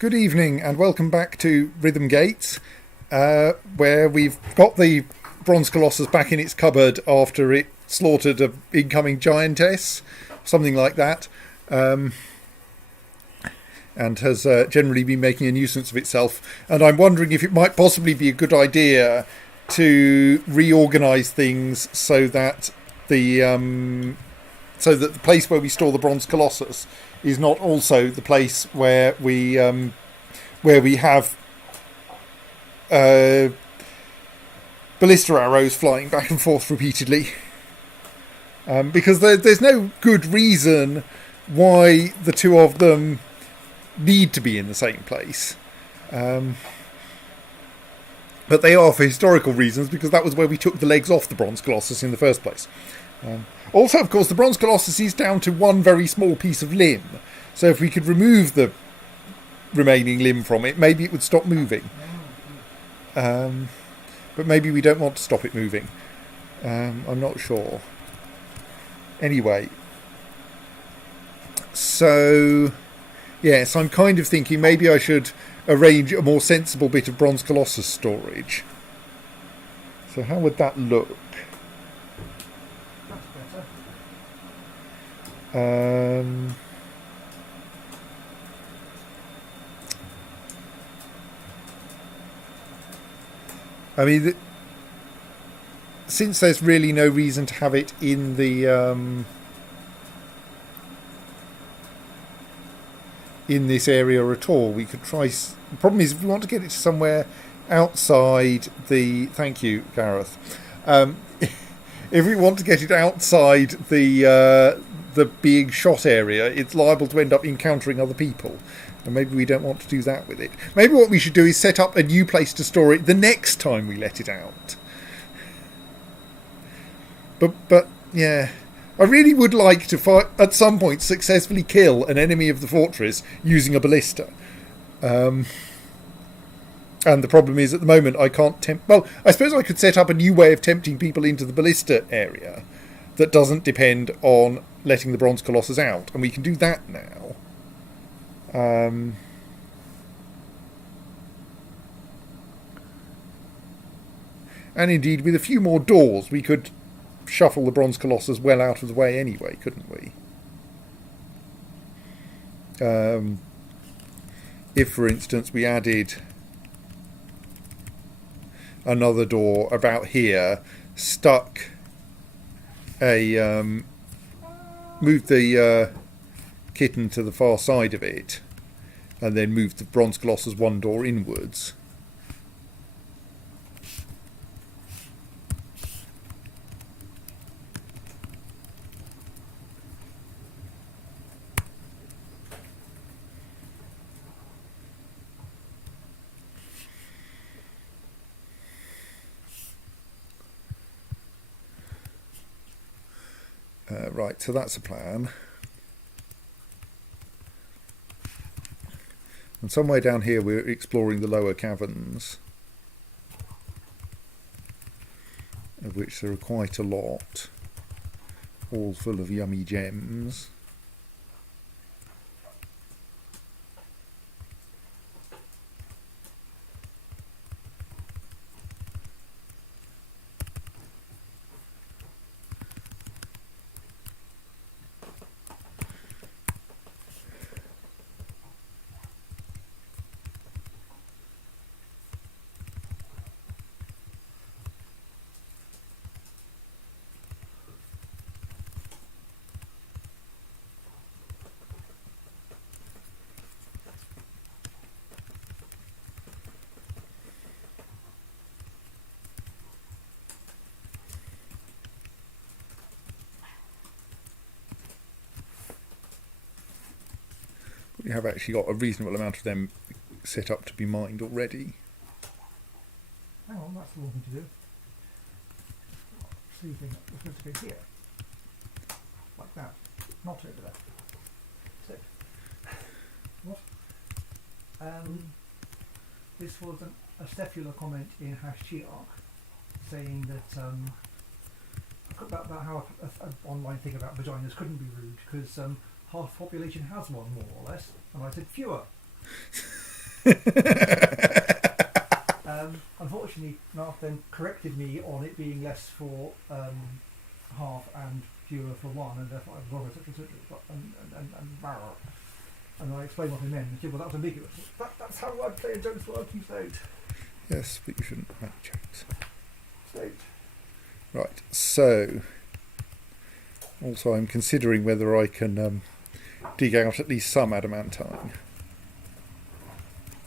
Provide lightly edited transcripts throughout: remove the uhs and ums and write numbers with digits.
Good evening and welcome back to Rhythmgates, where we've got the bronze colossus back in its cupboard after it slaughtered an incoming giantess, something like that, and has generally been making a nuisance of itself. And I'm wondering if it might possibly be a good idea to reorganise things so that the place where we store the bronze colossus is not also the place where we have ballista arrows flying back and forth repeatedly, because there's no good reason why the two of them need to be in the same place, but they are for historical reasons, because that was where we took the legs off the bronze colossus in the first place. Also, of course, the bronze colossus is down to one very small piece of limb. So if we could remove the remaining limb from it, maybe it would stop moving. But maybe we don't want to stop it moving. I'm not sure. Anyway. So, yes, I'm kind of thinking maybe I should arrange a more sensible bit of bronze colossus storage. So how would that look? I mean, since there's really no reason to have it in the in this area at all, we could try. The problem is, if we want to get it somewhere outside the. Thank you, Gareth. If we want to get it outside the being shot area, it's liable to end up encountering other people. And maybe we don't want to do that with it. Maybe what we should do is set up a new place to store it the next time we let it out. But yeah, I really would like to at some point successfully kill an enemy of the fortress using a ballista. And the problem is, at the moment, I can't tempt. Well, I suppose I could set up a new way of tempting people into the ballista area that doesn't depend on letting the bronze colossus out, and we can do that now. And indeed, with a few more doors, we could shuffle the bronze colossus well out of the way anyway, couldn't we? If, for instance, we added another door about here, stuck a moved the kitten to the far side of it, and then moved the bronze colossus one door inwards. Right, so that's a plan. And somewhere down here we're exploring the lower caverns, of which there are quite a lot, all full of yummy gems. We have actually got a reasonable amount of them set up to be mined already. Hang on, that's the wrong thing to do. Sleeping, we're supposed to go here. Like that. Not over there. So, what? This was a Stefula comment in #Chiark saying that about how an online thing about vaginas couldn't be rude because half the population has one, more or less, and I said fewer. Unfortunately, Mark then corrected me on it being less for half and fewer for one, and therefore I was wrong, etc. And I explained what I meant. And she said, well, that was ambiguous. That's how wordplay and jokes work, you state. Yes, but you shouldn't make jokes. State. Right, so also I'm considering whether I can dig out at least some adamantine.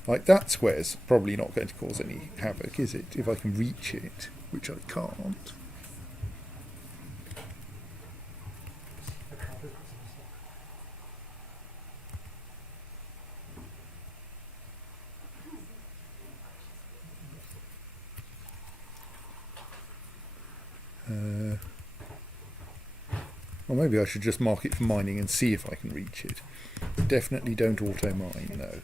Like that square's probably not going to cause any havoc, is it? If I can reach it, which I can't. Or maybe I should just mark it for mining and see if I can reach it. Definitely don't auto-mine, no.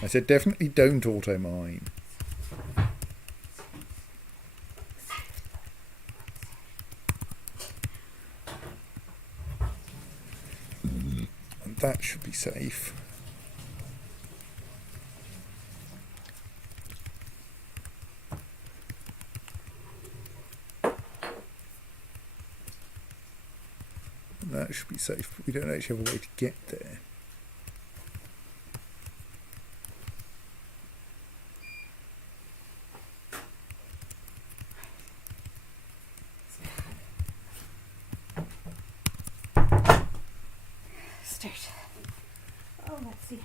I said definitely don't auto-mine. And that should be safe. That should be safe, but we don't actually have a way to get there.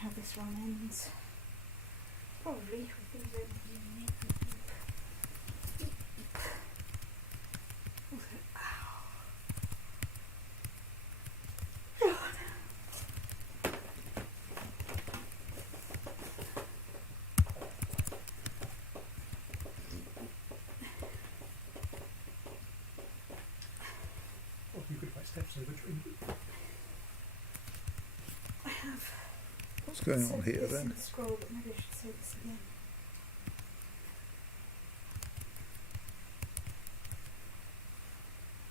how this one ends. Probably with these over here. Or you could write steps over tree. I have. What's going on said here this then? in the scroll, but maybe I should say this again.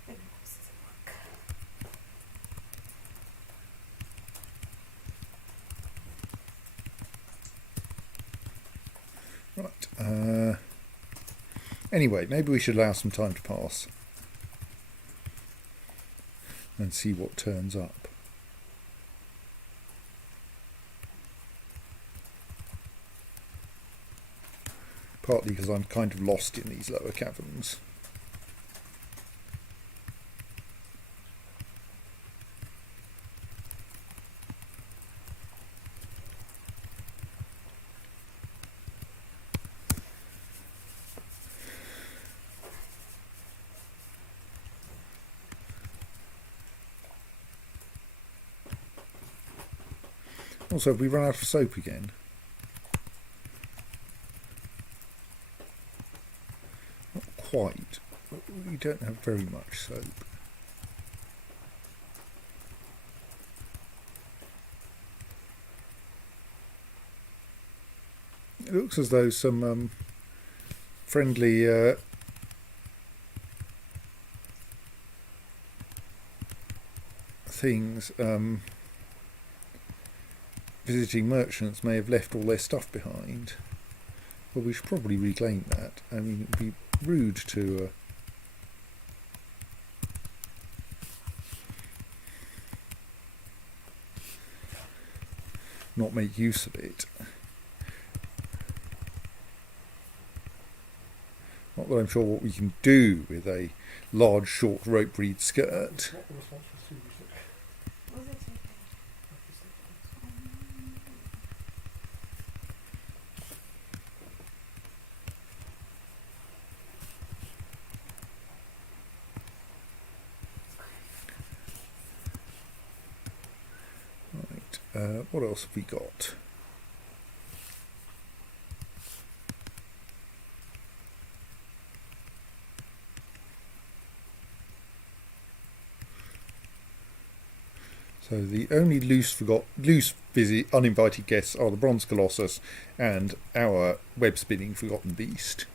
Maybe this doesn't work. Right. Anyway, maybe we should allow some time to pass and see what turns up. Partly because I'm kind of lost in these lower caverns. Also, have we run out of soap again? Not quite, but we don't have very much soap. It looks as though some friendly things, visiting merchants may have left all their stuff behind. Well, we should probably reclaim that. I mean, it would be rude to not make use of it. Not that I'm sure what we can do with a large, short rope reed skirt. What the response was to you? Was it okay? Right, what else have we got? So the only busy, uninvited guests are the bronze colossus and our web-spinning forgotten beast.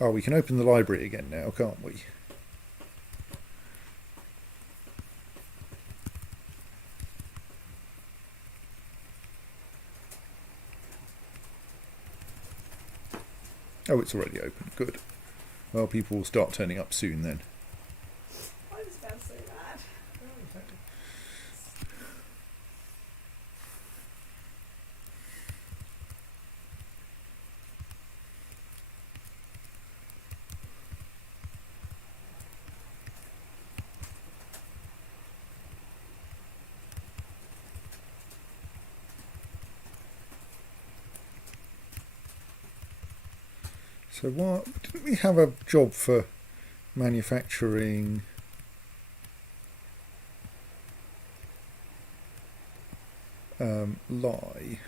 Oh, we can open the library again now, can't we? Oh, it's already open. Good. Well, people will start turning up soon then. I was about to say that. So what didn't we have a job for manufacturing lye?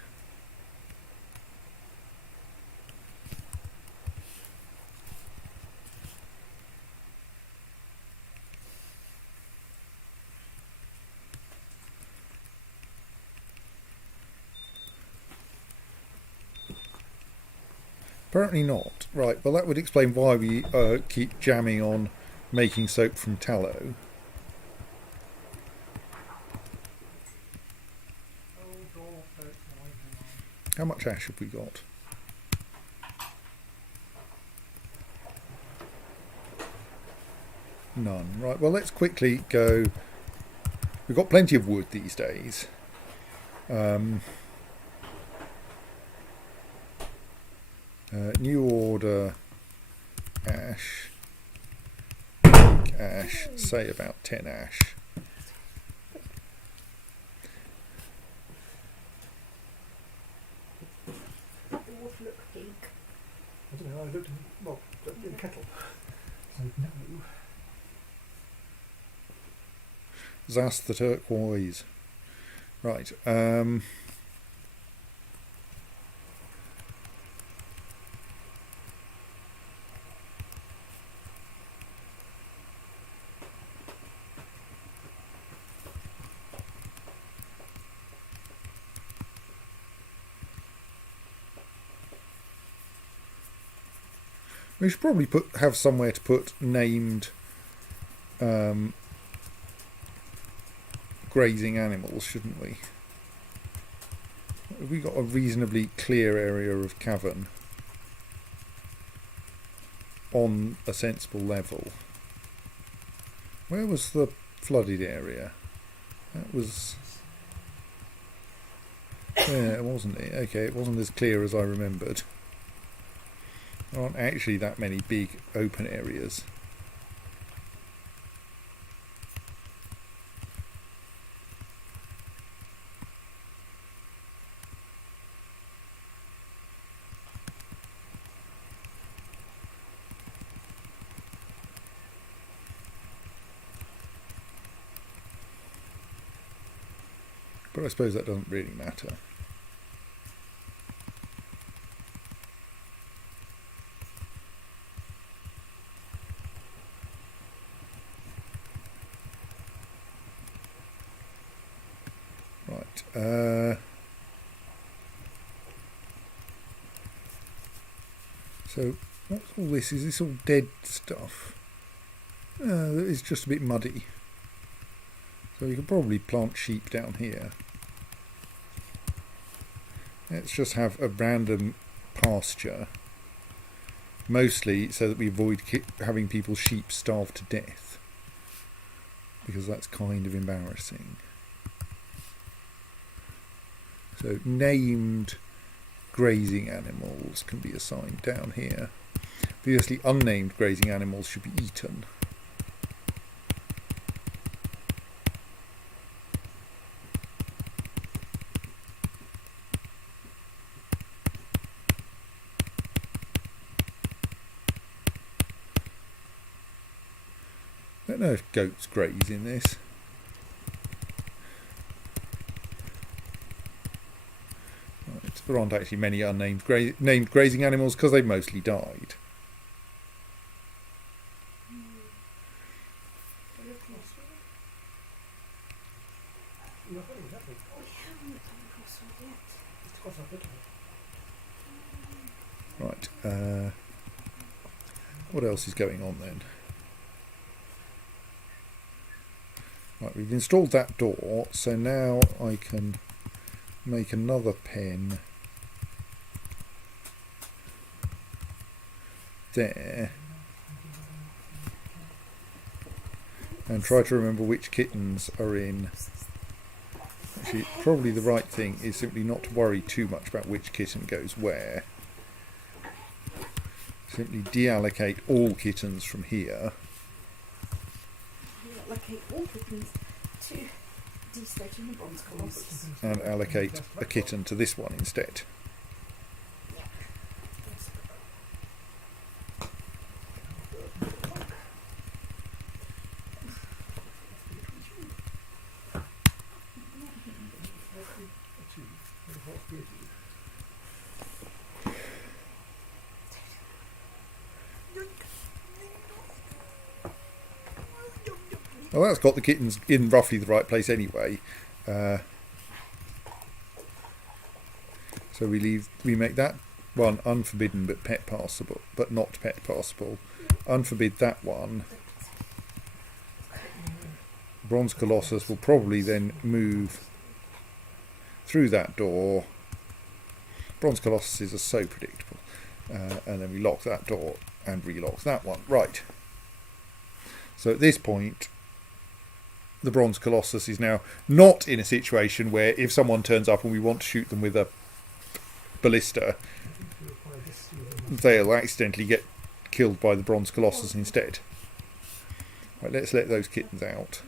Apparently not. Right, well that would explain why we keep jamming on making soap from tallow. How much ash have we got? None. Right, well let's quickly go. We've got plenty of wood these days. New order ash, make ash, say about 10 ash. I don't know, I looked in the kettle. So no. Zas the turquoise. Right. We should probably have somewhere to put named grazing animals, shouldn't we? Have we got a reasonably clear area of cavern on a sensible level? Where was the flooded area? That was... Yeah, wasn't it? Okay, it wasn't as clear as I remembered. There aren't actually that many big open areas. But I suppose that doesn't really matter. Right. So, what's all this? Is this all dead stuff? It's just a bit muddy. So you could probably plant sheep down here. Let's just have a random pasture. Mostly so that we avoid having people's sheep starve to death. Because that's kind of embarrassing. So named grazing animals can be assigned down here. Obviously unnamed grazing animals should be eaten. I don't know if goats graze in this. Right, there aren't actually many unnamed named grazing animals because they've mostly died. Right. What else is going on then? Right, we've installed that door, so now I can make another pen there and try to remember which kittens are in. Actually, probably the right thing is simply not to worry too much about which kitten goes where. Simply deallocate all kittens from here. Allocate all kittens to de-stage in the bronze colossus. And allocate a kitten to this one instead. Well, that's got the kittens in roughly the right place anyway. So we make that one unforbidden but pet passable, but not pet passable. Unforbid that one. Bronze Colossus will probably then move through that door. Bronze Colossuses are so predictable. And then we lock that door and relock that one. Right. So at this point, the Bronze Colossus is now not in a situation where if someone turns up and we want to shoot them with a ballista, they'll accidentally get killed by the Bronze Colossus instead. Right, let's let those kittens out,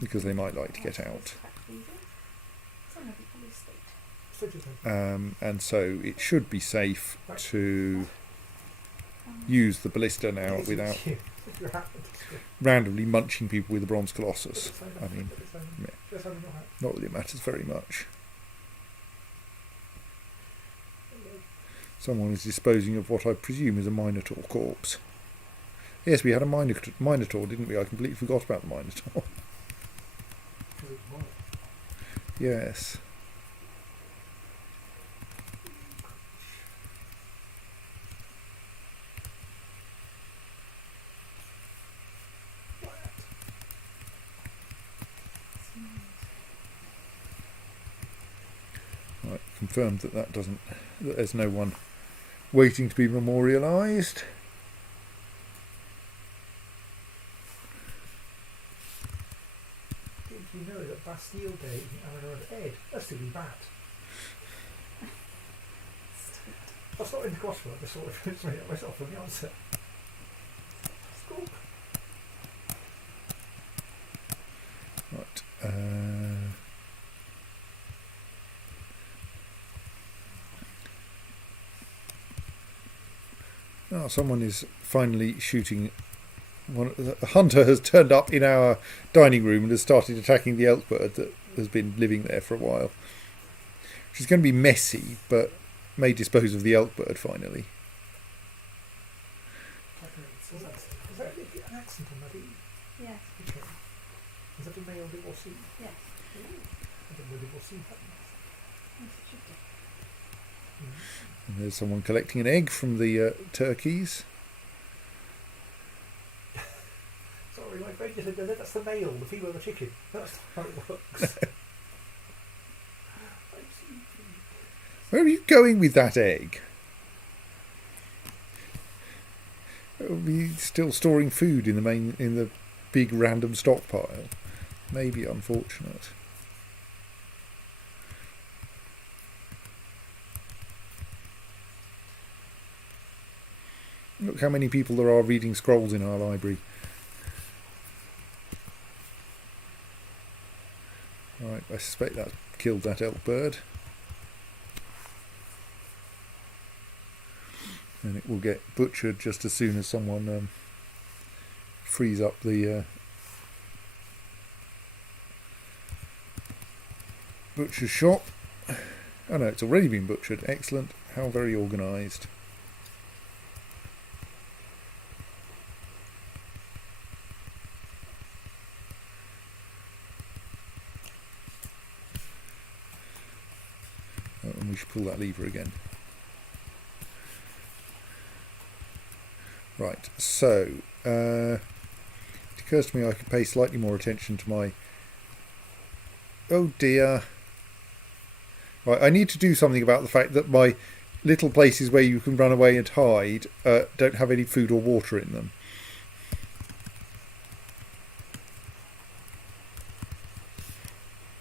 because they might like to get out. fridge is open. and so it should be safe to use the ballista now without randomly munching people with the bronze colossus. I mean, not that it matters very much. Someone is disposing of what I presume is a Minotaur corpse. Yes, we had a Minotaur, didn't we? I completely forgot about the Minotaur. Yes. Right, confirmed that that there's no one waiting to be memorialised. Did you know that Bastille Day in honour of Ed? That's really bad. That's not in the gospel, I just sort of made it myself from the outset. That's cool. Right. Oh, someone is finally shooting. A hunter has turned up in our dining room and has started attacking the elk bird that has been living there for a while. Which is going to be messy, but may dispose of the elk bird finally. Is that an accent on that E? Yes. Okay. Is that a male divorcee? Yes. I don't know divorcee happens. Yes, it should do. And there's someone collecting an egg from the turkeys. Sorry, my friend just said that's the male, the female, the chicken. That's how it works. Where are you going with that egg? Are we still storing food in the big random stockpile? Maybe unfortunate. Look how many people there are reading scrolls in our library. Right, I suspect that killed that elk bird. And it will get butchered just as soon as someone frees up the butcher's shop. Oh no, it's already been butchered. Excellent. How very organised. Oh, and we should pull that lever again. Right, so it occurs to me I could pay slightly more attention to my... Oh dear. Right, I need to do something about the fact that my little places where you can run away and hide don't have any food or water in them.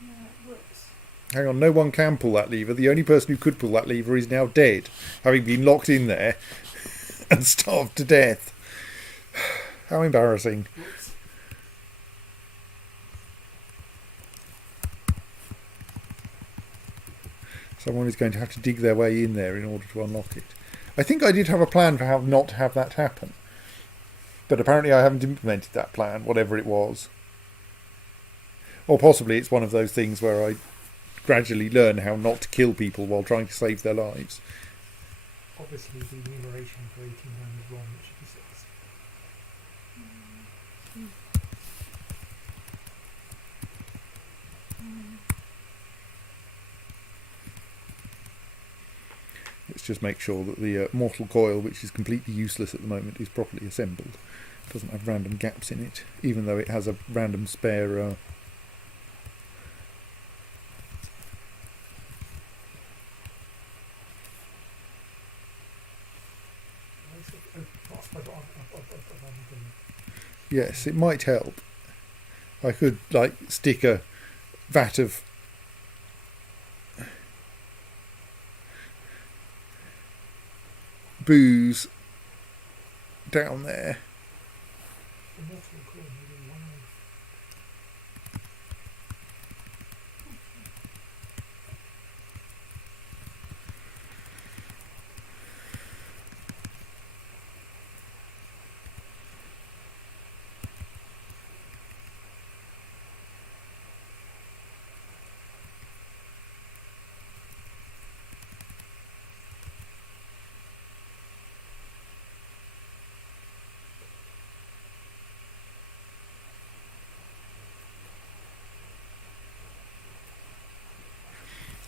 No, it works. Hang on, no one can pull that lever. The only person who could pull that lever is now dead, having been locked in there and starved to death. How embarrassing. Whoops. Someone is going to have to dig their way in there in order to unlock it. I think I did have a plan for how not to have that happen. But apparently I haven't implemented that plan, whatever it was. Or possibly it's one of those things where I gradually learn how not to kill people while trying to save their lives. Obviously, the enumeration for 18 is wrong, it should be 6. Let's just make sure that the mortal coil, which is completely useless at the moment, is properly assembled. It doesn't have random gaps in it, even though it has a random spare... Yes, it might help. I could, like, stick a vat of booze down there.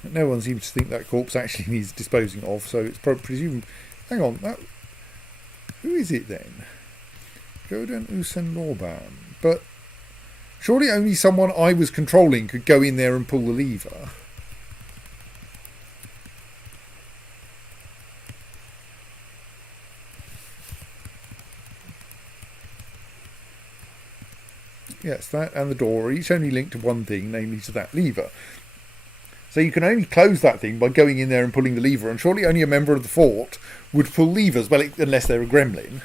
No one seems to think that corpse actually needs disposing of, so it's presumed... Hang on, who is it then? Godin Usen Lorban. But surely only someone I was controlling could go in there and pull the lever. Yes, that and the door are each only linked to one thing, namely to that lever. So you can only close that thing by going in there and pulling the lever, and surely only a member of the fort would pull levers, well, unless they're a gremlin.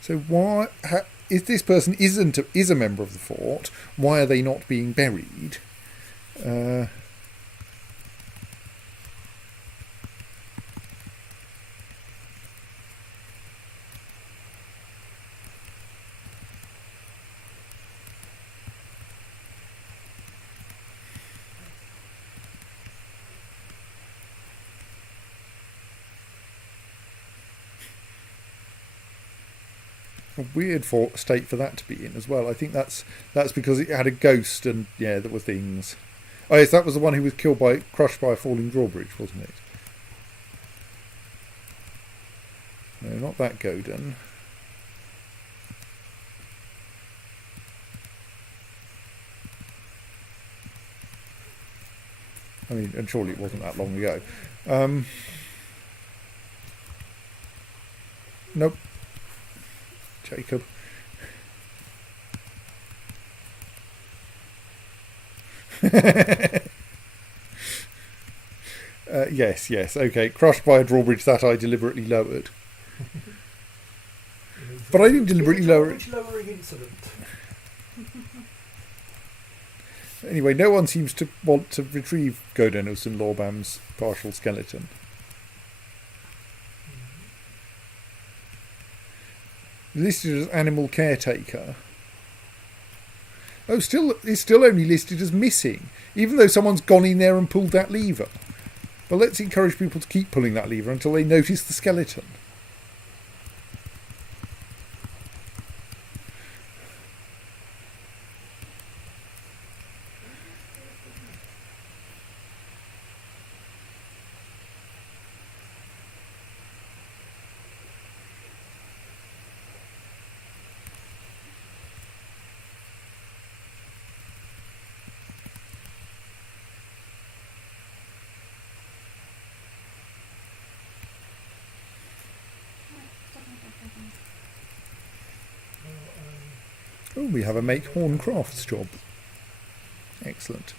So why, if this person is a member of the fort, why are they not being buried? A weird state for that to be in as well. I think that's because it had a ghost and yeah, there were things. Oh yes, that was the one who was crushed by a falling drawbridge, wasn't it? No, not that Godin. I mean, and surely it wasn't that long ago. Nope. Jacob. Yes, okay. Crushed by a drawbridge that I deliberately lowered. But I didn't deliberately lower it. Lowering incident. Anyway, no one seems to want to retrieve Godinus and Lorbam's partial skeleton. Listed as animal caretaker. Oh, it's still only listed as missing, even though someone's gone in there and pulled that lever. But let's encourage people to keep pulling that lever until they notice the skeleton. Oh, we have a make horn crafts job. Excellent.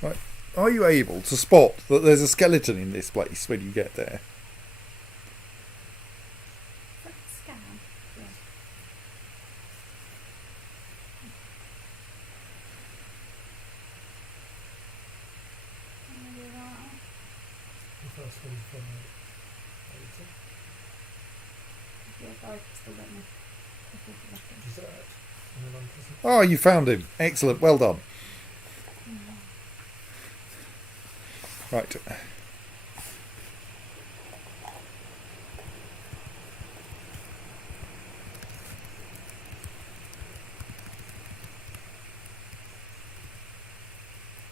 Right. Are you able to spot that there's a skeleton in this place when you get there? Scan. Yeah. Can I do that? The first one from Yeah, I still don't know. dessert. And then Oh, you found him. Excellent. Well done. Right.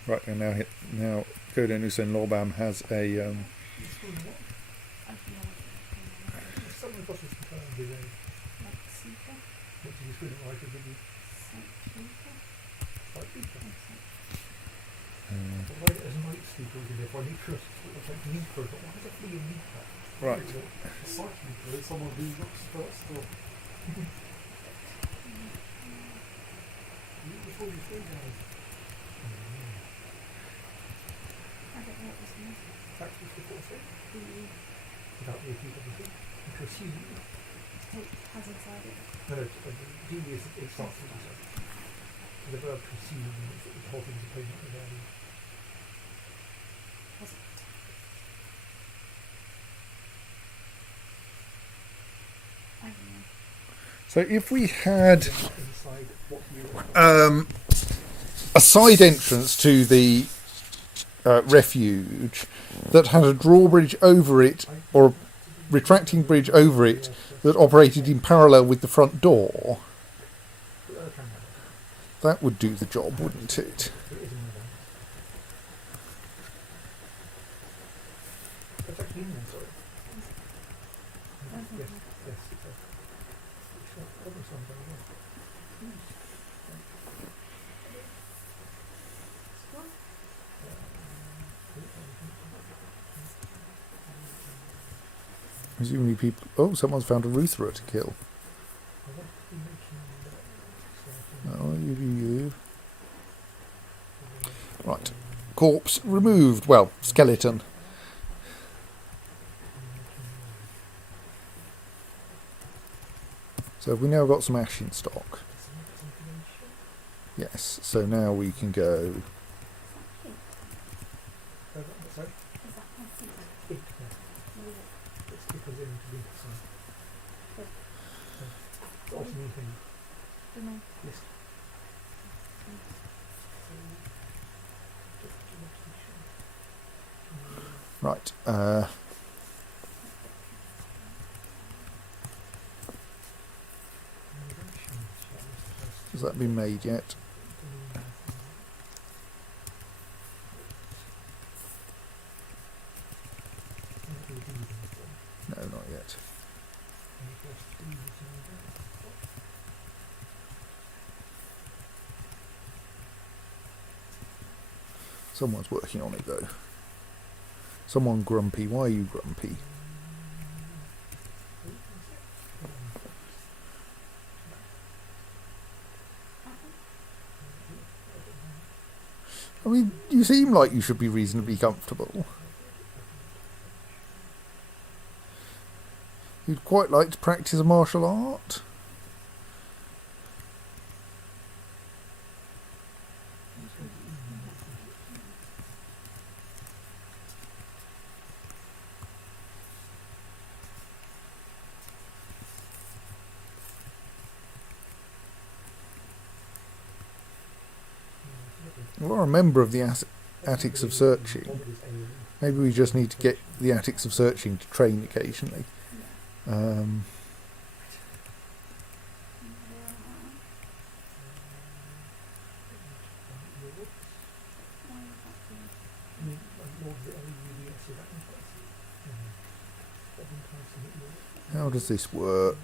Right, and now Godinus and Lorbam has a someone got us confirmed with a what did you feel like a really slight beaker. But why as a night sleeper is in there, if I need to it's like Leaper, but why is it flea and Leaper? right. A sight Leaper is someone who looks first or before you see guys. I don't know what this means. Tax was before thing? Without the PWC. Because he Has inside it. no, D is it starts with the so the verb consume means that the whole thing's a payment of value. Has it? So if we had inside what you a side entrance to the refuge that had a drawbridge over it, or a retracting bridge over it, that operated in parallel with the front door, that would do the job, wouldn't it? Presumably people... Oh, someone's found a Ruthra to kill. Oh, you. Right. Corpse removed. Well, skeleton. So we now got some ash in stock. Yes, so now we can go... Right. Has that been made yet? No, not yet. Someone's working on it though. Someone grumpy. Why are you grumpy? I mean, you seem like you should be reasonably comfortable. You'd quite like to practice a martial art? We are a member of the Attics of Searching. Maybe we just need to get the Attics of Searching to train occasionally. How does this work?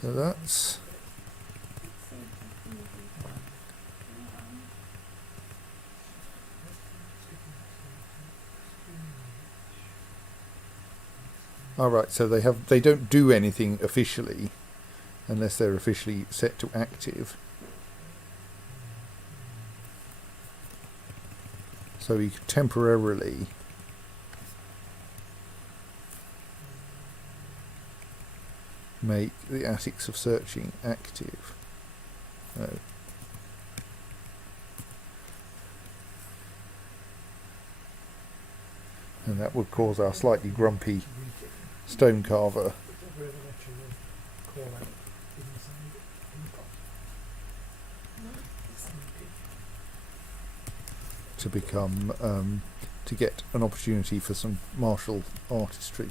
So that's... Alright, so they don't do anything officially unless they're officially set to active. So we could temporarily make the Attics of Searching active. No. And that would cause our slightly grumpy stone carver to become to get an opportunity for some martial artistry.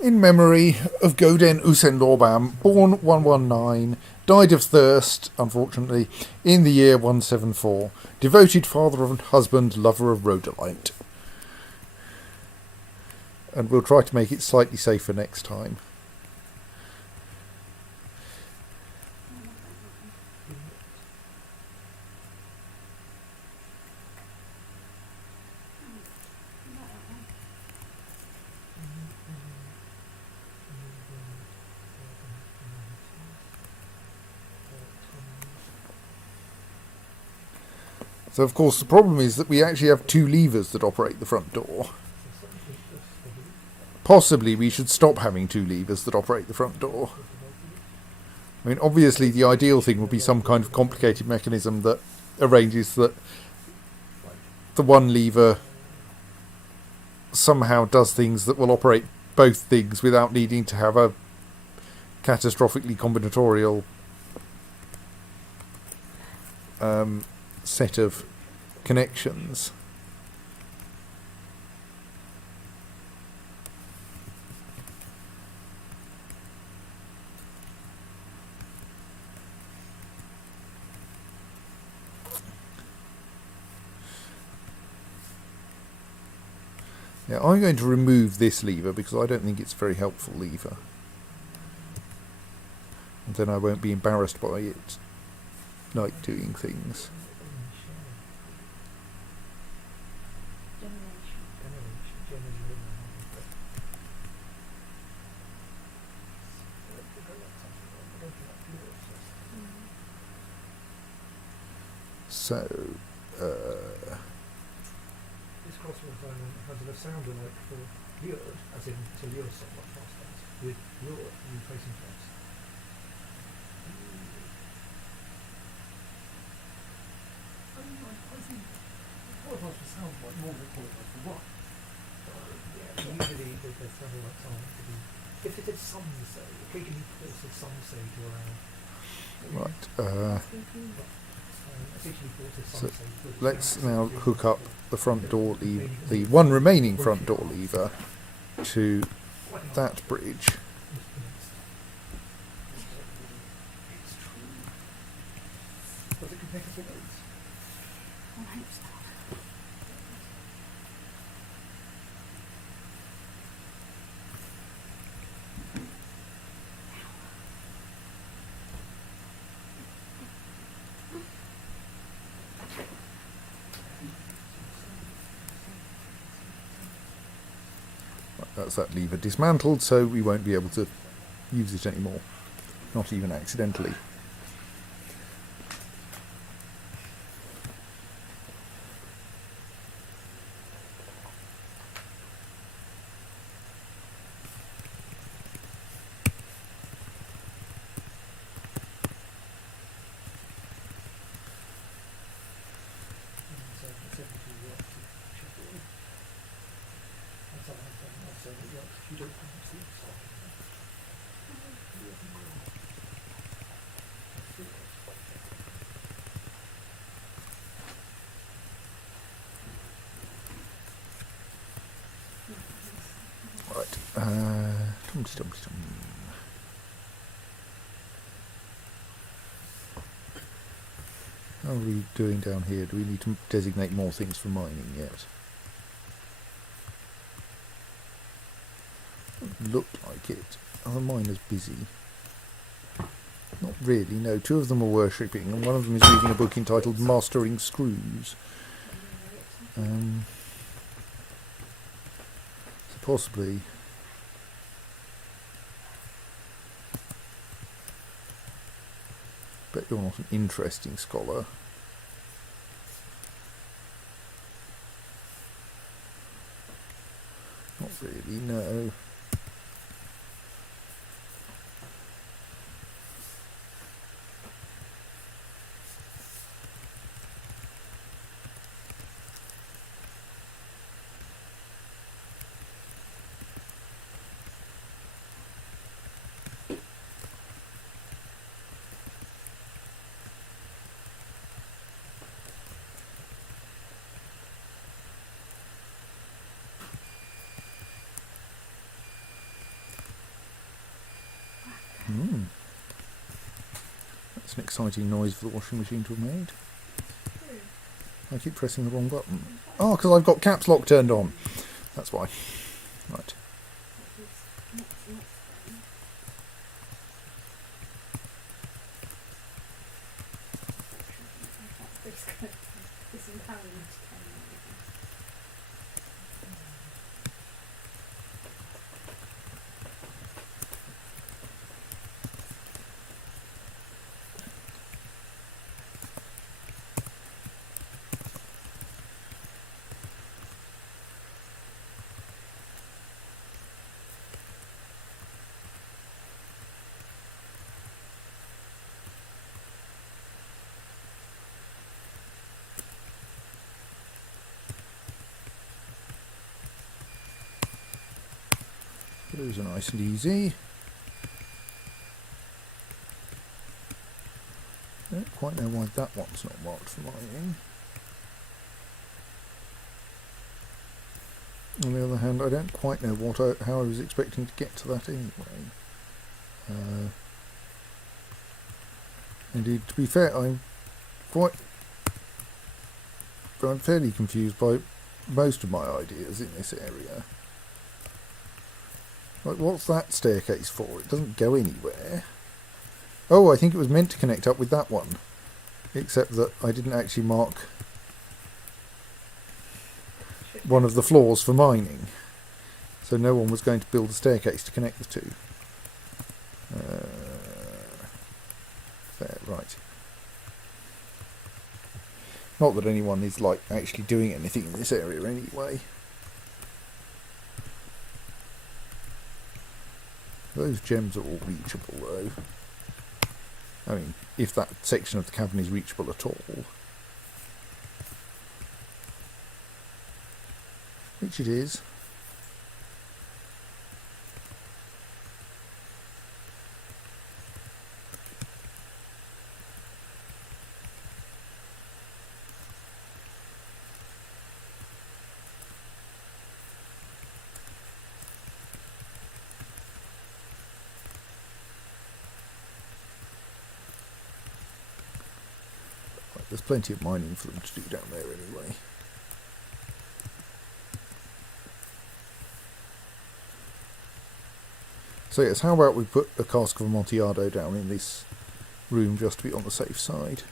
In memory of Goden Usendorbam, born 119, died of thirst, unfortunately, in the year 174. Devoted father and husband, lover of rhodolite. And we'll try to make it slightly safer next time. So of course the problem is that we actually have two levers that operate the front door. Possibly we should stop having two levers that operate the front door. I mean, obviously the ideal thing would be some kind of complicated mechanism that arranges that the one lever somehow does things that will operate both things without needing to have a catastrophically combinatorial set of connections. Yeah, I'm going to remove this lever because I don't think it's a very helpful lever. And then I won't be embarrassed by it, like doing things. So, This crossword has a sound alike for lured, as in to lure someone past us, with lure replacing place. I think qualifies for sound like more than it qualifies for what? Yeah, usually the sound alike sound to be, if it did some say, occasionally forces some say to allow. right, so let's now hook up the front door lever, the one remaining front door lever, to that bridge. I hope so. That's that lever dismantled, so we won't be able to use it anymore, not even accidentally. Right, tum-tum-tum. How are we doing down here? Do we need to designate more things for mining yet? Looked like it. Are the miners busy? Not really, no. Two of them are worshipping, and one of them is reading a book entitled Mastering Screws. So possibly... Bet you're not an interesting scholar. Not really, no. That's an exciting noise for the washing machine to have made. I keep pressing the wrong button. Oh, because I've got caps lock turned on. That's why. Right. Those are nice and easy. I don't quite know why that one's not marked for mining. On the other hand, I don't quite know how I was expecting to get to that anyway. Indeed, to be fair, I'm fairly confused by most of my ideas in this area. Like, what's that staircase for? It doesn't go anywhere. Oh, I think it was meant to connect up with that one, except that I didn't actually mark one of the floors for mining, so no one was going to build a staircase to connect the two. There, right. Not that anyone is like actually doing anything in this area anyway. Those gems are all reachable though. I mean, if that section of the cavern is reachable at all. Which it is. Right, there's plenty of mining for them to do down there anyway. So yes, how about we put a cask of Amontillado down in this room just to be on the safe side.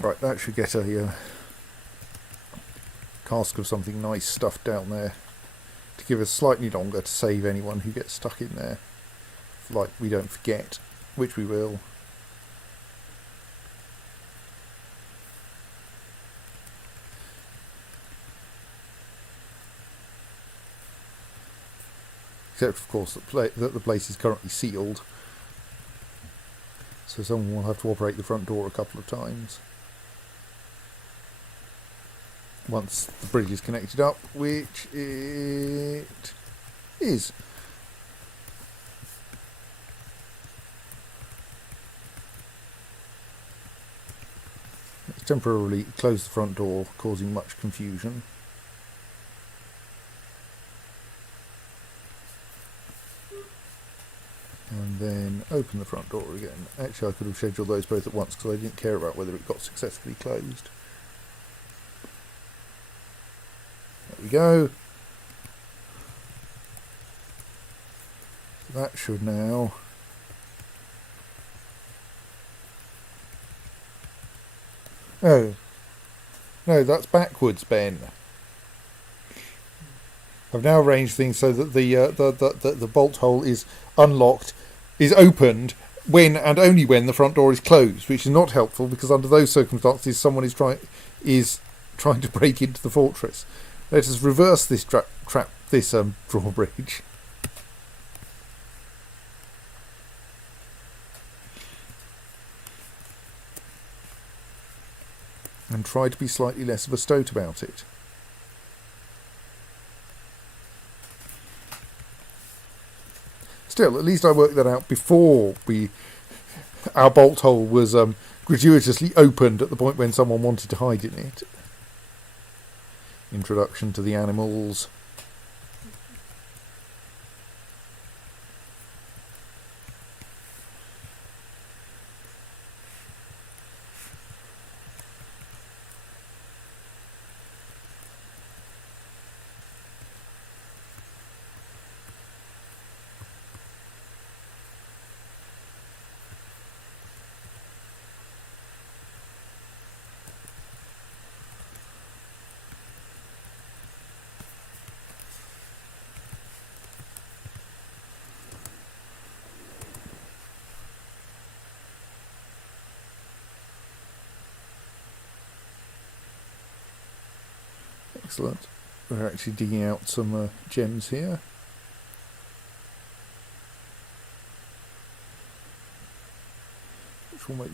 Right, that should get a cask of something nice stuffed down there to give us slightly longer to save anyone who gets stuck in there. Like, we don't forget, which we will. Except, of course, that the place is currently sealed. So someone will have to operate the front door a couple of times. Once the bridge is connected up, which it is. It's temporarily closed the front door, causing much confusion. And then open the front door again. Actually, I could have scheduled those both at once because I didn't care about whether it got successfully closed. There we go. That should now... Oh. No, that's backwards, Ben. I've now arranged things so that the bolt hole is unlocked, is opened when and only when the front door is closed, which is not helpful because under those circumstances someone is trying to break into the fortress. Let us reverse this drawbridge. And try to be slightly less of a stoat about it. Still, at least I worked that out before our bolt hole was gratuitously opened at the point when someone wanted to hide in it. Introduction to the animals. Excellent. We're actually digging out some gems here. Which will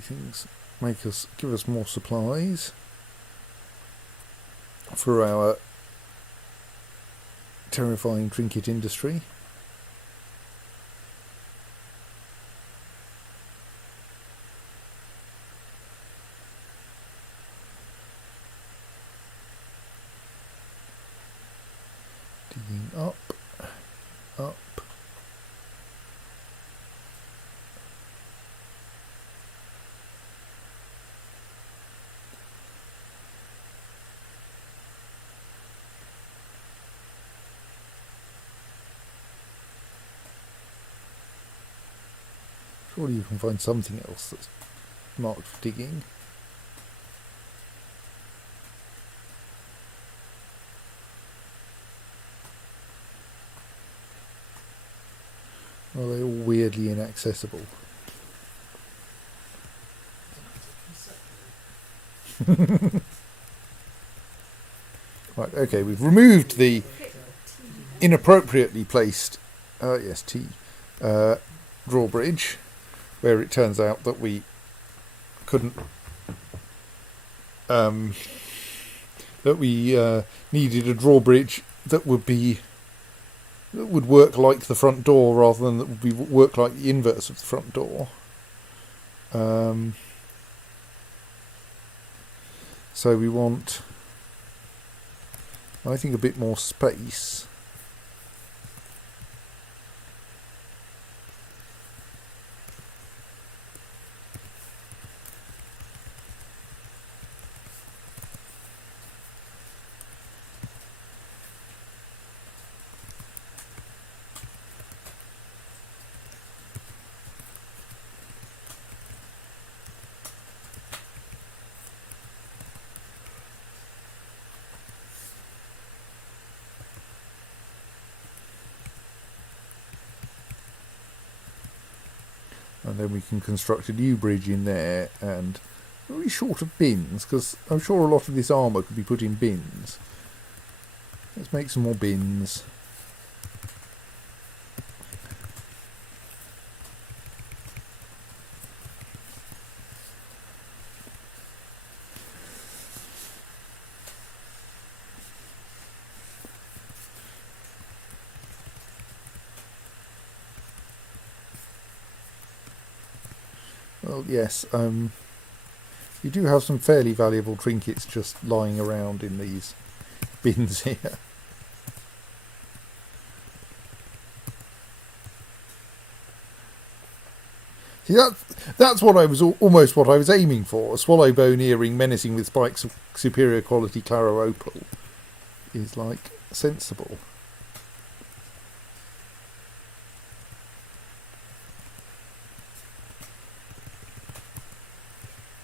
give us more supplies for our terrifying trinket industry. Digging up. Surely you can find something else that's marked for digging. Are they all weirdly inaccessible? Right, okay, we've removed the inappropriately placed drawbridge, where it turns out that we couldn't needed a drawbridge that would work like the front door rather than that would work like the inverse of the front door. So we want, I think, a bit more space. And then we can construct a new bridge in there, and are we short of bins? Because I'm sure a lot of this armour could be put in bins. Let's make some more bins. Well, yes, you do have some fairly valuable trinkets just lying around in these bins here. See, that's what I was almost what I was aiming for. A swallow bone earring menacing with spikes of superior quality claro opal is like sensible.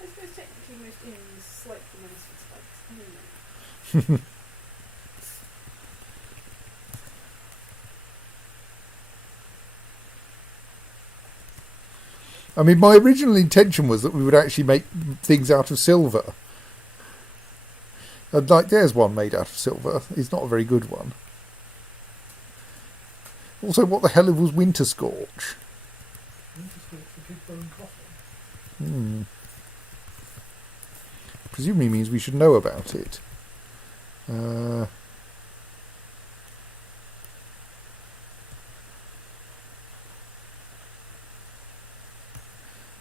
I suppose technically most earrings slightly menacing spikes anyway. I mean, my original intention was that we would actually make things out of silver. And like, there's one made out of silver. It's not a very good one. Also, what the hell was Winter Scorch? Winter Scorch, the big bone coffin. Presumably means we should know about it.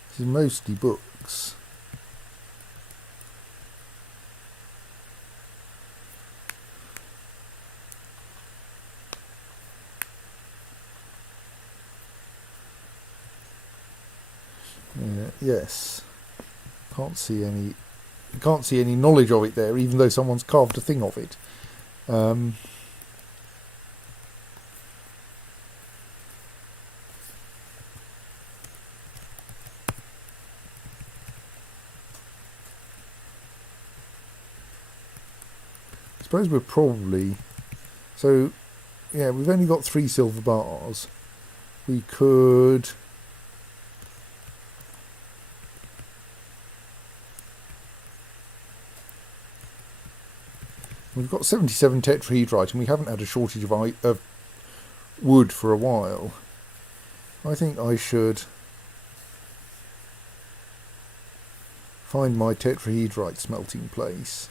This is mostly books. Yes. Can't see any knowledge of it there, even though someone's carved a thing of it. I suppose we're probably... So, yeah, we've only got 3 silver bars. We could... We've got 77 tetrahedrite and we haven't had a shortage of wood for a while. I think I should find my tetrahedrite smelting place.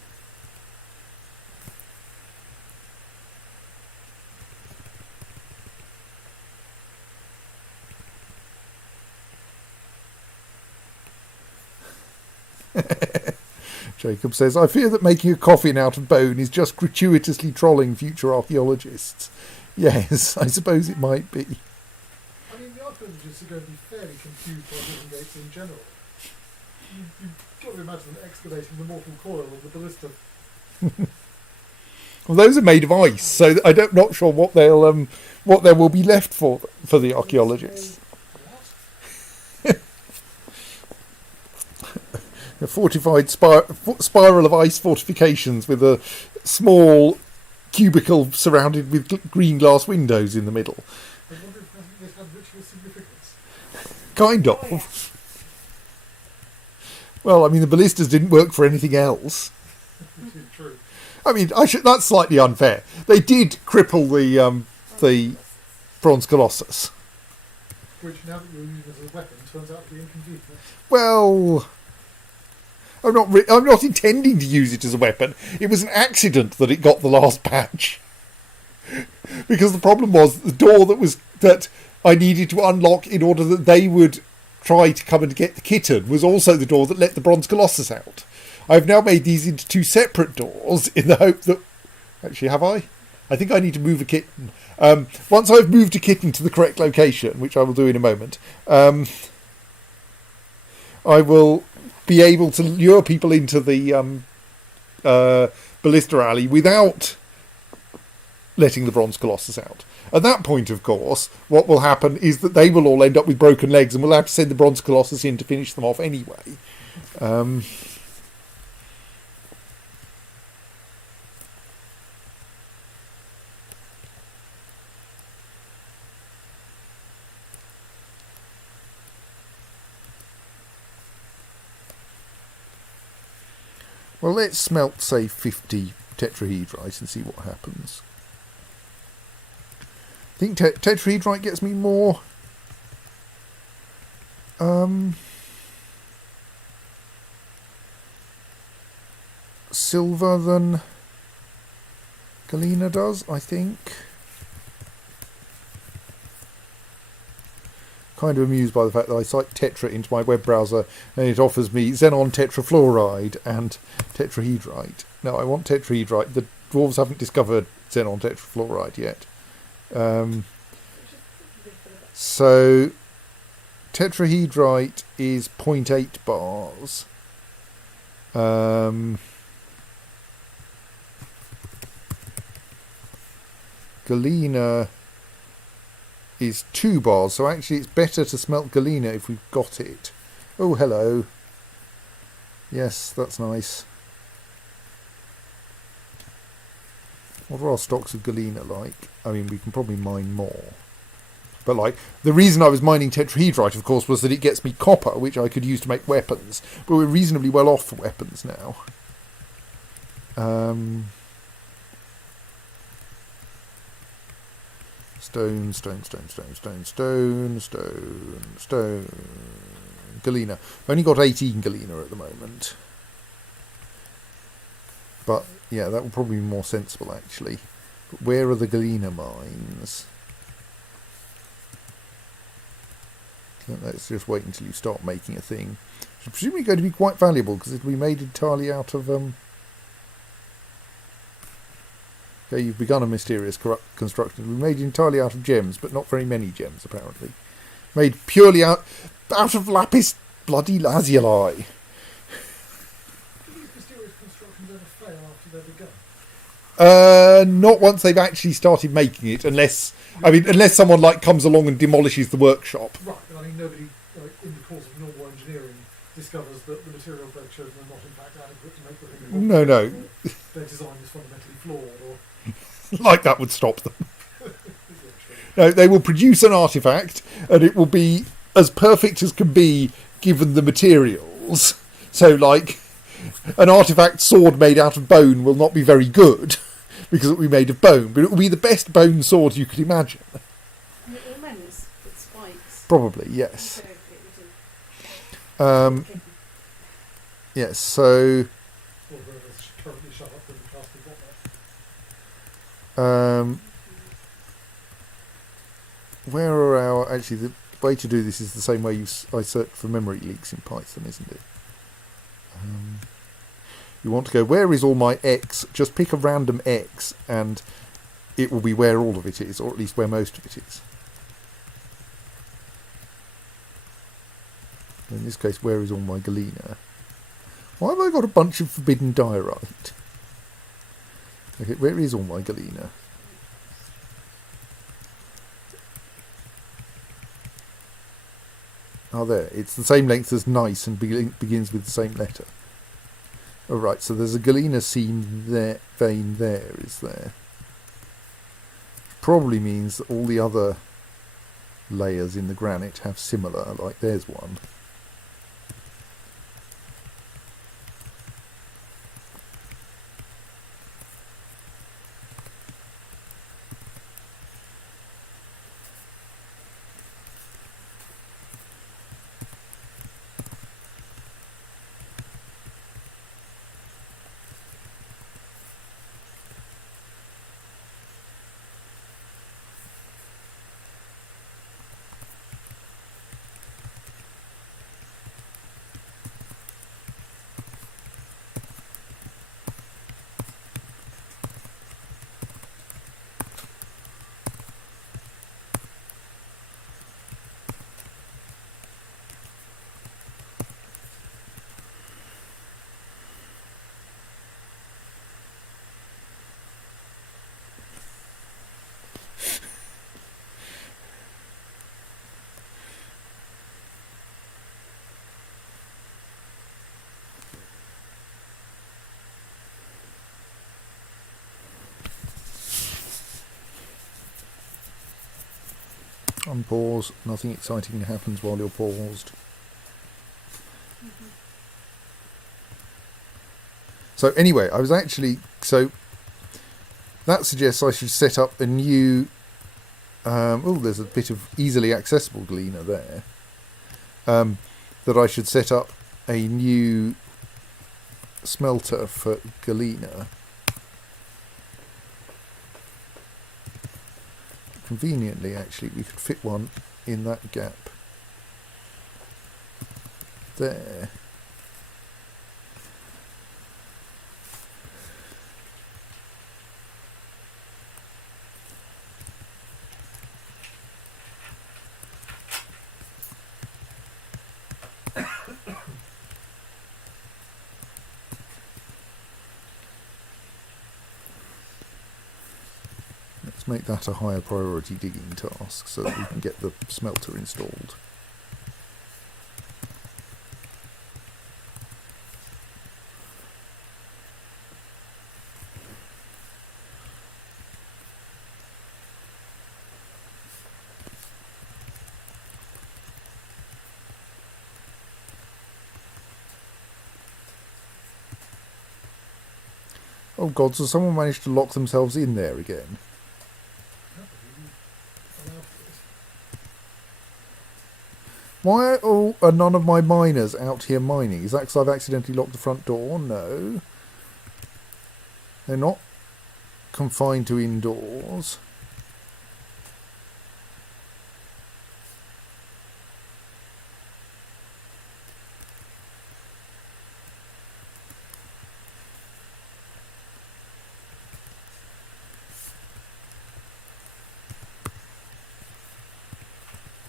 Jacob says, I fear that making a coffin out of bone is just gratuitously trolling future archaeologists. Yes, I suppose it might be. I mean, the archaeologists are going to be fairly confused by Rhythmgates in general. You've got to imagine them excavating the mortal coil of the ballista. Well, those are made of ice, so not sure what what there will be left for the archaeologists. A fortified spiral of ice fortifications with a small cubicle surrounded with green glass windows in the middle. I wonder if this had ritual significance. Kind of. Oh, yeah. Well, I mean, the ballistas didn't work for anything else. Which is true. I mean, that's slightly unfair. They did cripple the bronze colossus. Which, now that you're using it as a weapon, turns out to be inconvenient. Well, I'm not intending to use it as a weapon. It was an accident that it got the last patch. Because the problem was the door that I needed to unlock in order that they would try to come and get the kitten was also the door that let the bronze colossus out. I've now made these into two separate doors in the hope that... Actually, have I? I think I need to move a kitten. Once I've moved a kitten to the correct location, which I will do in a moment, I will be able to lure people into the ballista alley without letting the bronze colossus out. At that point, of course, what will happen is that they will all end up with broken legs and we'll have to send the bronze colossus in to finish them off anyway. Well, let's smelt, say, 50 tetrahedrite and see what happens. I think tetrahedrite gets me more silver than galena does, I think. Kind of amused by the fact that I cite Tetra into my web browser and it offers me xenon tetrafluoride and tetrahedrite. No, I want tetrahedrite. The dwarves haven't discovered xenon tetrafluoride yet. So tetrahedrite is 0.8 bars. Galena is 2 bars, so actually it's better to smelt galena if we've got it. Oh, hello. Yes, that's nice. What are our stocks of galena like? I mean, we can probably mine more. But, like, the reason I was mining tetrahedrite, of course, was that it gets me copper, which I could use to make weapons. But we're reasonably well off for weapons now. Stone. Galena. I've only got 18 galena at the moment. But, yeah, that would probably be more sensible, actually. But where are the galena mines? Let's just wait until you start making a thing. It's presumably going to be quite valuable, because it'll be made entirely out of... Okay, you've begun a mysterious construction. It'll be made entirely out of gems, but not very many gems, apparently. Made purely out of lapis bloody lazuli. Do these mysterious constructions ever fail after they're begun? Not once they've actually started making it, unless someone like comes along and demolishes the workshop. Right, but I mean, nobody, in the course of normal engineering, discovers that the materials they've chosen are not in fact adequate to make the thing. No. Their design is fundamentally flawed, or... Like that would stop them. No, they will produce an artifact, and it will be as perfect as can be given the materials. So, like, an artifact sword made out of bone will not be very good because it will be made of bone, but it will be the best bone sword you could imagine. And it all mends with spikes. Probably, yes. So it was Yes, so Or whoever's currently shut up with the casting bot where are our... Actually, the way to do this is the same way I search for memory leaks in Python, isn't it? You want to go, where is all my X? Just pick a random X and it will be where all of it is, or at least where most of it is. In this case, where is all my galena? Why have I got a bunch of forbidden diorite? Okay, where is all my galena? Oh, there. It's the same length as nice and begins with the same letter. Oh, right, so there's a galena seam there, vein there, is there? Probably means that all the other layers in the granite have similar, like there's one. Unpause. Nothing exciting happens while you're paused. So anyway, I was actually... So that suggests I should set up a new... oh, there's a bit of easily accessible galena there. That I should set up a new smelter for galena. Conveniently, actually, we could fit one in that gap there. Let's make that a higher priority digging task so that we can get the smelter installed. Oh god, so someone managed to lock themselves in there again. Why are none of my miners out here mining? Is that because I've accidentally locked the front door? No. They're not confined to indoors.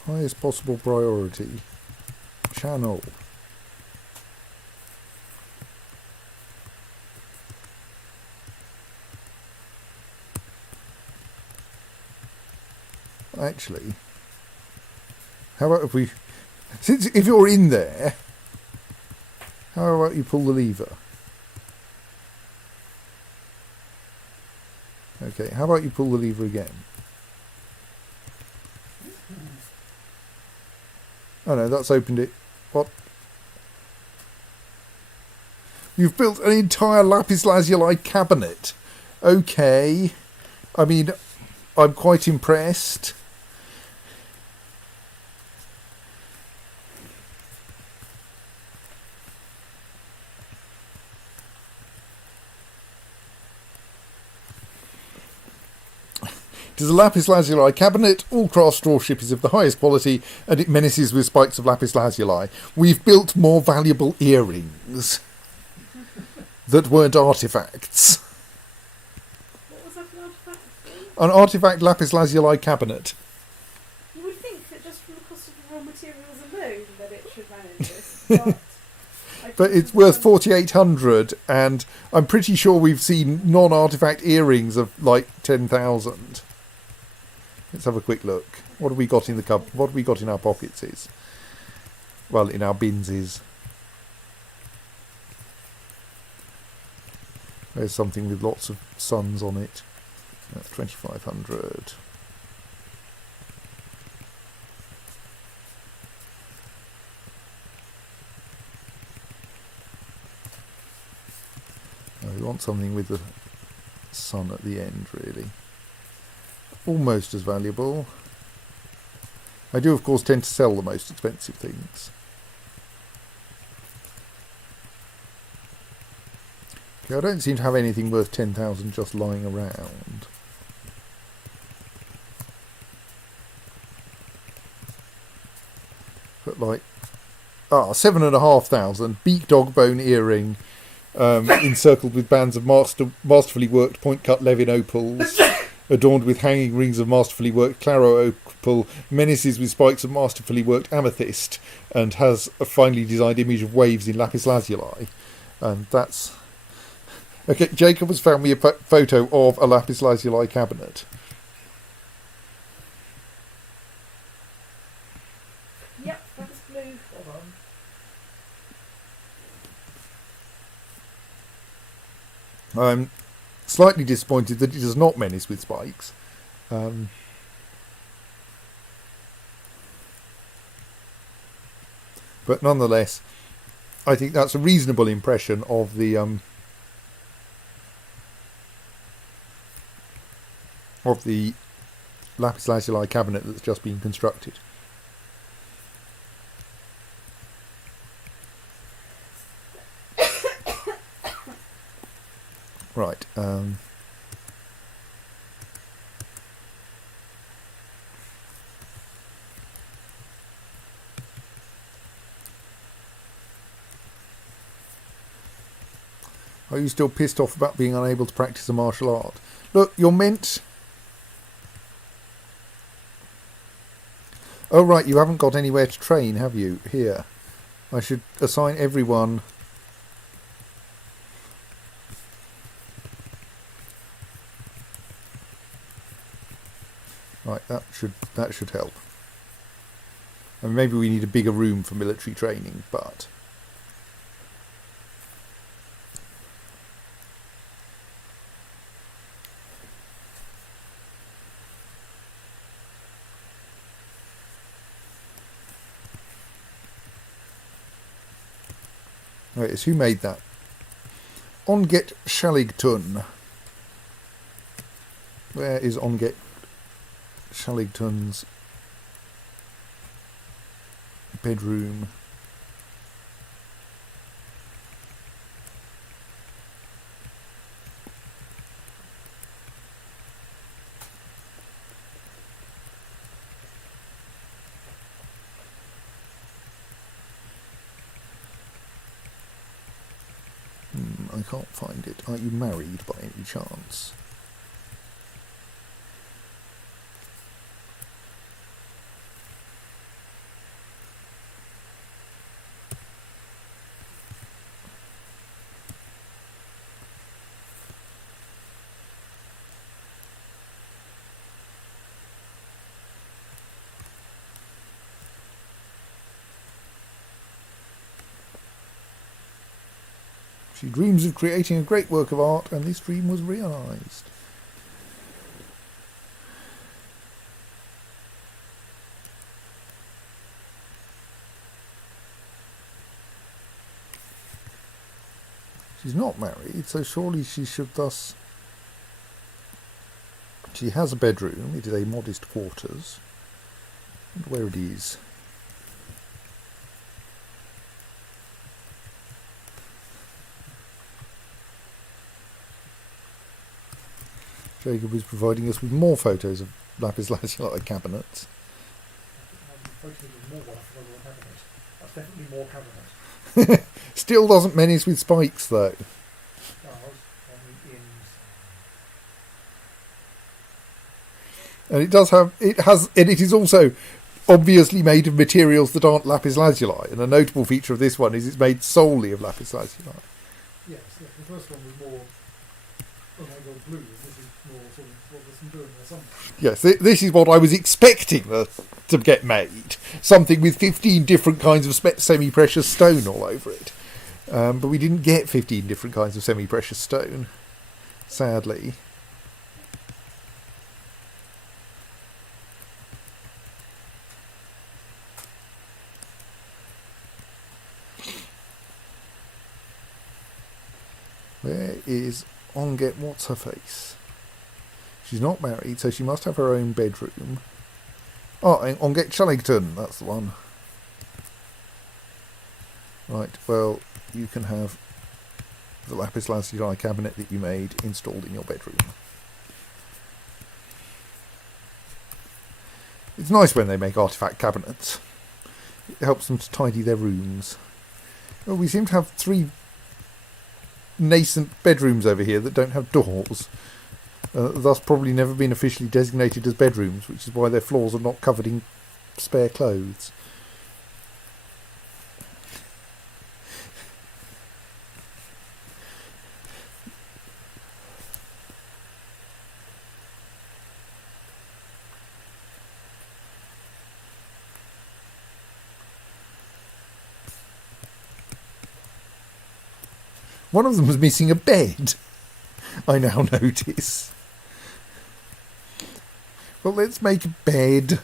Highest possible priority. Channel. Actually, how about if we... Since if you're in there, how about you pull the lever? Okay, how about you pull the lever again? Oh no, that's opened it. What? You've built an entire lapis lazuli cabinet. Okay. I mean, I'm quite impressed. It is a lapis lazuli cabinet. All craft straw ship is of the highest quality, and it menaces with spikes of lapis lazuli. We've built more valuable earrings that weren't artifacts. What was that an artifact? An artifact lapis lazuli cabinet. You would think that just from the cost of the raw materials alone that it should manage this, But it's worth 4,800, and I'm pretty sure we've seen non-artifact earrings of like 10,000. Let's have a quick look. What have we got in the what have we got in our pockets? Is well, in our bins is. There's something with lots of suns on it. That's 2,500. We want something with the sun at the end, really. Almost as valuable. I do, of course, tend to sell the most expensive things. Okay, I don't seem to have anything worth 10,000 just lying around. But like, 7,500 beak dog bone earring, encircled with bands of masterfully worked point-cut Levin opals, adorned with hanging rings of masterfully worked claro opal, menaces with spikes of masterfully worked amethyst, and has a finely designed image of waves in lapis lazuli. And that's... Okay, Jacob has found me a photo of a lapis lazuli cabinet. Yep, that's blue. Hold on. I'm slightly disappointed that it does not menace with spikes. But nonetheless, I think that's a reasonable impression of the lapis lazuli cabinet that's just been constructed. Right. Are you still pissed off about being unable to practice a martial art? Look, you're meant... Oh, right, you haven't got anywhere to train, have you? Here. I should assign everyone... Right, that should help. And maybe we need a bigger room for military training, but... Right, it's who made that? Onget Shaligtun. Where is Onget Shaligtun's bedroom? I can't find it. Are you married by any chance? She dreams of creating a great work of art, and this dream was realised. She's not married, so surely she should thus... She has a bedroom. It is a modest quarters. And where it is. Jacob is providing us with more photos of lapis lazuli cabinets. That's definitely more cabinet. Still doesn't menace with spikes though. And it does have, and it is also obviously made of materials that aren't lapis lazuli. And a notable feature of this one is it's made solely of lapis lazuli. Yes, the first one was more Omega blue, and this is more sort of what was doing or something. Yes, this is what I was expecting to get made. Something with 15 different kinds of semi-precious stone all over it. But we didn't get 15 different kinds of semi-precious stone, sadly. Where is Onget What's-Her-Face? She's not married, so she must have her own bedroom. Oh, Onget Shellington, that's the one. Right, well, you can have the lapis lazuli cabinet that you made installed in your bedroom. It's nice when they make artifact cabinets. It helps them to tidy their rooms. Well, we seem to have 3 nascent bedrooms over here that don't have doors. Thus probably never been officially designated as bedrooms, which is why their floors are not covered in spare clothes. One of them was missing a bed, I now notice. Well, let's make a bed.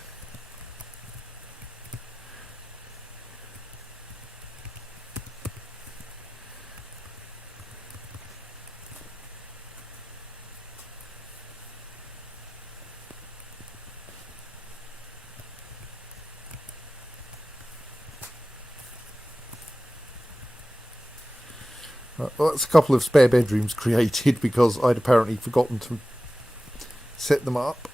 Well, that's a couple of spare bedrooms created because I'd apparently forgotten to set them up.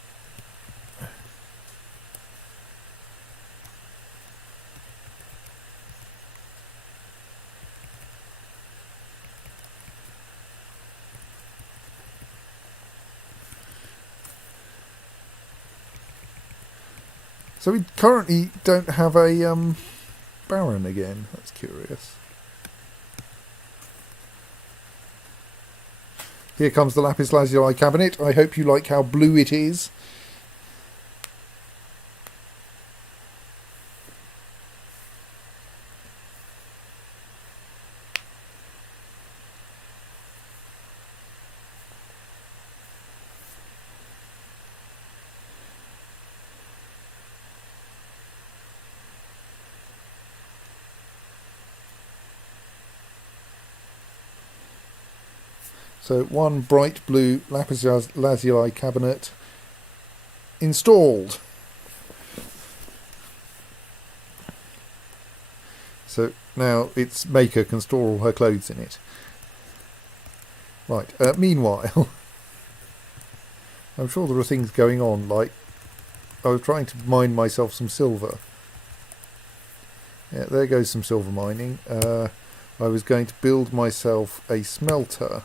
So we currently don't have a Baron again. That's curious. Here comes the lapis lazuli cabinet. I hope you like how blue it is. So one bright blue lapis lazuli cabinet installed. So now its maker can store all her clothes in it. Right, meanwhile, I'm sure there are things going on, like I was trying to mine myself some silver. Yeah, there goes some silver mining. I was going to build myself a smelter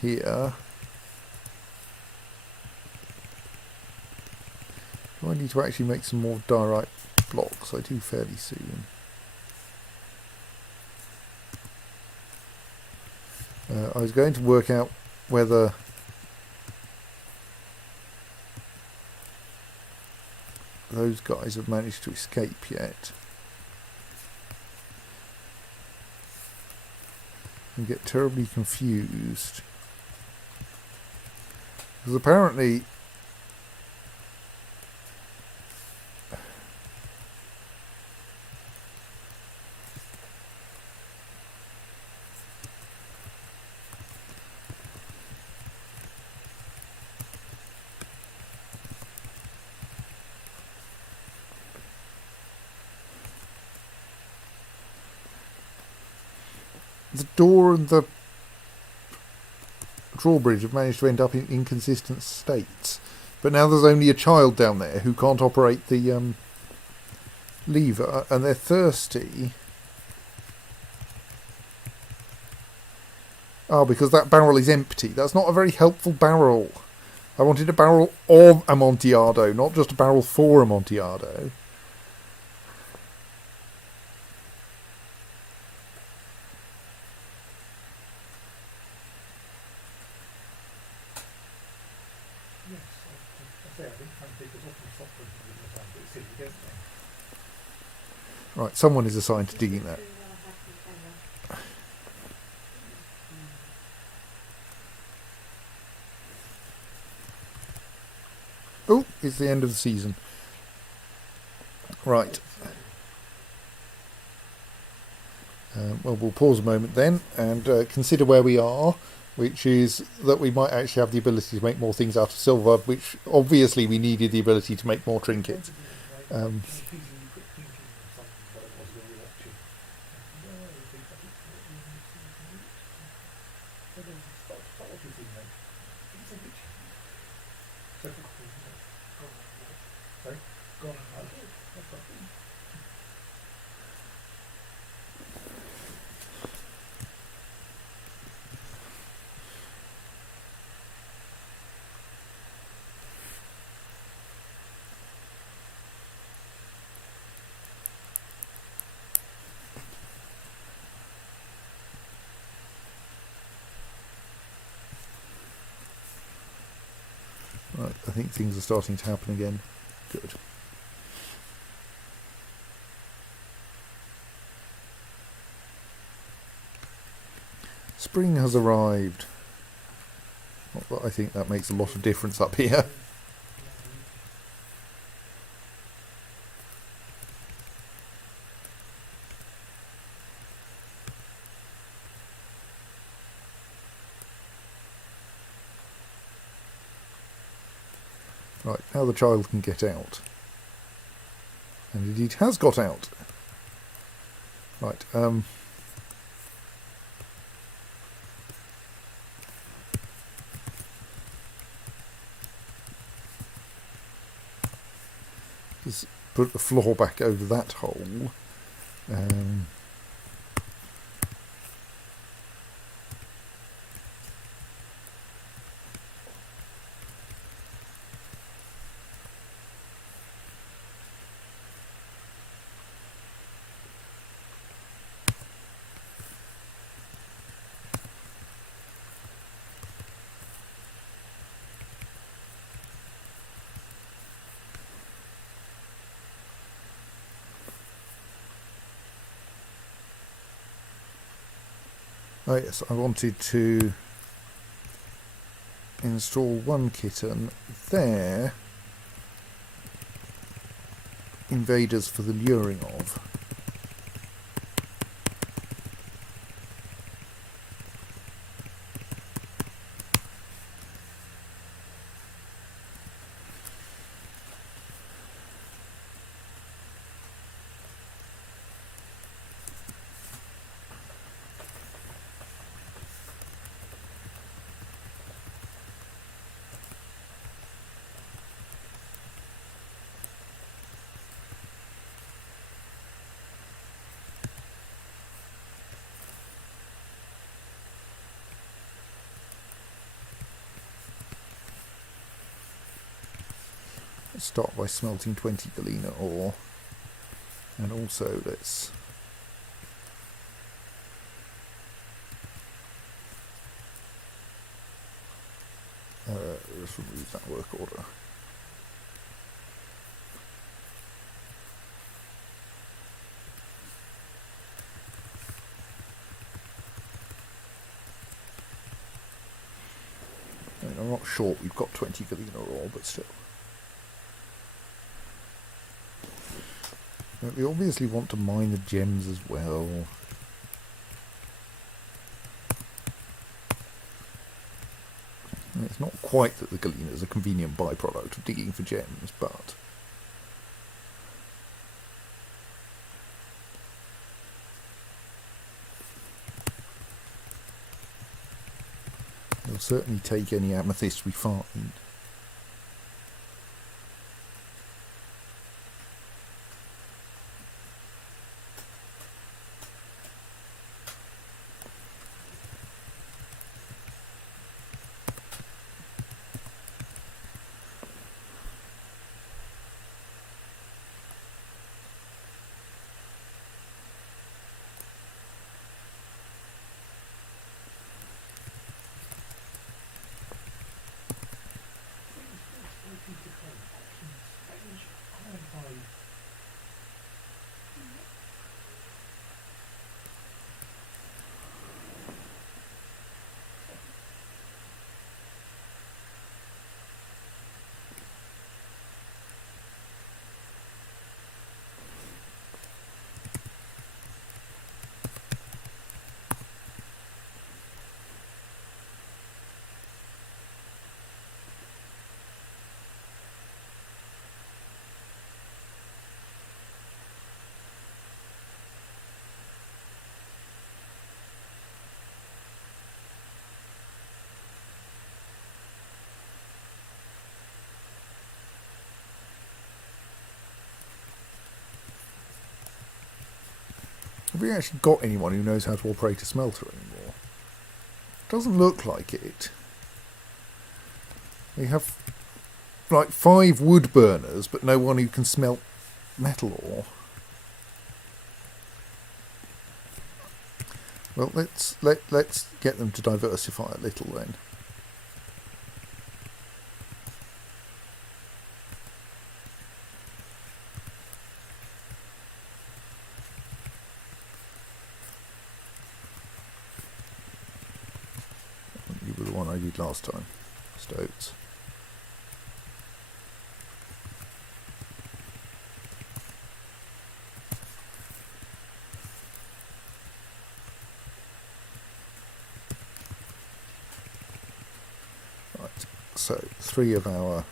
here. Do I need to actually make some more diorite blocks? I do fairly soon. I was going to work out whether those guys have managed to escape yet. And get terribly confused. Because apparently the door and the drawbridge have managed to end up in inconsistent states. But now there's only a child down there who can't operate the lever, and they're thirsty. Oh, because that barrel is empty. That's not a very helpful barrel. I wanted a barrel of Amontillado, not just a barrel for Amontillado. Yes, I think timetakers often stop them from the time, but it's silly, don't they? Right, someone is assigned to digging that. Oh, it's the end of the season. Right. Well, we'll pause a moment then and consider where we are, which is that we might actually have the ability to make more things out of silver, which obviously we needed the ability to make more trinkets. Right, I think things are starting to happen again. Good. Spring has arrived. Not that I think that makes a lot of difference up here. Right, now the child can get out. And indeed has got out. Right, just put the floor back over that hole. Oh yes, I wanted to install one kitten there. Invaders for the luring of. Let's start by smelting 20 galena ore, and also let's remove that work order. I'm not sure we've got 20 galena ore, but still. But we obviously want to mine the gems as well. And it's not quite that the galena is a convenient byproduct of digging for gems, but certainly take any amethyst we find. Have we actually got anyone who knows how to operate a smelter anymore? Doesn't look like it. We have like 5 wood burners, but no one who can smelt metal ore. Well, let's get them to diversify a little then. You were the one I did last time, Stoats. Right, so 3 of our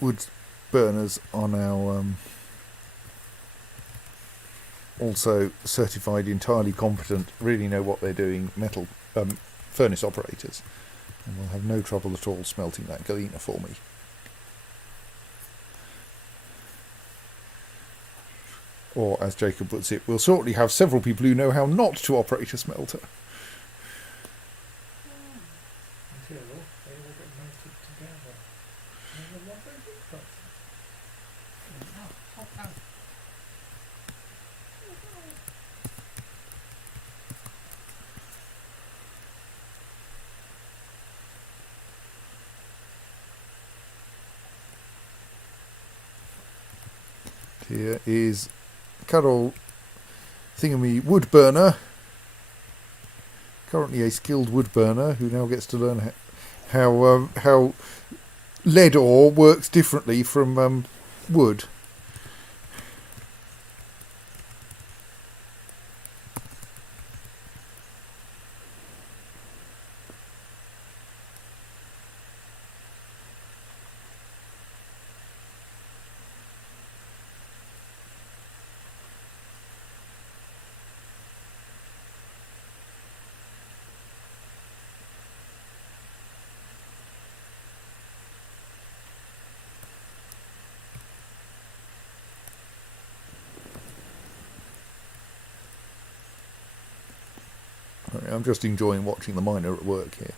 wood burners are now also certified, entirely competent, really know what they're doing, metal furnace operators, and will have no trouble at all smelting that galena for me. Or, as Jacob puts it, we'll shortly have several people who know how not to operate a smelter. Until they all get melted together. And then what they do, but Here is Carol Thingamy wood burner, currently a skilled wood burner who now gets to learn how lead ore works differently from wood. I'm just enjoying watching the miner at work here.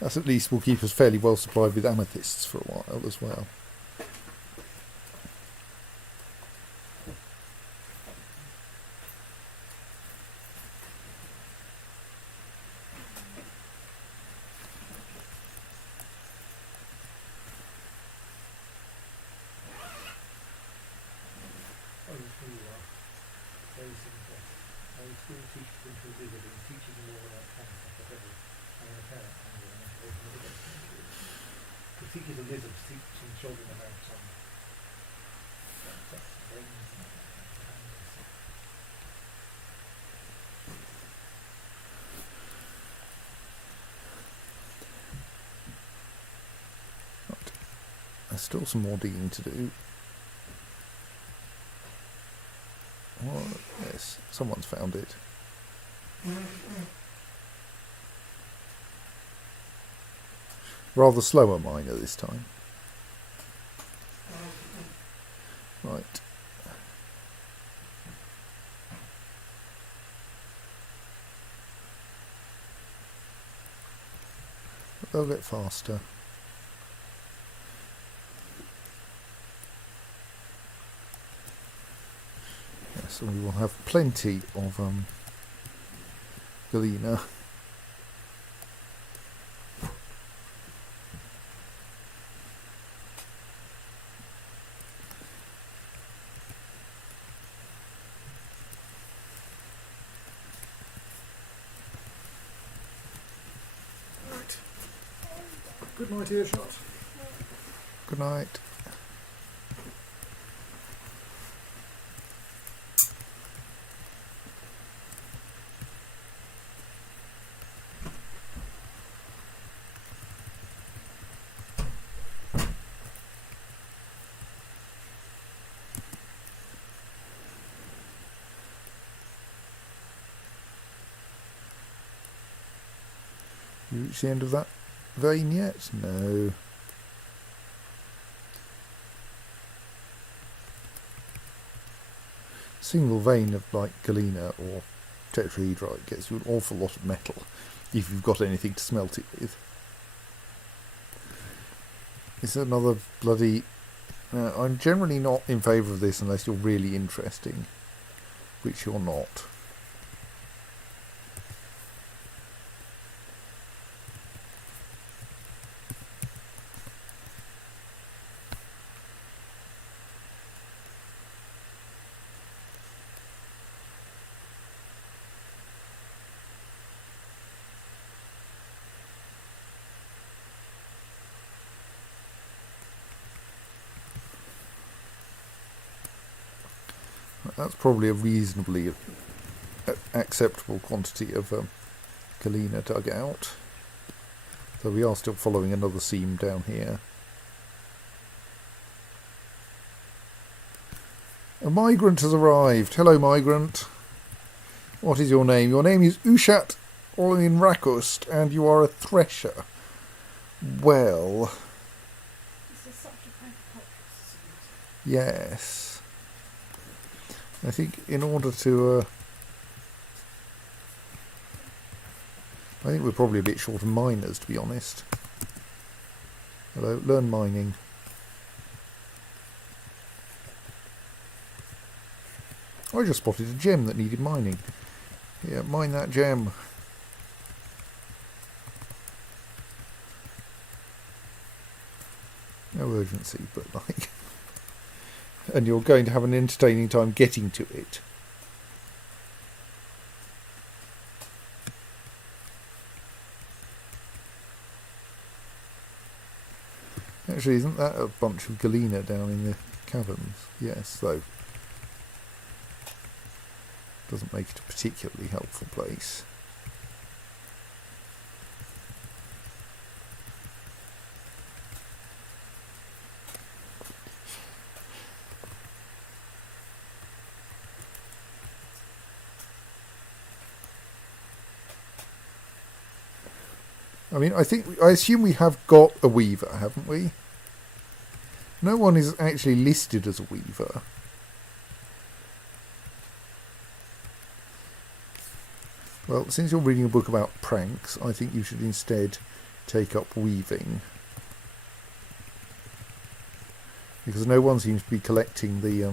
That at least will keep us fairly well supplied with amethysts for a while as well. very simple. A school teaches into a wizard and teaches them all about cancer, whatever. And then a parent comes in and another gets into it. The teachers are wizards teaching children about brains and Right. There's still some more digging to do. Oh, yes, someone's found it. Rather slower miner this time. Right. They'll get faster. Yes, and we will have plenty of galena. Good night, Earshot. Good night. You reached the end of that vein yet? No. Single vein of like galena or tetrahedrite gets you an awful lot of metal if you've got anything to smelt it with. It's another bloody... I'm generally not in favour of this unless you're really interesting, which you're not. That's probably a reasonably acceptable quantity of galena dug out. So we are still following another seam down here. A migrant has arrived. Hello, migrant. What is your name? Your name is Ushat Olin Rakust, and you are a thresher. Well... This is such a agricultural society. Yes. I think in order to... I think we're probably a bit short of miners, to be honest. Hello, learn mining. I just spotted a gem that needed mining. Yeah, mine that gem. No urgency, but like... and you're going to have an entertaining time getting to it. Actually, isn't that a bunch of galena down in the caverns? Yes, though. Doesn't make it a particularly helpful place. I mean, I assume we have got a weaver, haven't we? No one is actually listed as a weaver. Well, since you're reading a book about pranks, I think you should instead take up weaving. Because no one seems to be collecting the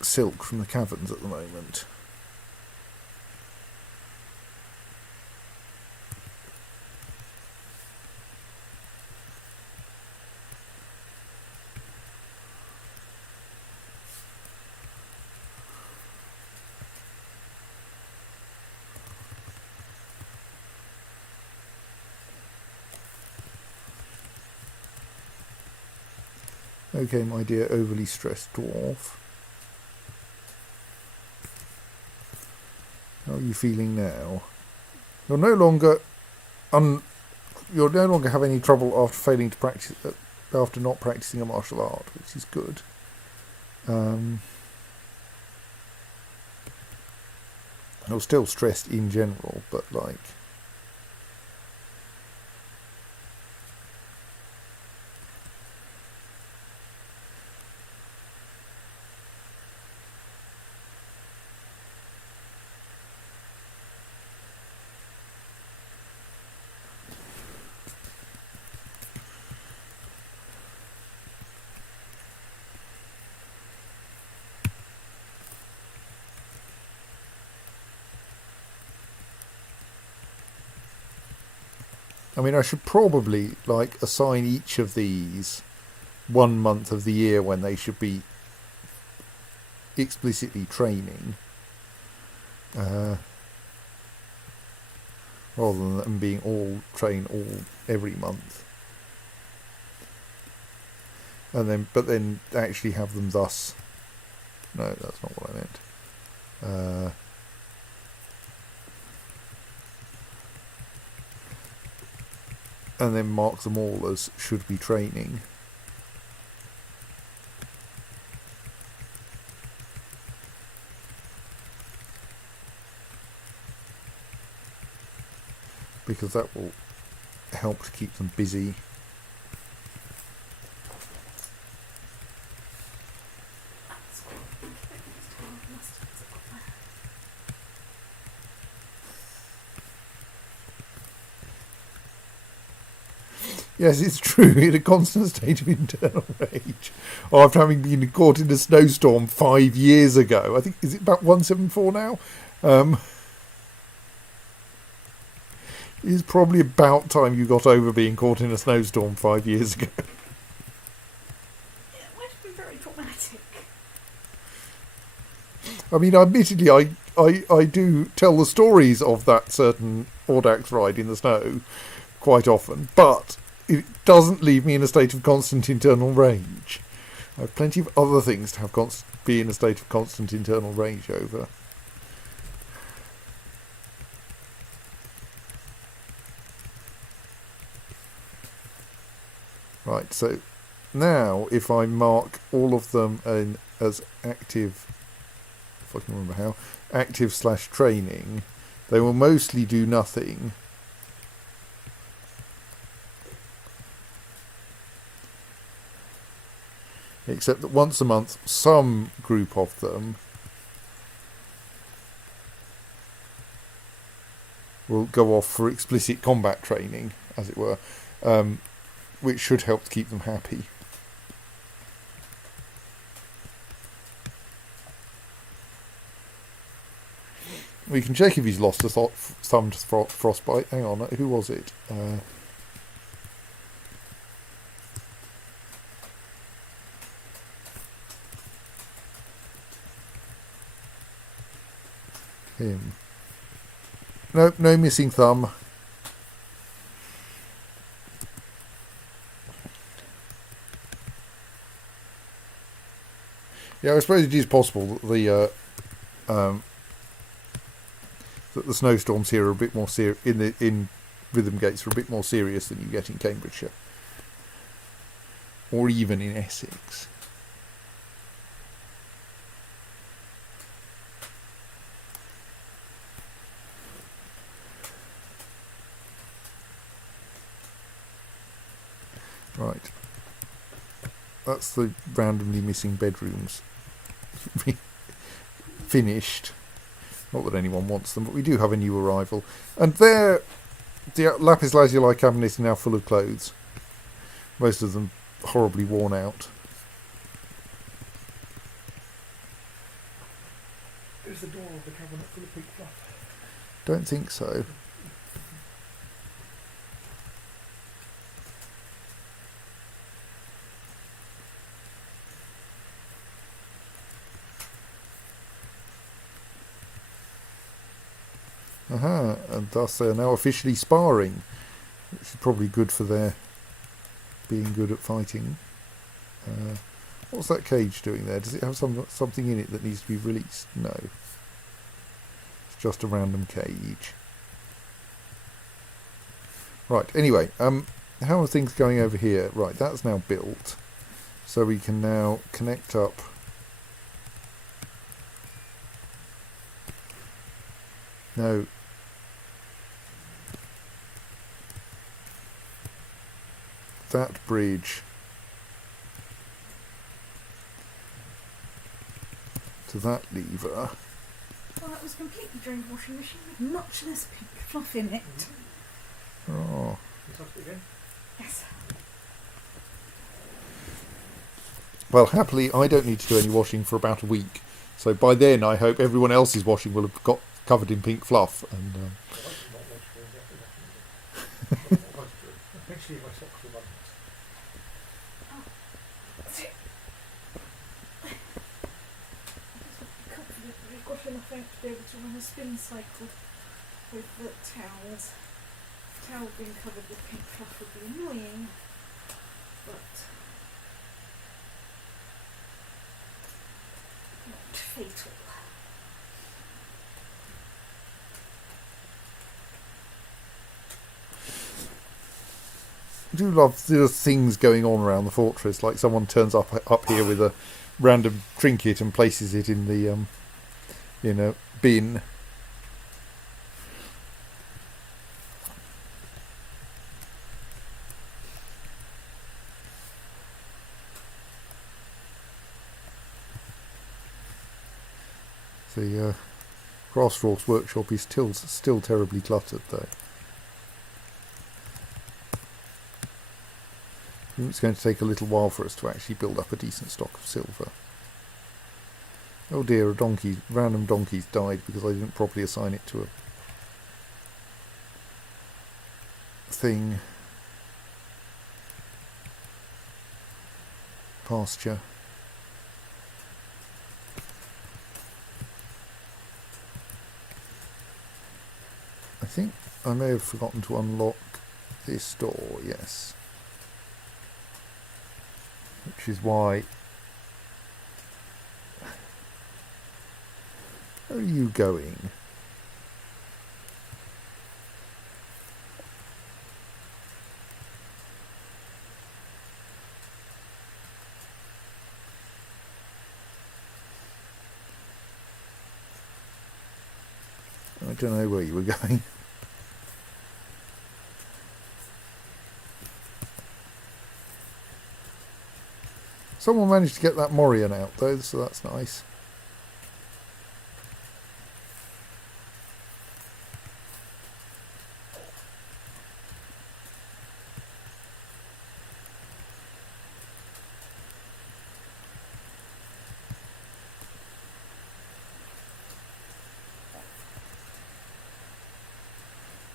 silk from the caverns at the moment. Okay, my dear overly stressed dwarf. How are you feeling now? You're no longer you'll no longer have any trouble after failing to practice, after not practicing a martial art, which is good. You're still stressed in general, but like. I mean, I should probably like assign each of these 1 month of the year when they should be explicitly training, rather than them being all train all every month, and then actually have them thus. No, that's not what I meant. And then mark them all as should be training. Because that will help to keep them busy. Yes, it's true, in a constant state of internal rage. After having been caught in a snowstorm 5 years ago. I think, is it about 174 now? It's probably about time you got over being caught in a snowstorm 5 years ago. Yeah, it might have been very traumatic. I mean, admittedly, I do tell the stories of that certain Audax ride in the snow quite often, but it doesn't leave me in a state of constant internal rage. I have plenty of other things to be in a state of constant internal rage over. Right, so now if I mark all of them as active, if I can remember how, active/training, they will mostly do nothing. Except that once a month, some group of them will go off for explicit combat training, as it were, which should help to keep them happy. We can check if he's lost a thumb to frostbite. Hang on, who was it? Him. Nope, no missing thumb. Yeah, I suppose it is possible that the snowstorms here are a bit more in Rhythmgates are a bit more serious than you get in Cambridgeshire, or even in Essex. Right, that's the randomly missing bedrooms finished. Not that anyone wants them, but we do have a new arrival. And there, the lapis lazuli cabinet is now full of clothes. Most of them horribly worn out. Is the door of the cabinet full of pink fluff? Don't think so. Aha, and thus they are now officially sparring, which is probably good for their being good at fighting. What's that cage doing there? Does it have something in it that needs to be released? No. It's just a random cage. Right, anyway, how are things going over here? Right, that's now built. So we can now connect up no. That bridge to that lever. Well, that was completely drained washing machine with much less pink fluff in it. Oh. Again. Yes. Well, happily, I don't need to do any washing for about a week. So by then, I hope everyone else's washing will have got covered in pink fluff. And Eventually my socks will run. That's it. I'm confident that we've got enough ink to be able to run a spin cycle with the towels. The towel being covered with pink fluff would be annoying, but not fatal. I do love the things going on around the fortress, like someone turns up here with a random trinket and places it in the bin. The Grassraw's workshop is still terribly cluttered, though. I think it's going to take a little while for us to actually build up a decent stock of silver. Oh dear, random donkey's died because I didn't properly assign it to a thing. Pasture. I think I may have forgotten to unlock this door, yes. Which is why... Where are you going? I don't know where you were going. Someone managed to get that Morion out though, so that's nice.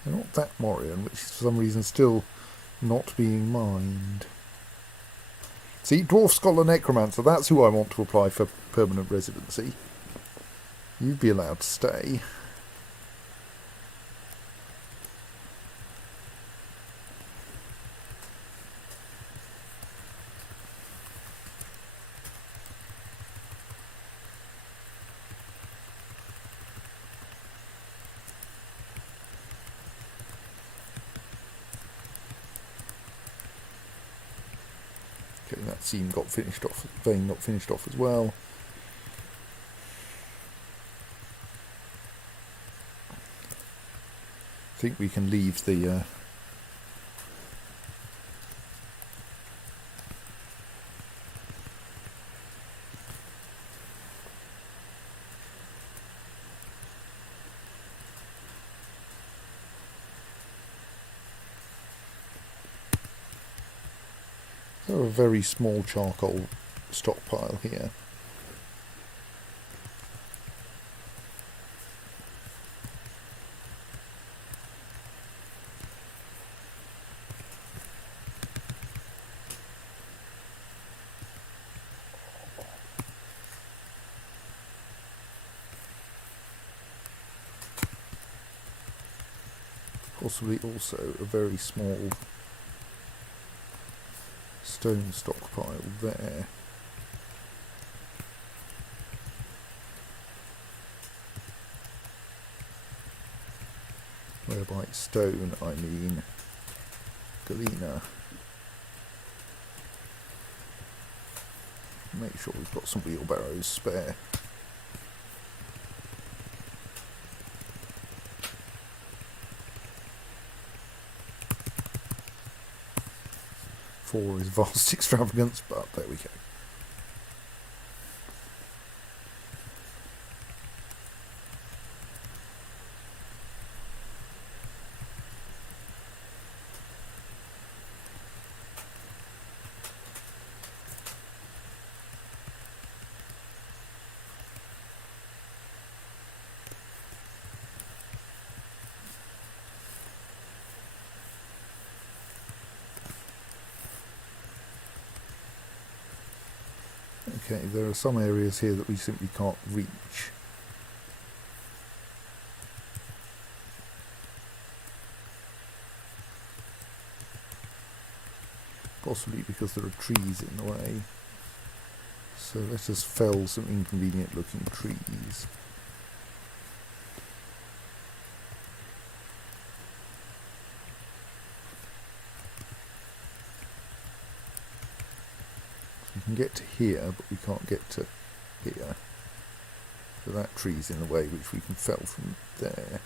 And not that Morion, which is for some reason still not being mined. See, Dwarf Scholar Necromancer, that's who I want to apply for permanent residency. You'd be allowed to stay. Okay, that seam got finished off, vein got finished off as well. I think we can leave the a very small charcoal stockpile here. Possibly also a very small stone stockpile there. Whereby stone, I mean galena. Make sure we've got some wheelbarrows spare. Four is vast extravagance, but there we go. Okay, there are some areas here that we simply can't reach. Possibly because there are trees in the way. So let us fell some inconvenient looking trees. We can get to here, but we can't get to here. So that tree's in the way, which we can fell from there.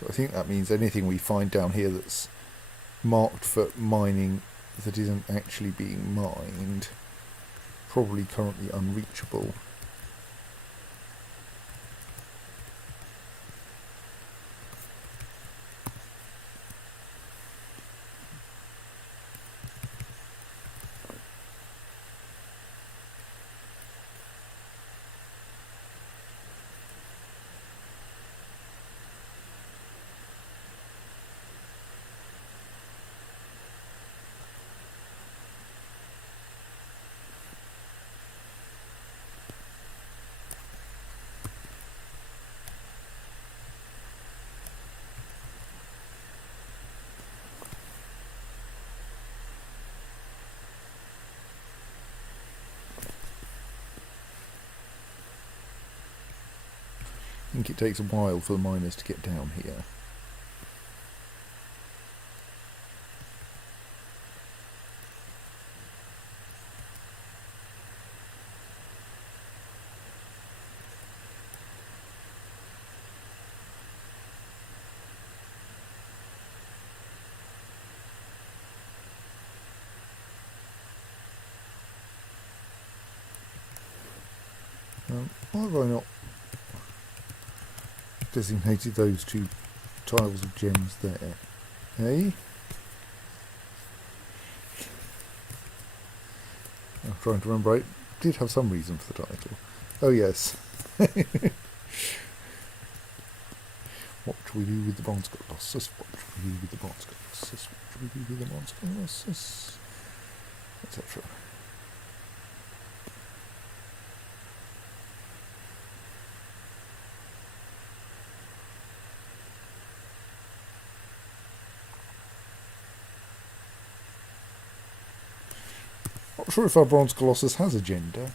So I think that means anything we find down here that's marked for mining that isn't actually being mined, probably currently unreachable. I think it takes a while for the miners to get down here. Why have I not designated those two tiles of gems there? Eh? I'm trying to remember. I did have some reason for the title. Oh yes. What shall we do with the bronze colossus? What shall we do with the bronze colossus? What shall we do with the bronze colossus? Etc. Not sure if our bronze colossus has a gender.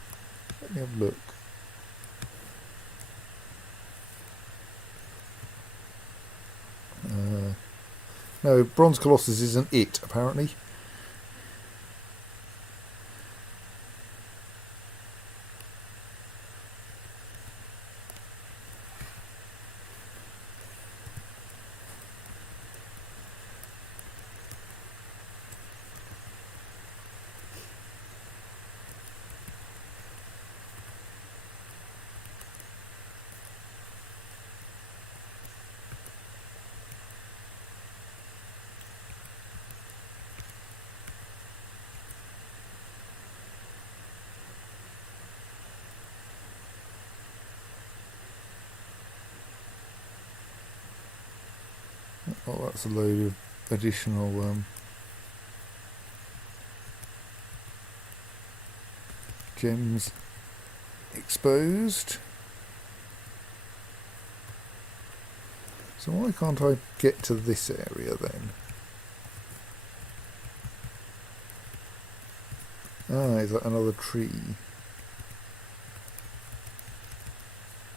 Let me have a look. No, bronze colossus isn't it, apparently. Oh, that's a load of additional gems exposed. So why can't I get to this area then? Ah, is that another tree?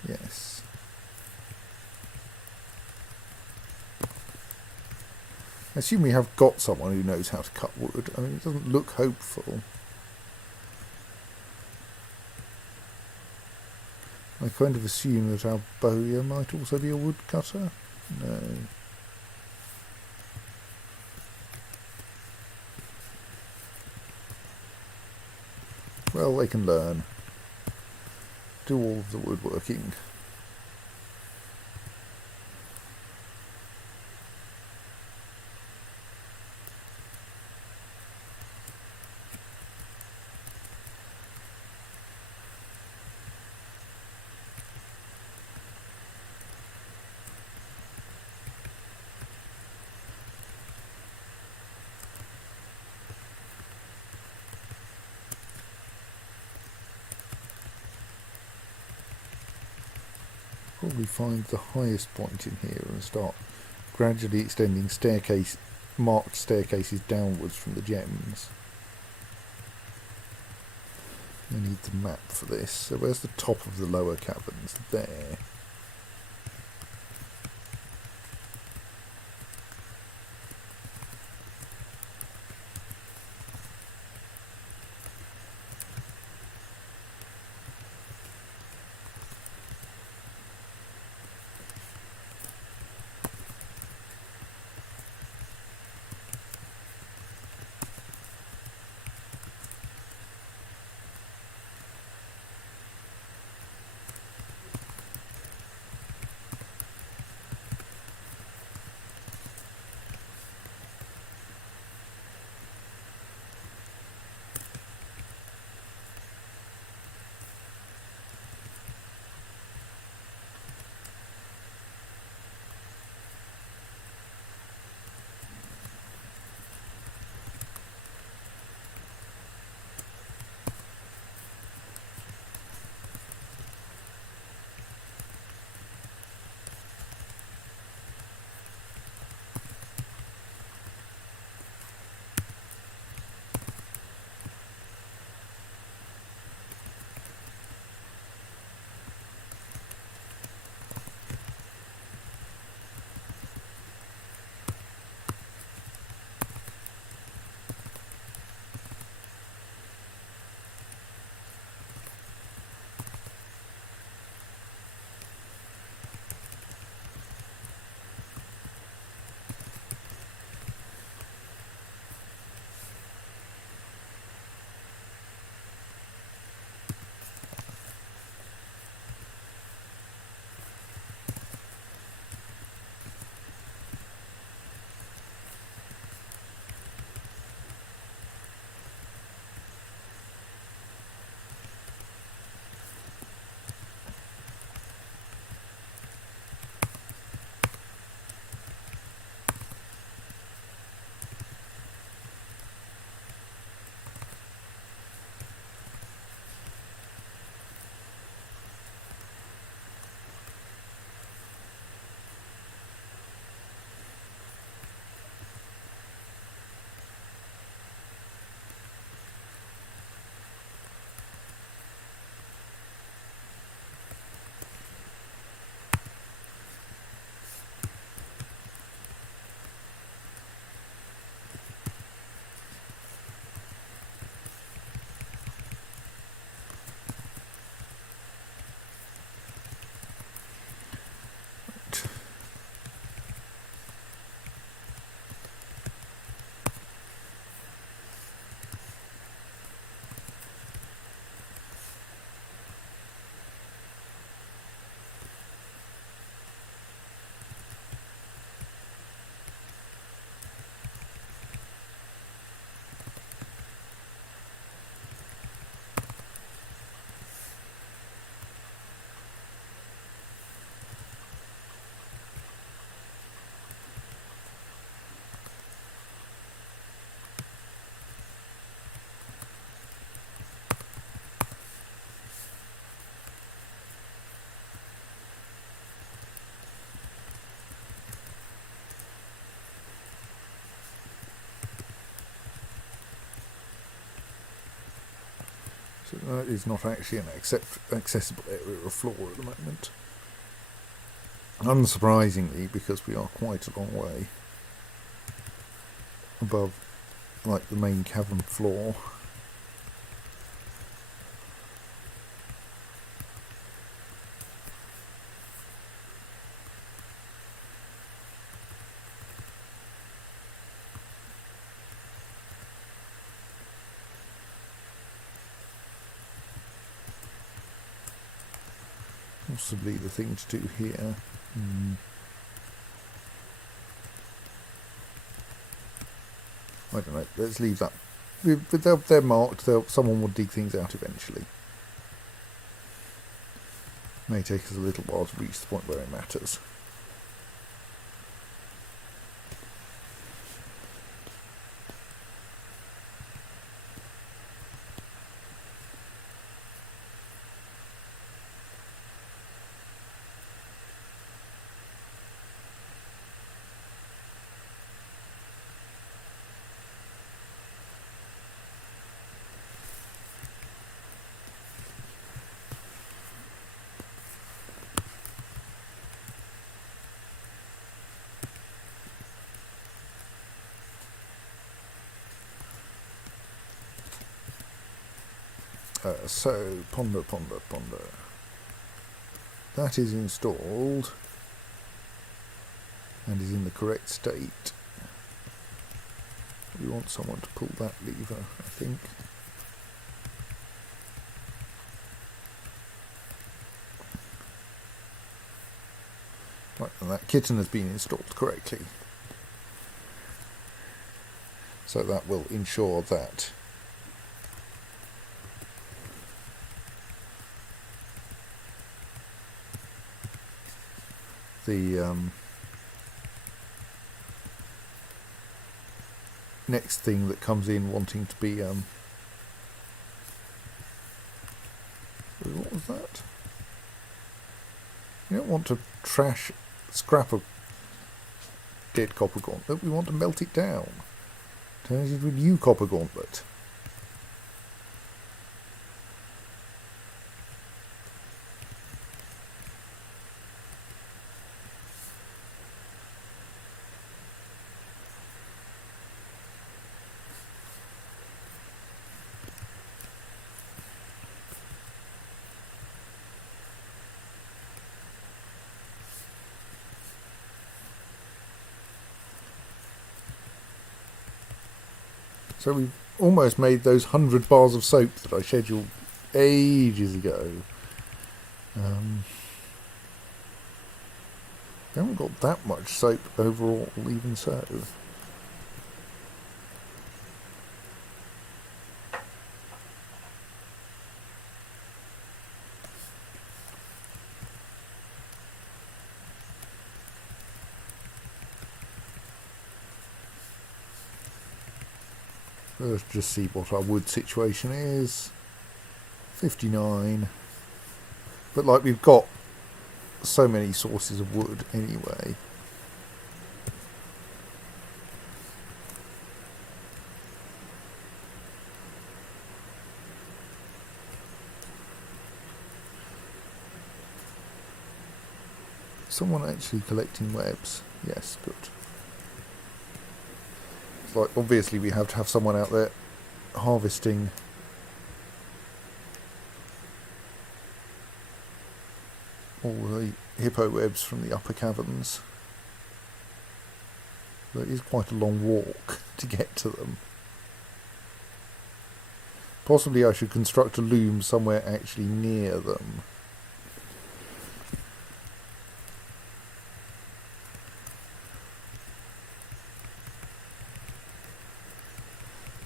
Yes. I assume we have got someone who knows how to cut wood. I mean, it doesn't look hopeful. I kind of assume that our bowyer might also be a woodcutter. No. Well, they can learn. Do all of the woodworking. Probably find the highest point in here and start gradually extending marked staircases downwards from the gems. I need the map for this. So where's the top of the lower caverns? There. So that is not actually an accessible area of floor at the moment. Unsurprisingly, because we are quite a long way above, like, the main cavern floor. Possibly the thing to do here. I don't know. Let's leave that. They're marked. Someone will dig things out eventually. May take us a little while to reach the point where it matters. So, ponder. That is installed and is in the correct state. We want someone to pull that lever, I think. Right, and that kitten has been installed correctly. So that will ensure that the next thing that comes in wanting to be what was that? You don't want to scrap a dead copper gauntlet, we want to melt it down. Turn it into a new copper gauntlet. So we've almost made those 100 bars of soap that I scheduled ages ago. We haven't got that much soap overall, even so. Let's just see what our wood situation is. 59. But like we've got so many sources of wood anyway. Someone actually collecting webs. Yes, good. Like, obviously we have to have someone out there harvesting all the hippo webs from the upper caverns. But it is quite a long walk to get to them. Possibly I should construct a loom somewhere actually near them.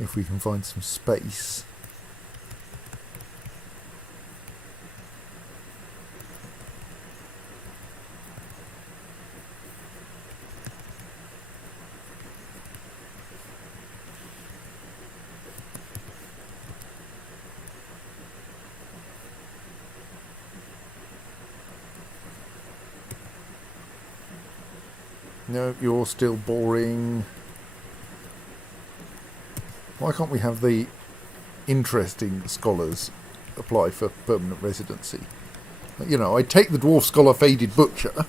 If we can find some space. No, you're still boring. Why can't we have the interesting scholars apply for permanent residency. You know, I'd take the Dwarf Scholar Faded Butcher,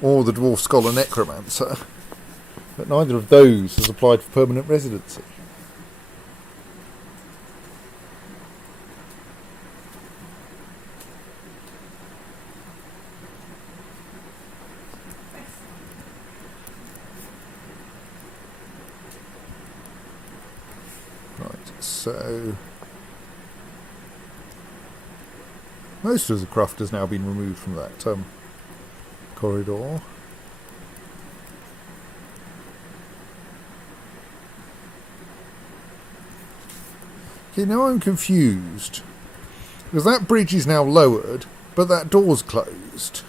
or the Dwarf Scholar Necromancer, but neither of those has applied for permanent residency. Right, so most of the craft has now been removed from that corridor. Okay, now I'm confused. Because that bridge is now lowered, but that door's closed.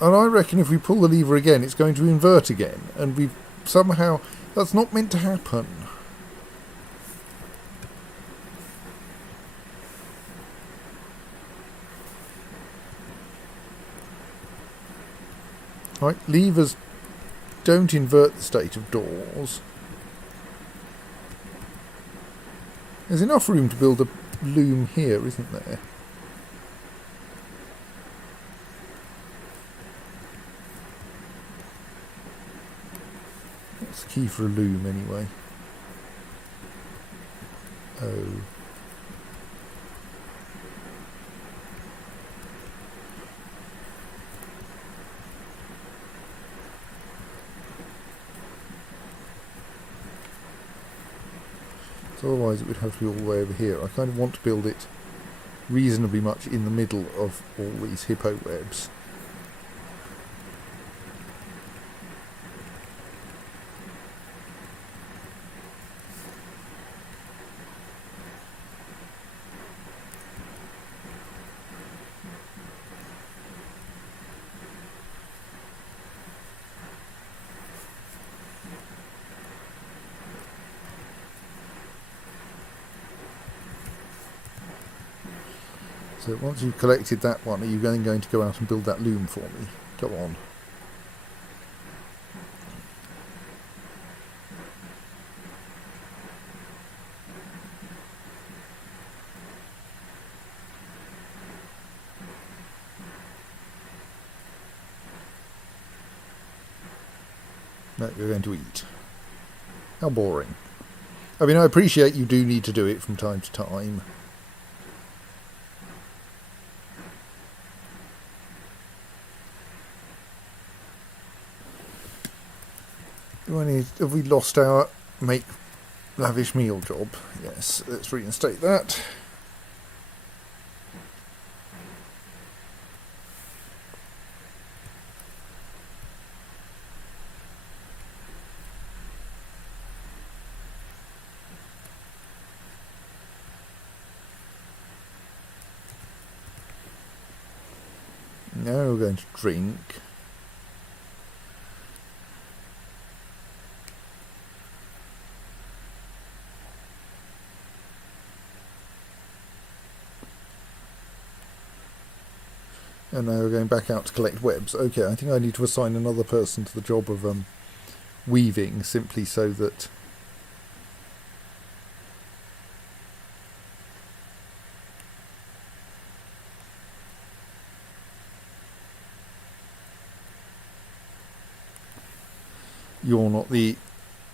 And I reckon if we pull the lever again, it's going to invert again. And we've somehow... That's not meant to happen. Right, levers don't invert the state of doors. There's enough room to build a loom here, isn't there? What's the key for a loom anyway? Oh. So otherwise it would have to be all the way over here. I kind of want to build it reasonably much in the middle of all these hippo webs. So once you've collected that one, are you then going to go out and build that loom for me? Go on. No, you're going to eat. How boring. I mean, I appreciate you do need to do it from time to time. Have we lost our make lavish meal job? Yes, let's reinstate that. Now we're going to drink. And now we're going back out to collect webs. Okay, I think I need to assign another person to the job of weaving, simply so that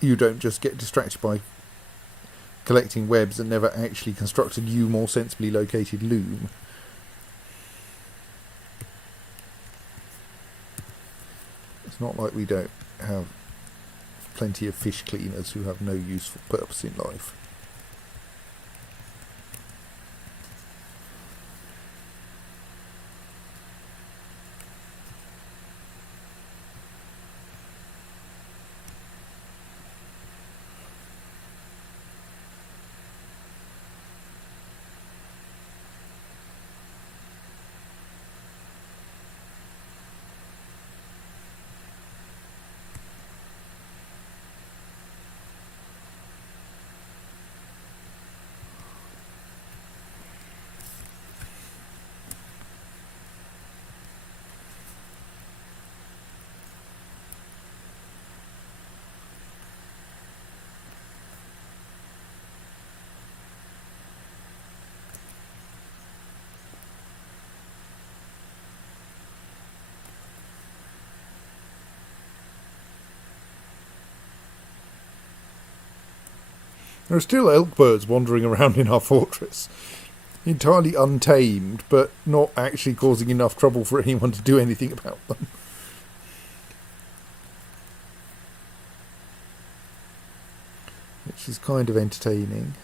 you don't just get distracted by collecting webs and never actually construct a new, more sensibly located loom. It's not like we don't have plenty of fish cleaners who have no useful purpose in life. There are still elk birds wandering around in our fortress. Entirely untamed, but not actually causing enough trouble for anyone to do anything about them. Which is kind of entertaining.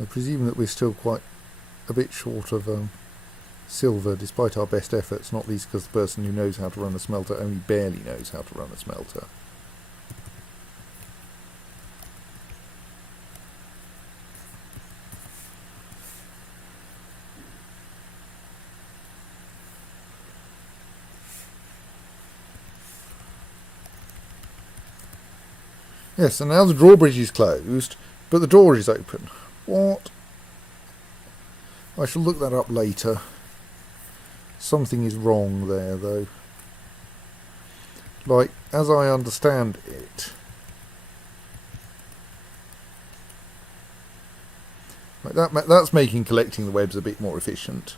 I presume that we're still quite a bit short of silver, despite our best efforts, not least because the person who knows how to run a smelter only barely knows how to run a smelter. Yes, and now the drawbridge is closed, but the door is open. What? I shall look that up later. Something is wrong there, though. Like, as I understand it... Like that's making collecting the webs a bit more efficient.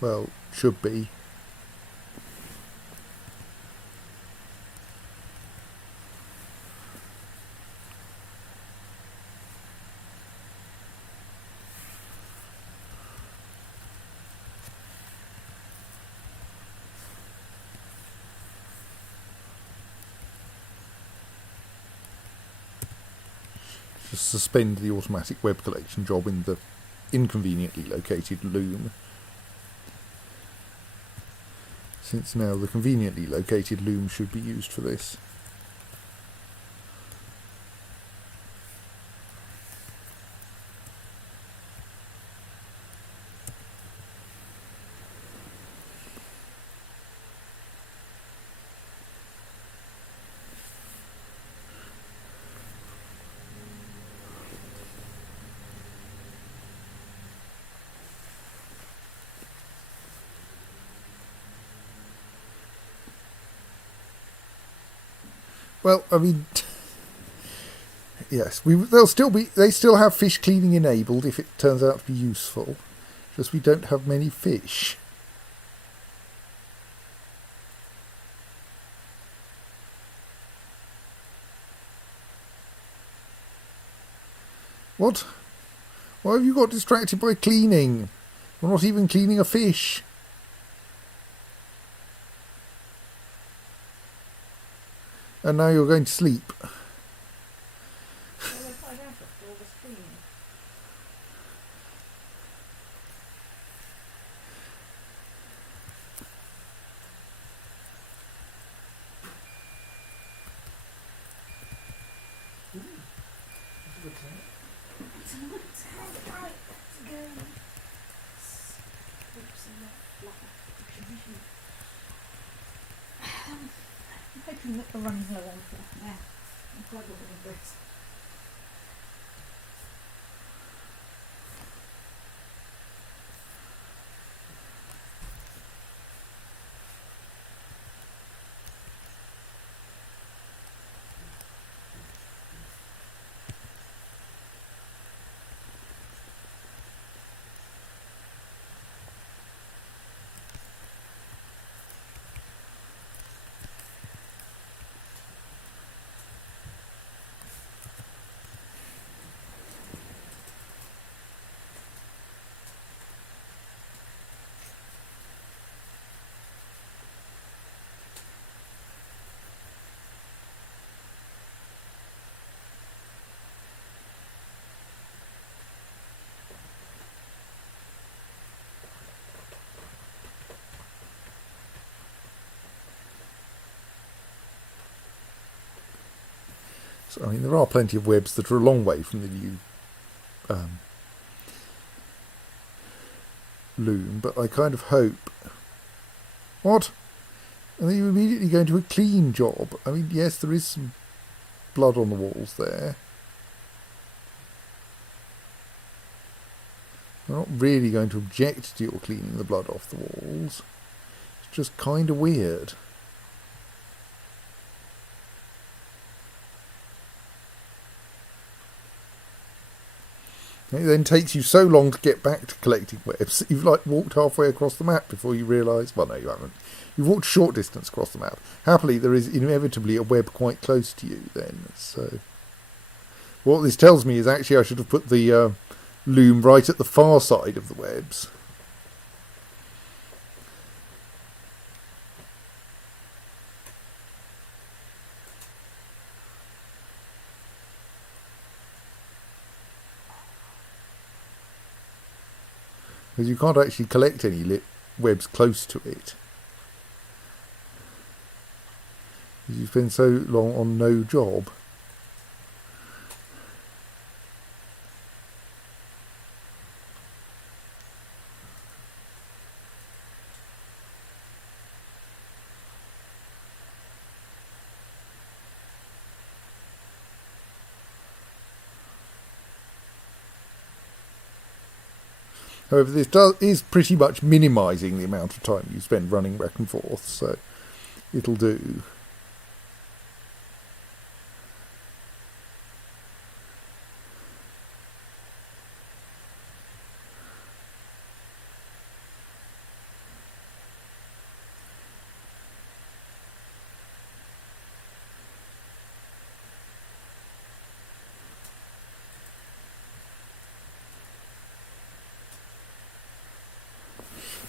Well, should be. Just suspend the automatic web collection job in the inconveniently located loom. Since now the conveniently located loom should be used for this. Well, I mean, yes, they still have fish cleaning enabled if it turns out to be useful. Just we don't have many fish. What? Why have you got distracted by cleaning? We're not even cleaning a fish. And now you're going to sleep. Well, if I don't have to all the screen. That's a good sign. It's not right to go. Oops, I'm not fluffy. I'm hoping that we're running low on fluff now. I'm glad we're doing this. So, I mean, there are plenty of webs that are a long way from the new loom, but I kind of hope... What? Are you immediately going to a clean job? I mean, yes, there is some blood on the walls there. I'm not really going to object to your cleaning the blood off the walls. It's just kind of weird. It then takes you so long to get back to collecting webs that you've like walked halfway across the map before you realise. Well, no, you haven't. You've walked a short distance across the map. Happily, there is inevitably a web quite close to you then. So, what this tells me is actually I should have put the loom right at the far side of the webs. Because you can't actually collect any webs close to it. Because you spend so long on no job. However, this is pretty much minimising the amount of time you spend running back and forth, so it'll do.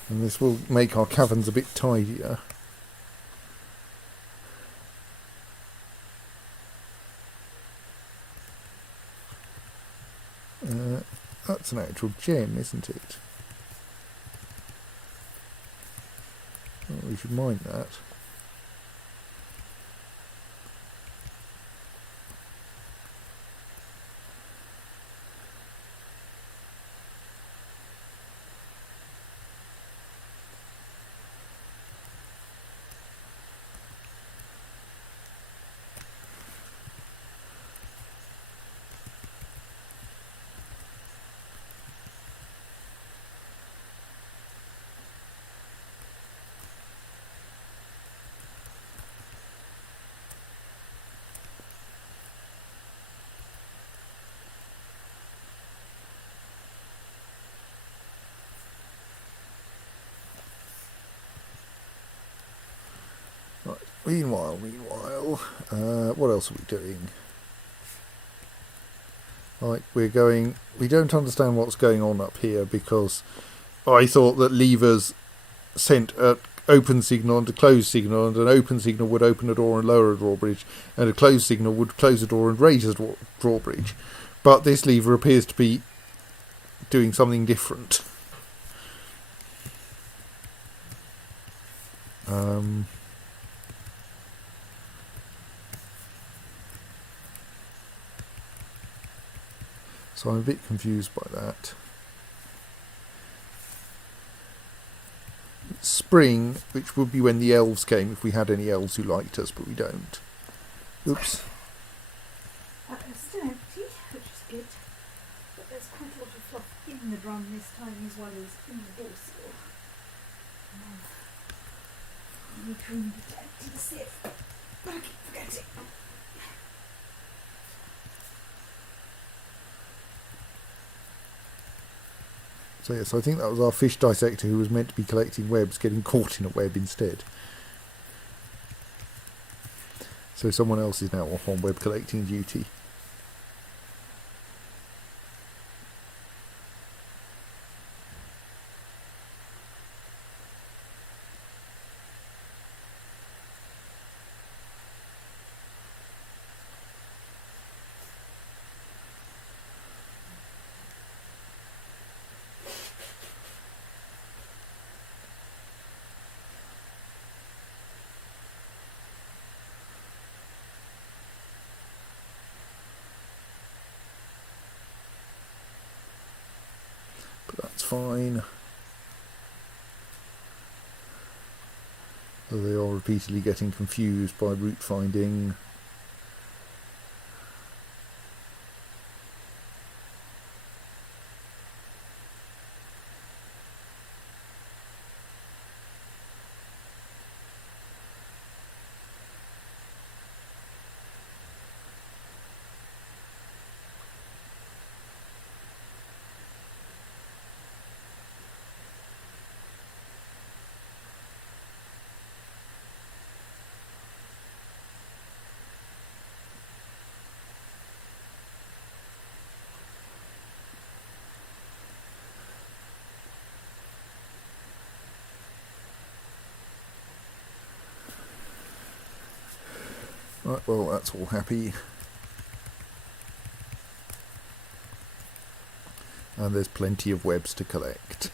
And this will make our caverns a bit tidier. That's an actual gem, isn't it? Oh, we should mine that. Meanwhile, what else are we doing? Right, we don't understand what's going on up here because I thought that levers sent an open signal and a closed signal, and an open signal would open a door and lower a drawbridge, and a closed signal would close a door and raise a drawbridge. But this lever appears to be doing something different. So I'm a bit confused by that. Spring, which would be when the elves came, if we had any elves who liked us, but we don't. Oops. It's still empty, which is good. But there's quite a lot of fluff in the drum this time as well as in the door sill. I need to remove it to empty the sieve, but I keep forgetting. So yes, I think that was our fish dissector who was meant to be collecting webs getting caught in a web instead. So someone else is now off on web collecting duty. That's fine. So they are repeatedly getting confused by route finding. Right, well, that's all happy. And there's plenty of webs to collect.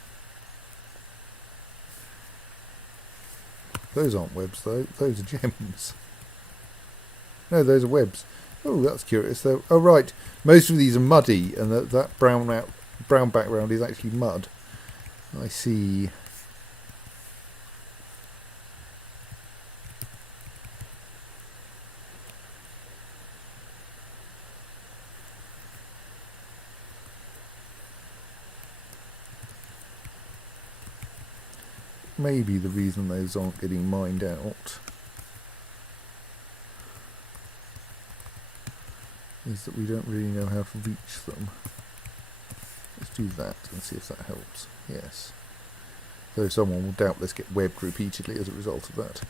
Those aren't webs, though. Those are gems. No, those are webs. Oh, that's curious, though. Oh, right. Most of these are muddy, and that brown background is actually mud. I see. Maybe the reason those aren't getting mined out is that we don't really know how to reach them. Let's do that and see if that helps. Yes. Though someone will doubtless get webbed repeatedly as a result of that.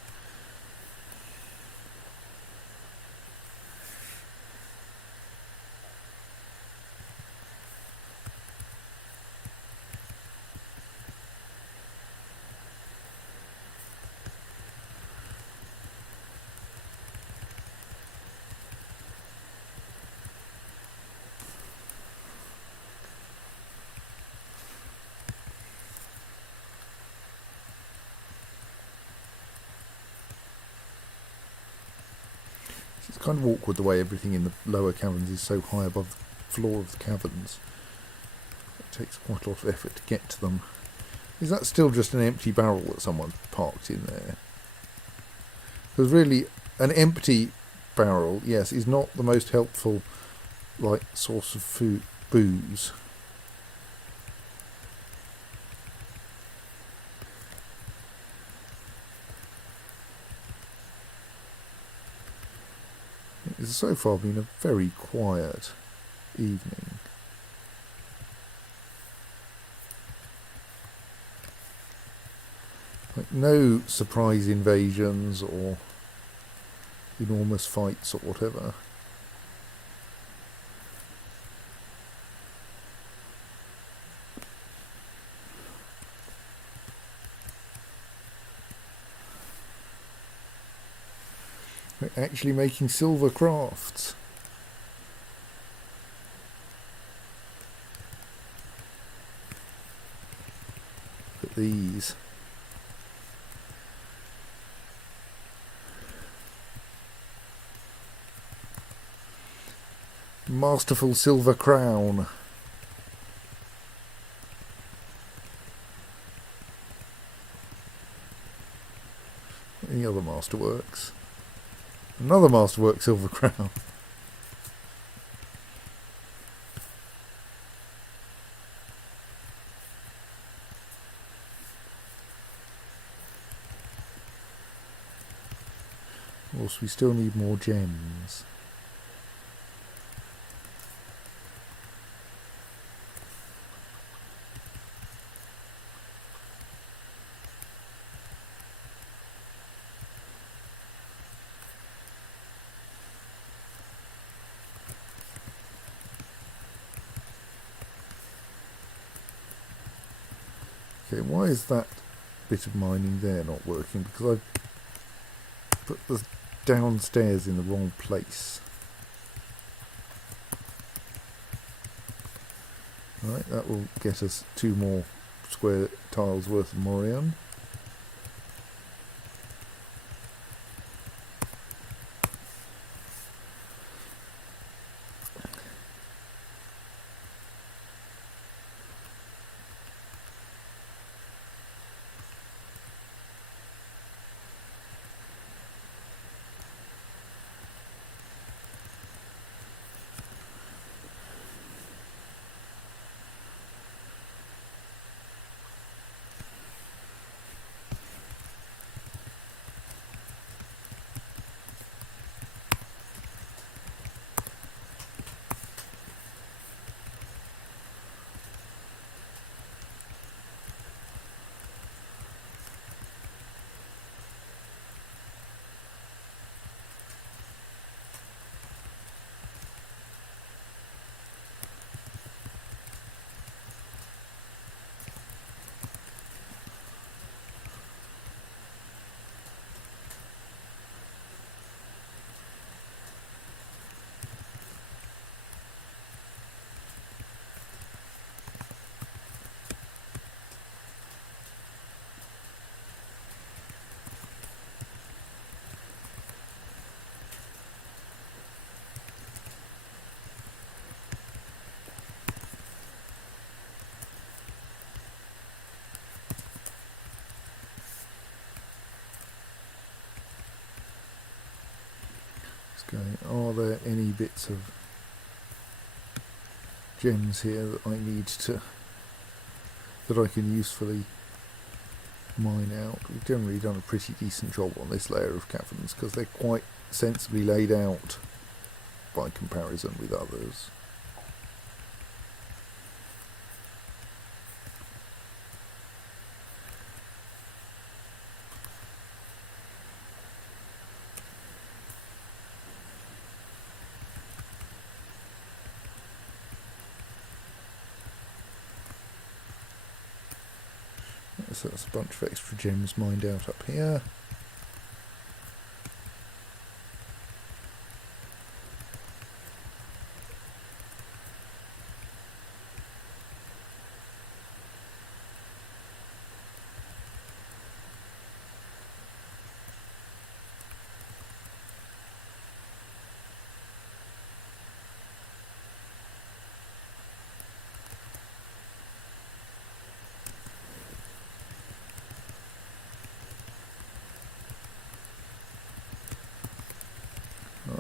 It's kind of awkward the way everything in the lower caverns is so high above the floor of the caverns. It takes quite a lot of effort to get to them. Is that still just an empty barrel that someone parked in there? Because really, an empty barrel, yes, is not the most helpful, like, source of food, booze. It's so far been a very quiet evening. Like, no surprise invasions or enormous fights or whatever. We're actually making silver crafts. But these. Masterful silver crown. Any other masterworks? Another masterwork silver crown. Of course, we still need more gems. Okay, why is that bit of mining there not working? Because I've put the downstairs in the wrong place. Right, that will get us 2 more square tiles worth of Morion. Okay, are there any bits of gems here that I need to, that I can usefully mine out? We've generally done a pretty decent job on this layer of caverns because they're quite sensibly laid out by comparison with others. So that's a bunch of extra gems mined out up here.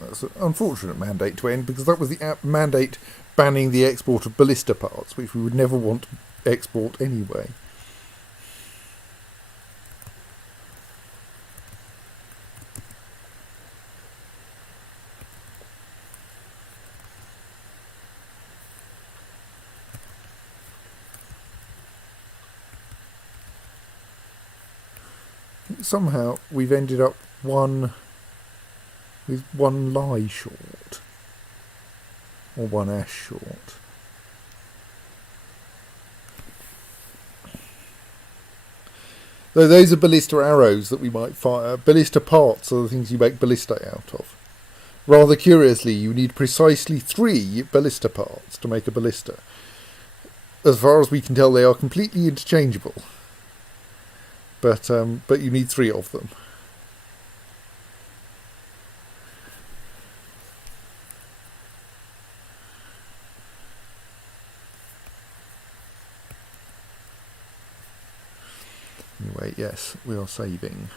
That's an unfortunate mandate to end, because that was the mandate banning the export of ballista parts, which we would never want to export anyway. Somehow we've ended up with one lie short, or one ash short. Though those are ballista arrows that we might fire. Ballista parts are the things you make ballista out of. Rather curiously, you need precisely 3 ballista parts to make a ballista. As far as we can tell, they are completely interchangeable. But you need 3 of them. Anyway, yes, we are saving.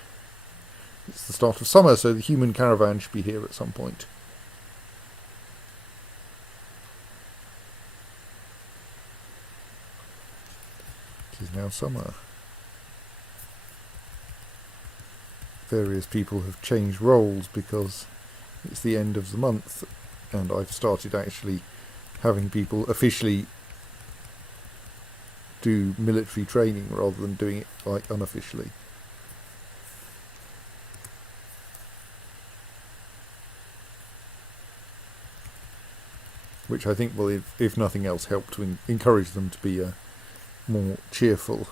It's the start of summer, so the human caravan should be here at some point. It is now summer. Various people have changed roles because it's the end of the month, and I've started actually having people officially do military training rather than doing it like unofficially. Which I think will, if nothing else, help to encourage them to be more cheerful.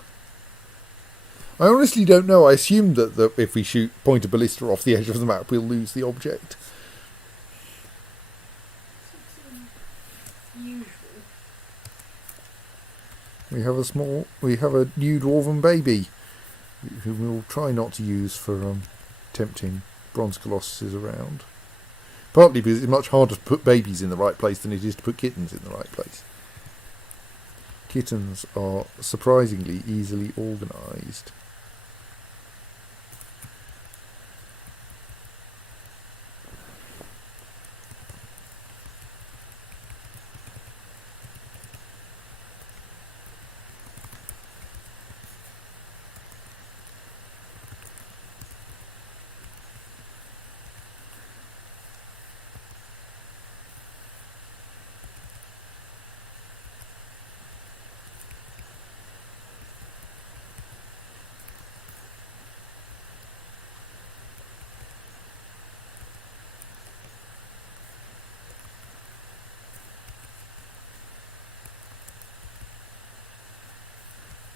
I honestly don't know. I assume that if we point a ballista off the edge of the map, we'll lose the object. Usual. We have a new dwarven baby, who we'll try not to use for tempting bronze colossuses around. Partly because it's much harder to put babies in the right place than it is to put kittens in the right place. Kittens are surprisingly easily organised.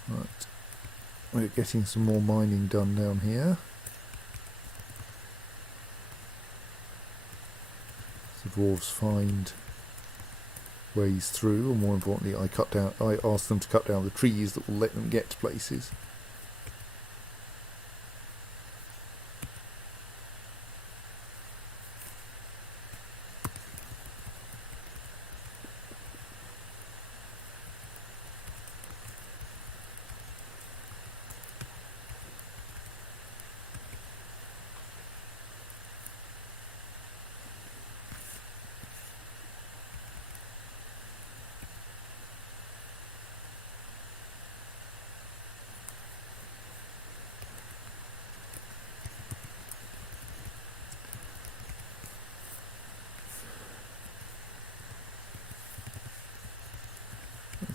Right, we're getting some more mining done down here. The dwarves find ways through, or more importantly, I ask them to cut down the trees that will let them get to places.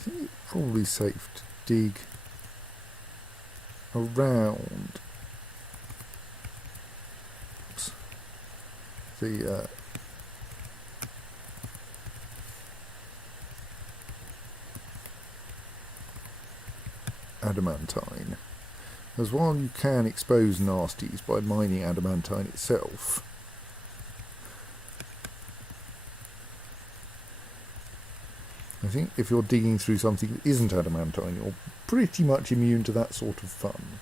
think it's probably safe to dig around the adamantine, as while you can expose nasties by mining adamantine itself, I think if you're digging through something that isn't adamantine, you're pretty much immune to that sort of fun.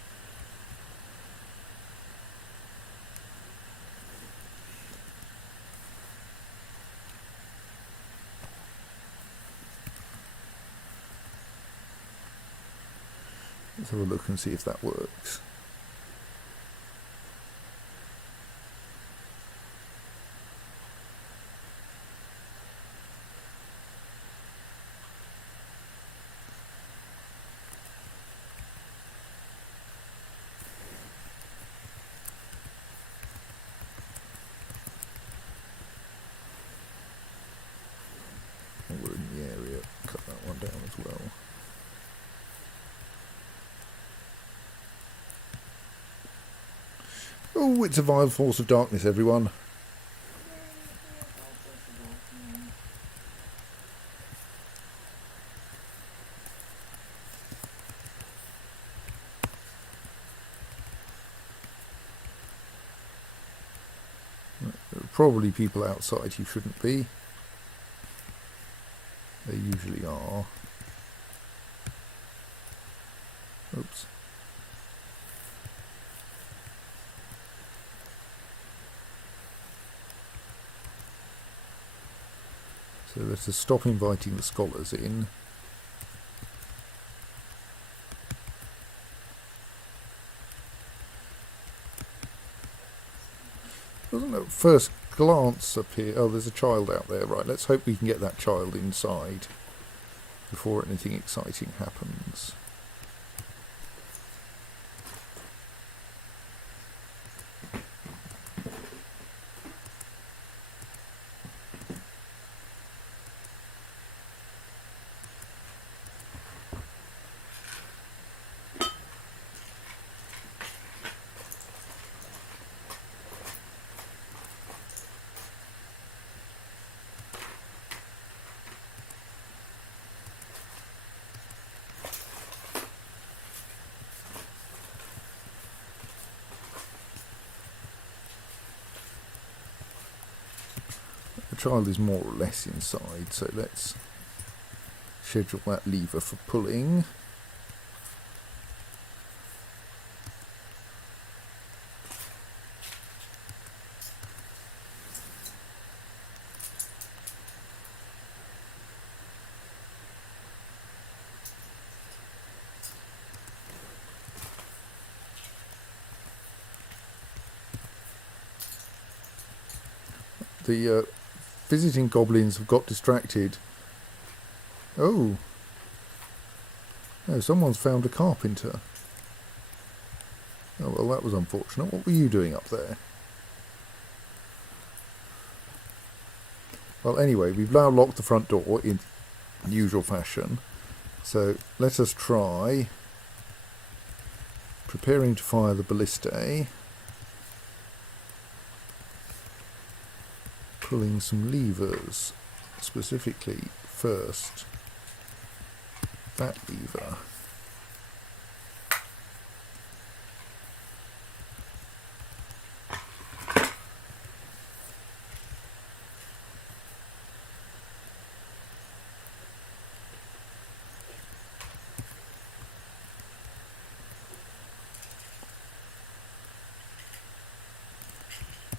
Let's have a look and see if that works. We're in the area, cut that one down as well. Oh, it's a vile force of darkness, everyone. There are probably people outside who shouldn't be. They usually are. Oops. So let us stop inviting the scholars in. Doesn't at first glance appear... Oh, there's a child out there. Right, let's hope we can get that child inside before anything exciting happens. The child is more or less inside, so let's schedule that lever for pulling. The visiting goblins have got distracted. Oh. No, someone's found a carpenter. Oh, well, that was unfortunate. What were you doing up there? Well, anyway, we've now locked the front door in usual fashion. So let us try preparing to fire the ballistae. Pulling some levers, specifically first that lever.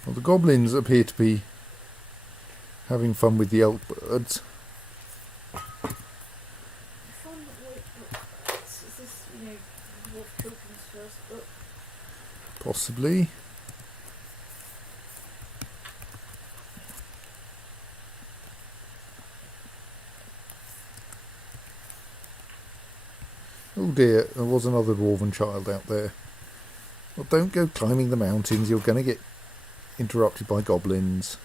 Well, the goblins appear to be having fun with the elk birds. Is this, Wolf Children's first book? Possibly. Oh dear, there was another dwarven child out there. Well, don't go climbing the mountains, you're going to get interrupted by goblins.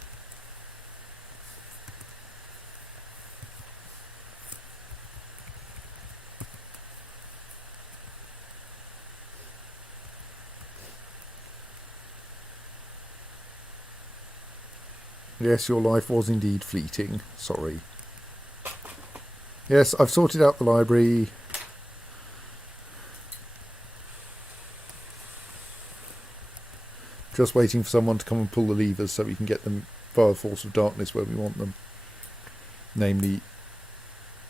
Yes, your life was indeed fleeting. Sorry. Yes, I've sorted out the library. Just waiting for someone to come and pull the levers so we can get them via the force of darkness where we want them. Namely,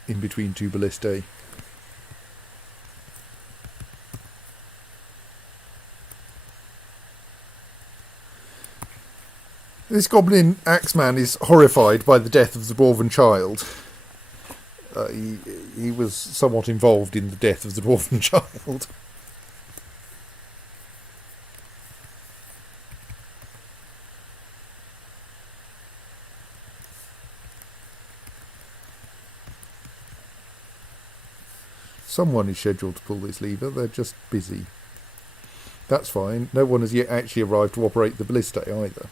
in between two ballistae. This goblin axeman is horrified by the death of the dwarven child. He was somewhat involved in the death of the dwarven child. Someone is scheduled to pull this lever, they're just busy. That's fine, no one has yet actually arrived to operate the ballistae either.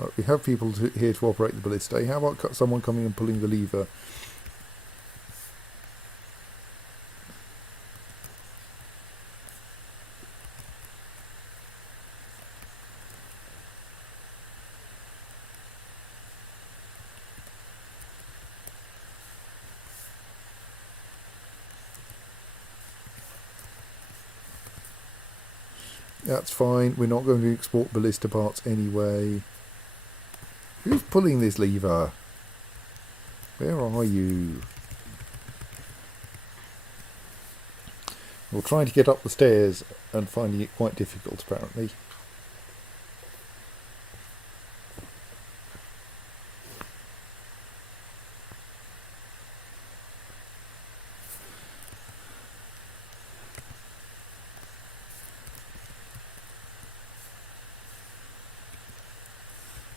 Right, we have people here to operate the ballistae. How about someone coming and pulling the lever? That's fine, we're not going to export ballista parts anyway. Who's pulling this lever? Where are you? We're trying to get up the stairs and finding it quite difficult, apparently.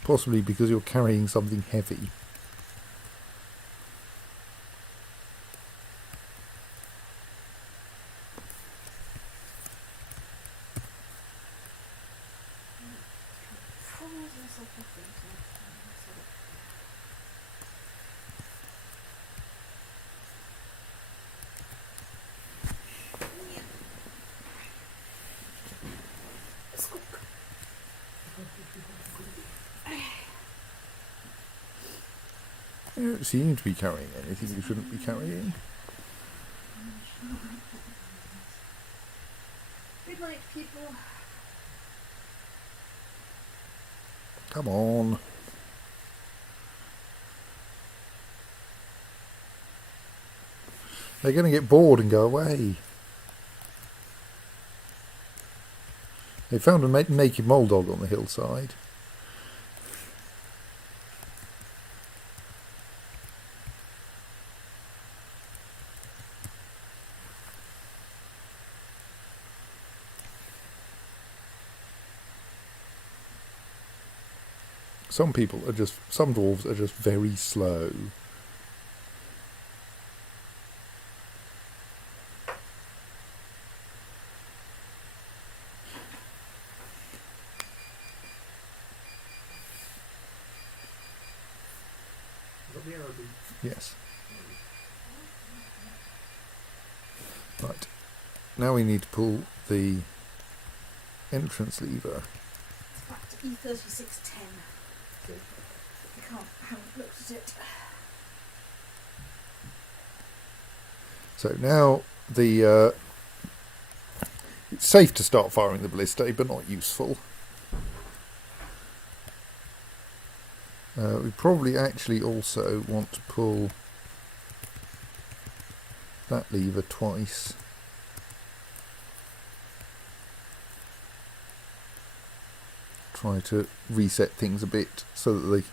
Possibly because you're carrying something heavy. You don't seem to be carrying anything you shouldn't be carrying. Good night, people. Come on. They're going to get bored and go away. They found a naked mole dog on the hillside. Some dwarves are just very slow. Yes. Right. Now we need to pull the entrance lever. It's back to E3610. I haven't looked at it. So now it's safe to start firing the ballistae, but not useful. We probably actually also want to pull that lever twice. Try to reset things a bit so that the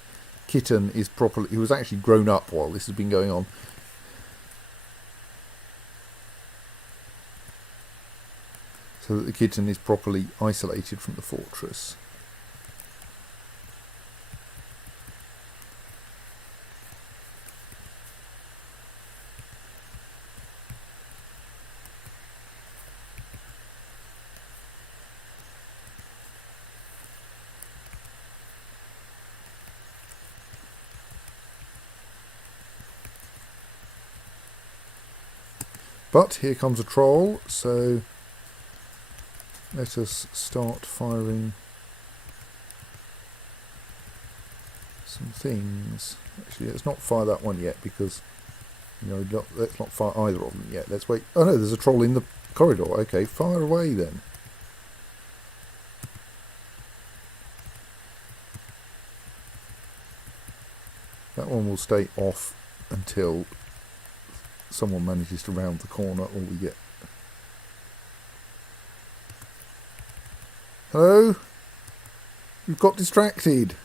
kitten is properly... He was actually grown up while this has been going on. So that the kitten is properly isolated from the fortress. But here comes a troll, so let us start firing some things. Actually, let's not fire that one yet because, let's not fire either of them yet. Let's wait. Oh no, there's a troll in the corridor. Okay, fire away then. That one will stay off until someone manages to round the corner or we get... Hello? You've got distracted.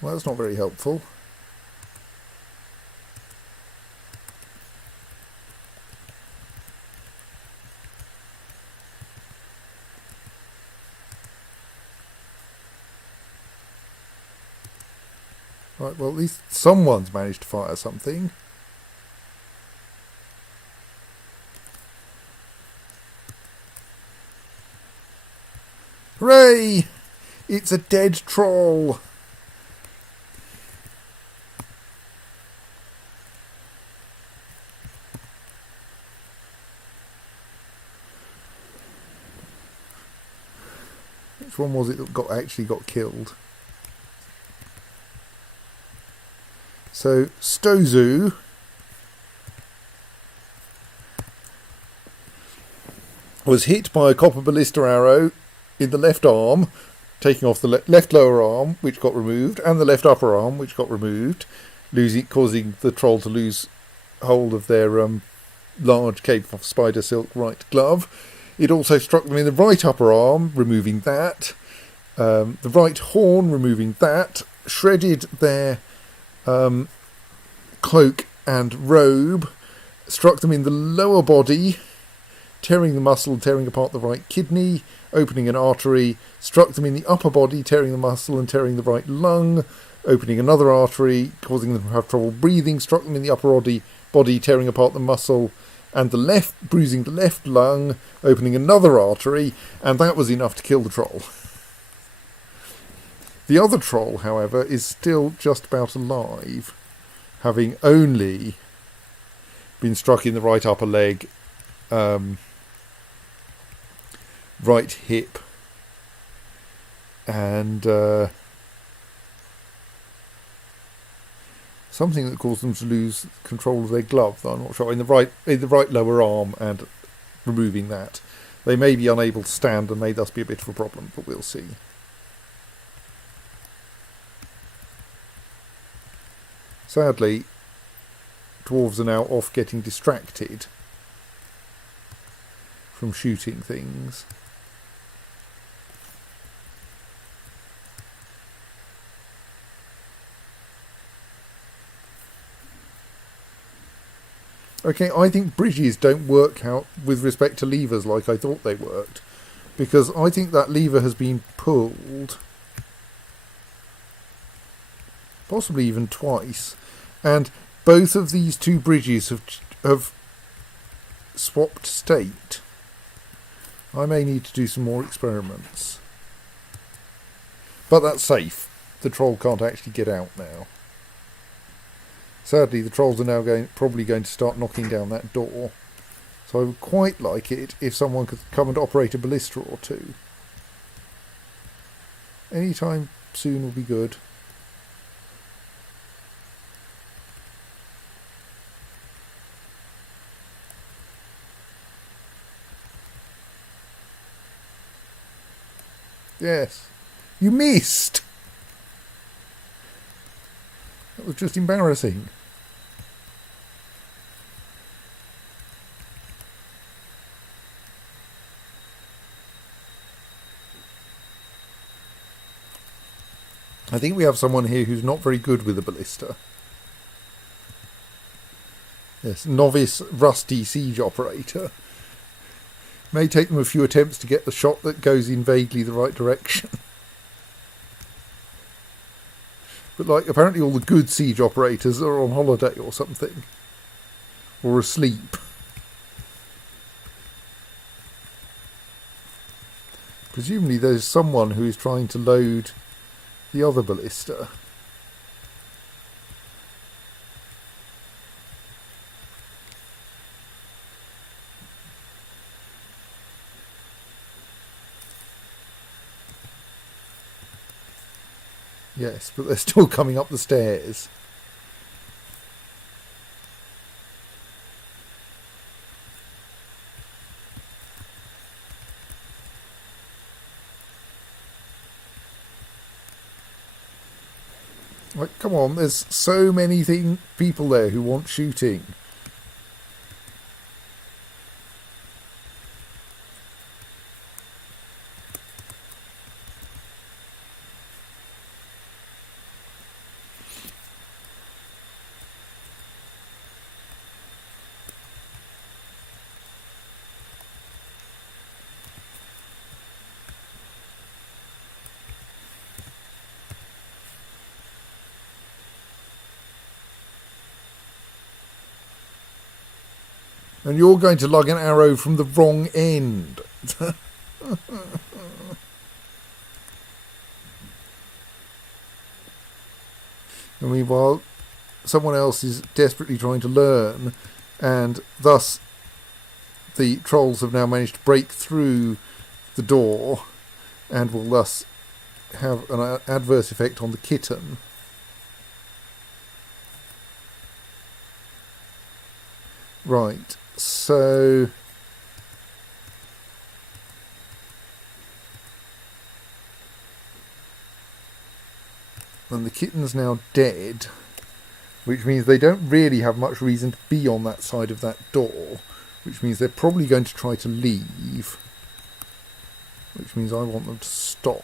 Well, that's not very helpful. Right, well, at least someone's managed to fire something. Hooray! It's a dead troll! Which one was it that actually got killed? So, Stozu was hit by a copper ballista arrow in the left arm, taking off the left lower arm, which got removed, and the left upper arm, which got removed, causing the troll to lose hold of their large cave of spider silk right glove. It also struck them in the right upper arm, removing that, the right horn, removing that, shredded their cloak and robe, struck them in the lower body, tearing the muscle, tearing apart the right kidney, opening an artery, struck them in the upper body, tearing the muscle and tearing the right lung, opening another artery, causing them to have trouble breathing, struck them in the upper body, tearing apart the muscle and the left, bruising the left lung, opening another artery, and that was enough to kill the troll. The other troll, however, is still just about alive, having only been struck in the right upper leg, right hip, and something that caused them to lose control of their glove, though I'm not sure, in the right lower arm, and removing that. They may be unable to stand and may thus be a bit of a problem, but we'll see. Sadly, dwarves are now off getting distracted from shooting things. Okay, I think bridges don't work out with respect to levers like I thought they worked, because I think that lever has been pulled possibly even twice, and both of these two bridges have swapped state. I may need to do some more experiments. But that's safe. The troll can't actually get out now. Sadly, the trolls are now probably going to start knocking down that door. So I would quite like it if someone could come and operate a ballista or two. Any time soon will be good. Yes. You missed! That was just embarrassing. I think we have someone here who's not very good with a ballista. Yes, novice, rusty siege operator. May take them a few attempts to get the shot that goes in vaguely the right direction. But like, apparently all the good siege operators are on holiday or something. Or asleep. Presumably there's someone who is trying to load the other ballista. Yes, but they're still coming up the stairs. Like, come on, there's so many people there who want shooting. And you're going to lug an arrow from the wrong end. I mean, while someone else is desperately trying to learn, and thus the trolls have now managed to break through the door and will thus have an adverse effect on the kitten. Right, so... and the kitten's now dead, which means they don't really have much reason to be on that side of that door, which means they're probably going to try to leave, which means I want them to stop.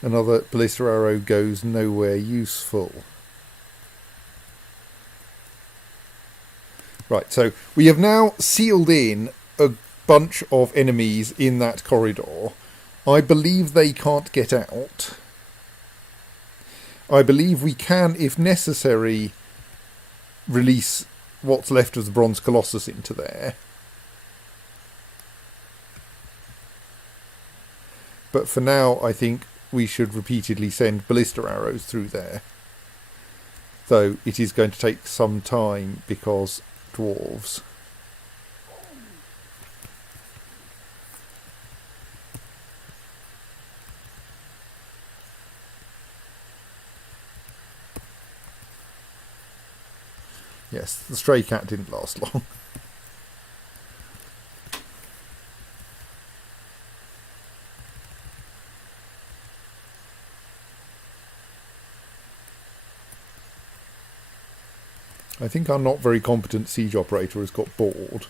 Another ballista arrow goes nowhere useful. Right, so we have now sealed in a bunch of enemies in that corridor. I believe they can't get out. I believe we can, if necessary, release what's left of the bronze colossus into there. But for now, I think we should repeatedly send ballista arrows through there. Though it is going to take some time because dwarves. Yes, the stray cat didn't last long. I think our not very competent siege operator has got bored.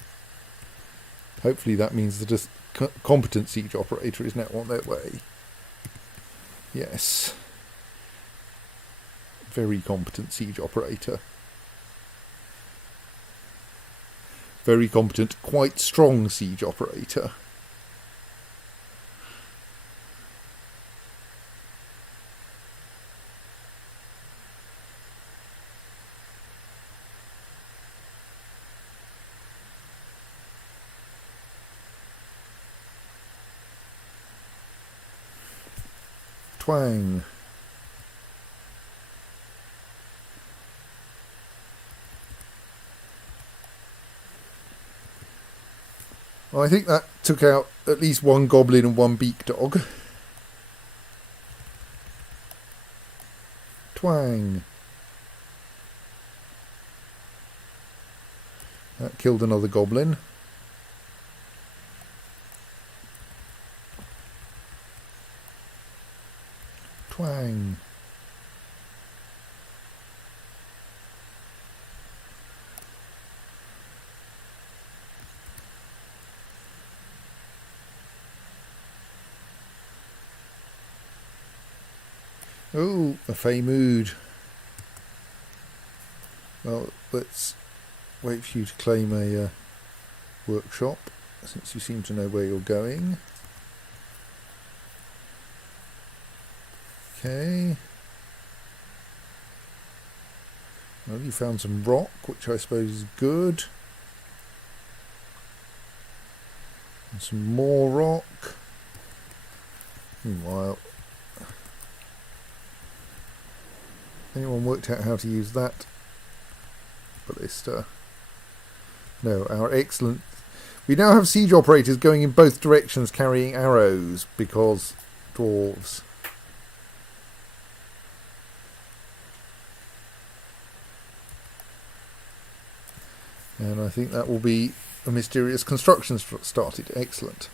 Hopefully that means that a competent siege operator is now on their way. Yes. Very competent siege operator. Very competent, quite strong siege operator. Twang. I think that took out at least one goblin and one beak dog. Twang. That killed another goblin. Twang. Oh, a fey mood. Well, let's wait for you to claim a workshop, since you seem to know where you're going. Okay. Well, you found some rock, which I suppose is good. And some more rock. Meanwhile, Anyone worked out how to use that ballista? No, our excellent... We now have siege operators going in both directions carrying arrows because dwarves. And I think that will be a mysterious construction started. Excellent.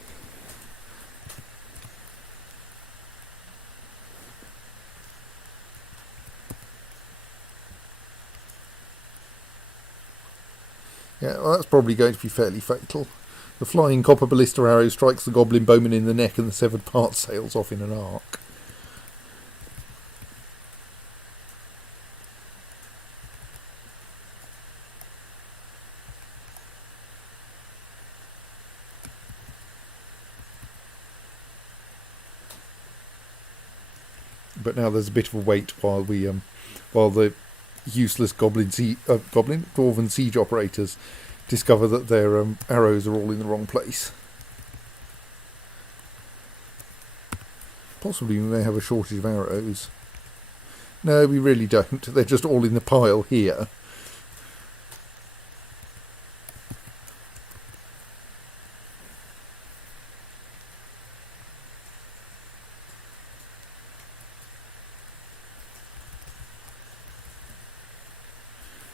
Yeah, well, that's probably going to be fairly fatal. The flying copper ballista arrow strikes the goblin bowman in the neck and the severed part sails off in an arc. But now there's a bit of a wait while the useless dwarven siege operators discover that their arrows are all in the wrong place. Possibly we may have a shortage of arrows. No, we really don't. They're just all in the pile here.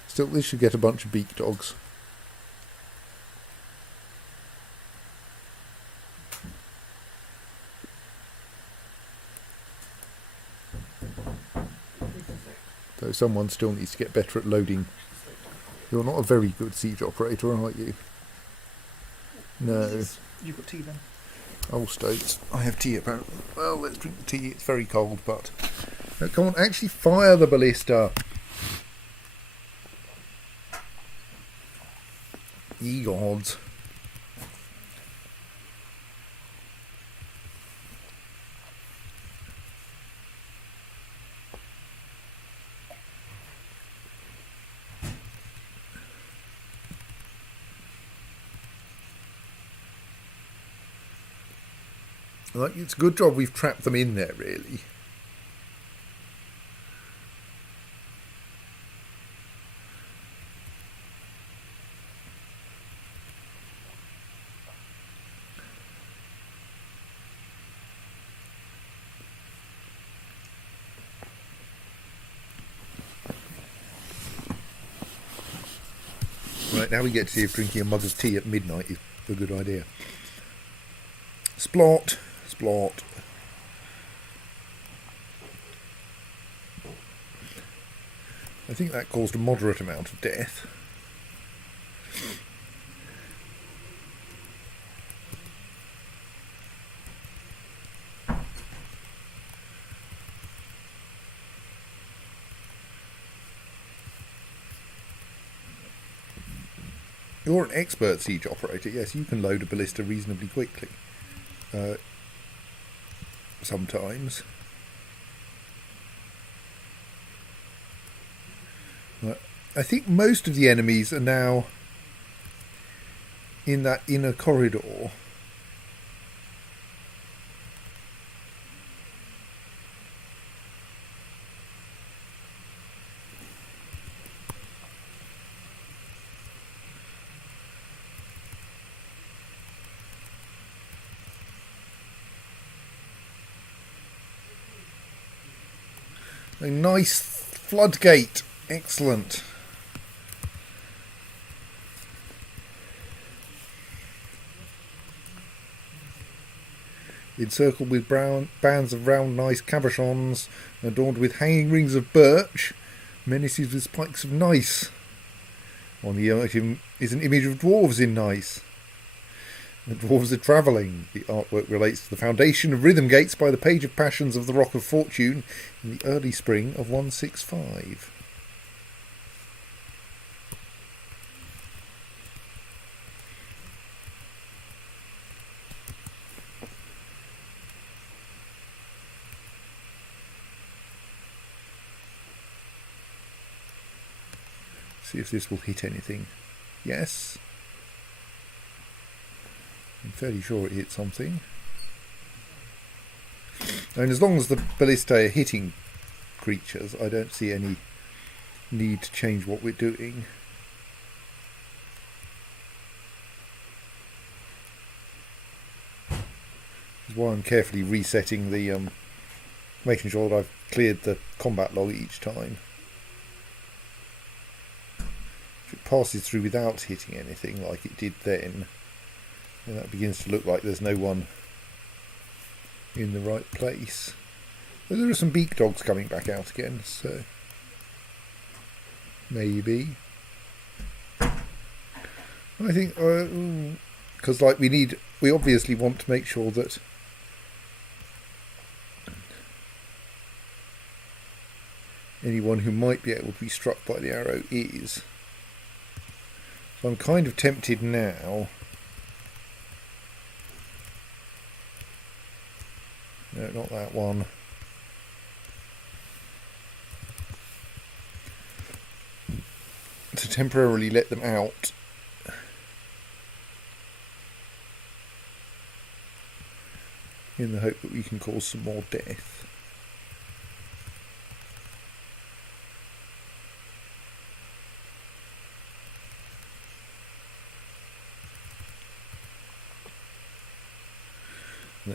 Still, this should get a bunch of beak dogs. Though someone still needs to get better at loading. You're not a very good siege operator, are you? No. You've got tea then? Oh, Stoats. I have tea apparently. Well, let's drink the tea. It's very cold, but... No, come on, actually fire the ballista. Ye gods. Like, it's a good job we've trapped them in there, really. Right, now we get to see if drinking a mug of tea at midnight is a good idea. Splot. Splot. I think that caused a moderate amount of death. You're an expert siege operator. Yes, you can load a ballista reasonably quickly. Sometimes. I think most of the enemies are now in that inner corridor. A nice floodgate. Excellent. Encircled with brown bands of round nice cabochons, adorned with hanging rings of birch, menaces with spikes of nice. On the item is an image of dwarves in nice. The dwarves are travelling. The artwork relates to the foundation of Rhythmgates by the Page of Passions of the Rock of Fortune in the early spring of 165. See if this will hit anything. Yes. I'm fairly sure it hit something. And as long as the ballistae are hitting creatures, I don't see any need to change what we're doing. That's why I'm carefully resetting the, making sure that I've cleared the combat log each time. If it passes through without hitting anything like it did then that begins to look like there's no one in the right place. But there are some beak dogs coming back out again, so maybe. I think, because like we obviously want to make sure that anyone who might be able to be struck by the arrow is. So I'm kind of tempted now. No, not that one. To temporarily let them out. In the hope that we can cause some more death.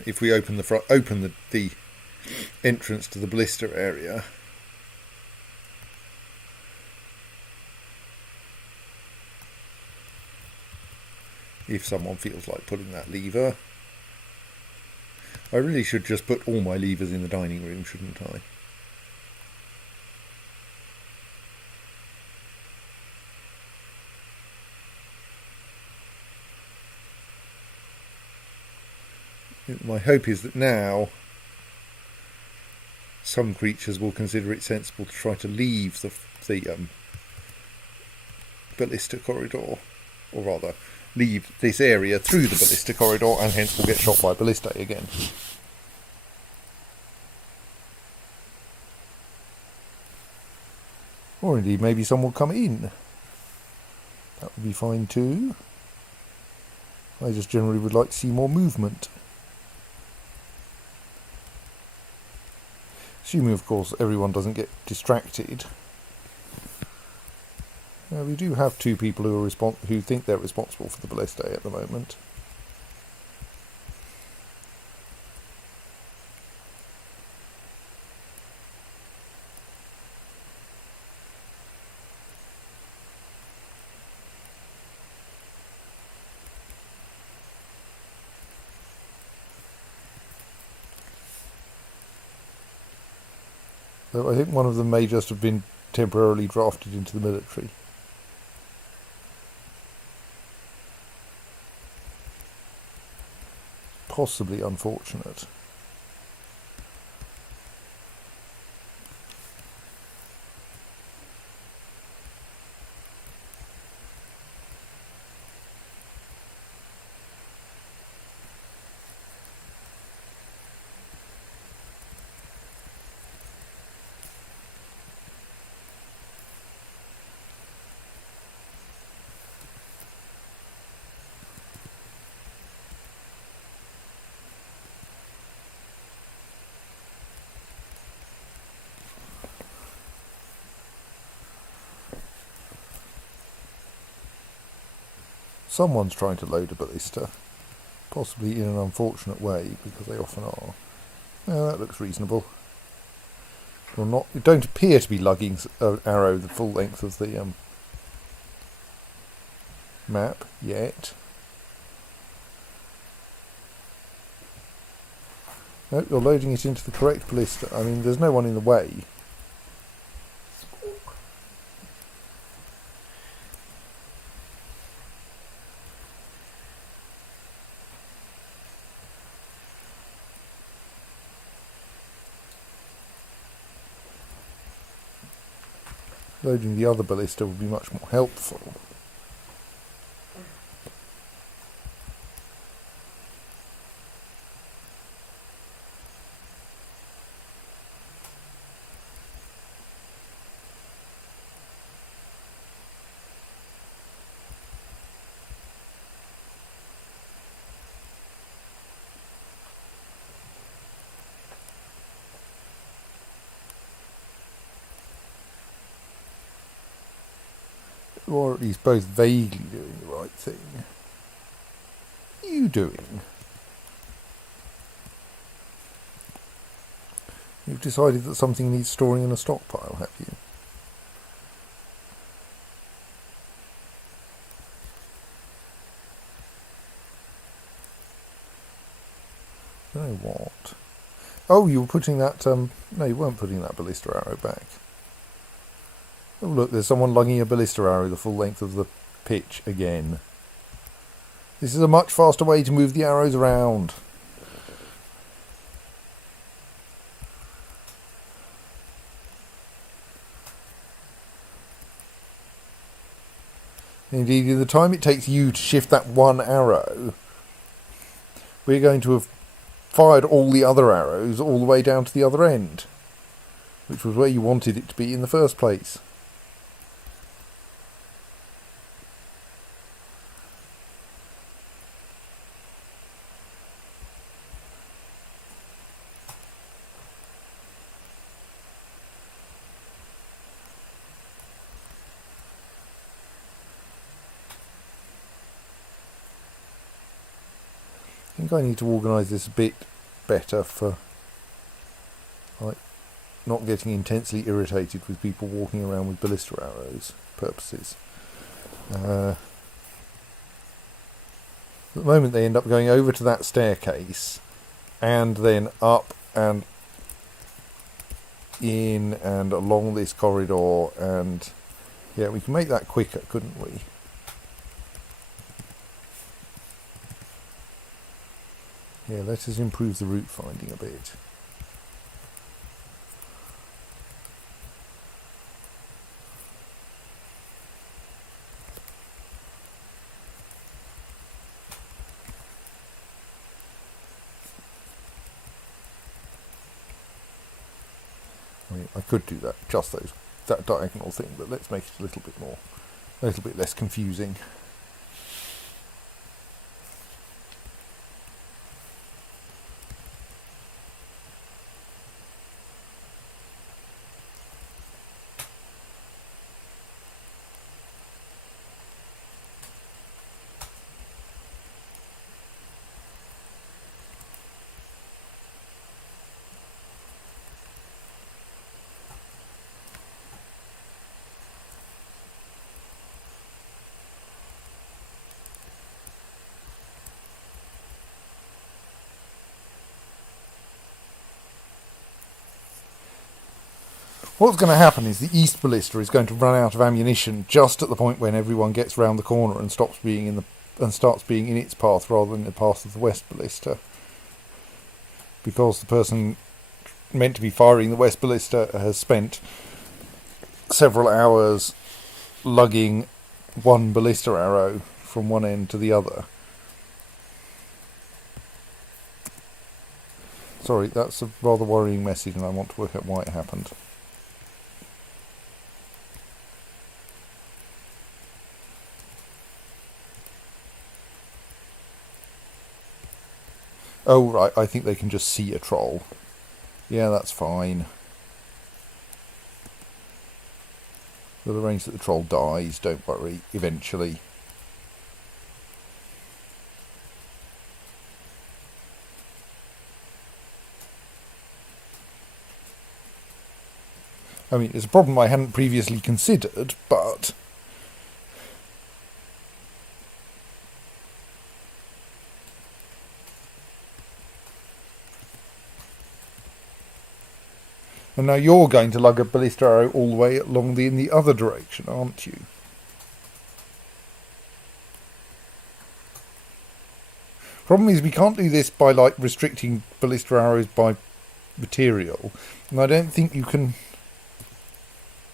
If we open the entrance to the blister area, if someone feels like pulling that lever, I really should just put all my levers in the dining room, shouldn't I? My hope is that now some creatures will consider it sensible to try to leave the ballista corridor, or rather leave this area through the ballista corridor, and hence will get shot by ballista again. Or indeed maybe some will come in. That would be fine too. I just generally would like to see more movement. Assuming, of course, everyone doesn't get distracted. We do have two people who think they're responsible for the ballista at the moment. So I think one of them may just have been temporarily drafted into the military. Possibly unfortunate. Someone's trying to load a ballista, possibly in an unfortunate way, because they often are. Yeah, that looks reasonable. Or not. It don't appear to be lugging an arrow the full length of the map yet. No, you're loading it into the correct ballista. I mean, there's no one in the way. Loading the other ballista would be much more helpful. or at least both vaguely doing the right thing. What are you doing? You've decided that something needs storing in a stockpile, have you? I don't know what. Oh, you were putting that, no, you weren't putting that ballista arrow back. Oh, look, there's someone lugging a ballista arrow the full length of the pitch again. This is a much faster way to move the arrows around. Indeed, in the time it takes you to shift that one arrow, we're going to have fired all the other arrows all the way down to the other end, which was where you wanted it to be in the first place. I think I need to organise this a bit better for like not getting intensely irritated with people walking around with ballista arrows purposes. At the moment they end up going over to that staircase and then up and in and along this corridor, and yeah, we can make that quicker, couldn't we? Yeah, let us improve the route finding a bit. I mean, I could do that, just that diagonal thing, but let's make it a little bit less confusing. What's going to happen is the east ballista is going to run out of ammunition just at the point when everyone gets round the corner and starts being in its path rather than the path of the west ballista, because the person meant to be firing the west ballista has spent several hours lugging one ballista arrow from one end to the other. Sorry, that's a rather worrying message and I want to work out why it happened. Oh, right, I think they can just see a troll. Yeah, that's fine. We'll arrange that the troll dies, don't worry, eventually. I mean, it's a problem I hadn't previously considered, but... And now you're going to lug a ballista arrow all the way along in the other direction, aren't you? Problem is we can't do this by like restricting ballista arrows by material. And I don't think you can...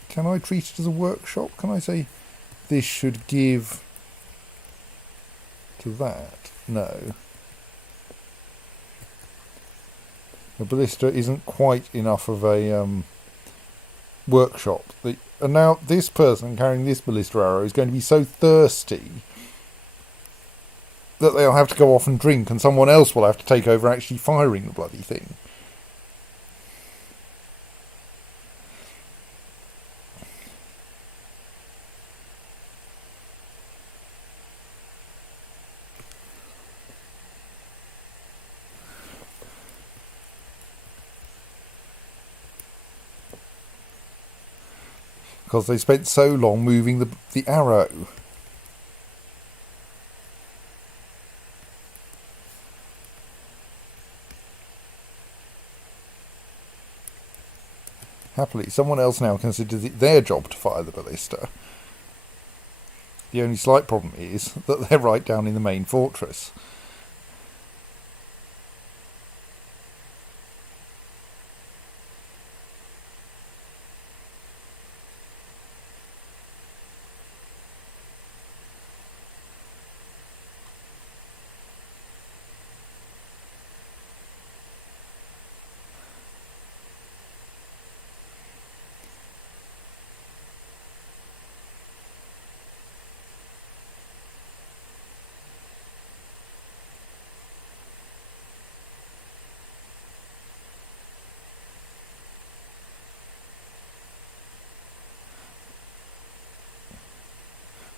Can I treat it as a workshop? Can I say this should give to that? No. The ballista isn't quite enough of a workshop. And now this person carrying this ballista arrow is going to be so thirsty that they'll have to go off and drink, and someone else will have to take over actually firing the bloody thing. because they spent so long moving the arrow. Happily, someone else now considers it their job to fire the ballista. The only slight problem is that they're right down in the main fortress.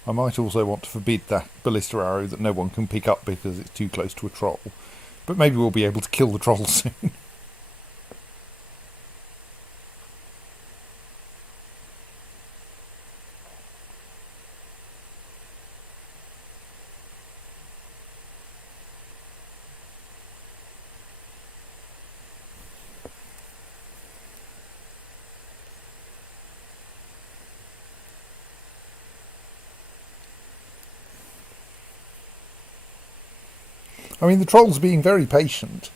I might also want to forbid that ballista arrow that no one can pick up because it's too close to a troll. But maybe we'll be able to kill the troll soon. I mean, the troll's being very patient.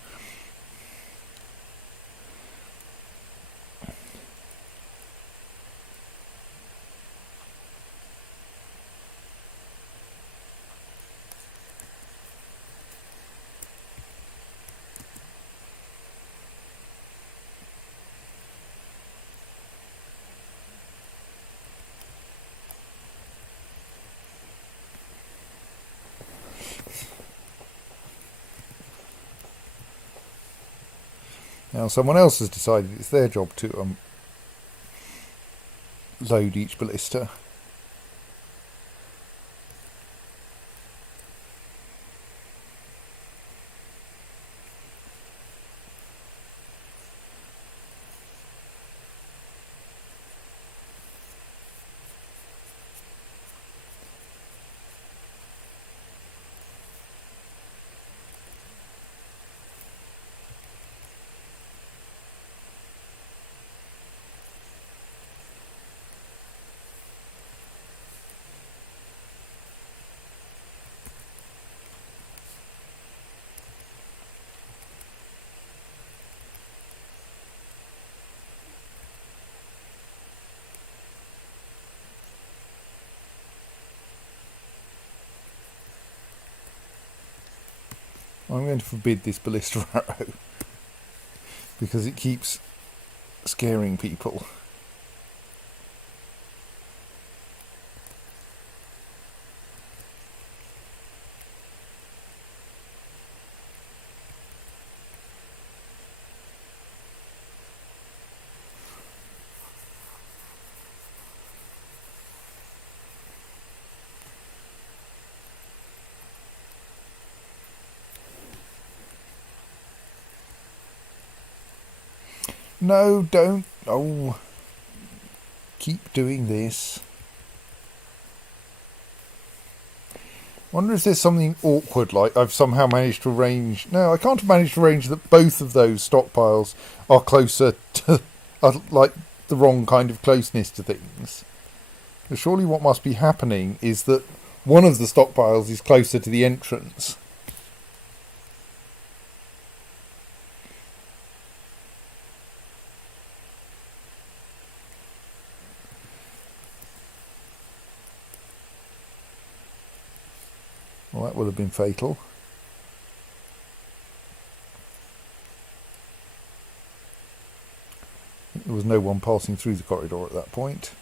Now someone else has decided it's their job to load each ballista. I'm going to forbid this ballista arrow because it keeps scaring people. No, don't. Oh, keep doing this. Wonder if there's something awkward, like I've somehow managed to arrange... No, I can't manage to arrange that both of those stockpiles are closer to... are like the wrong kind of closeness to things. But surely what must be happening is that one of the stockpiles is closer to the entrance. Well, that would have been fatal. There was no one passing through the corridor at that point.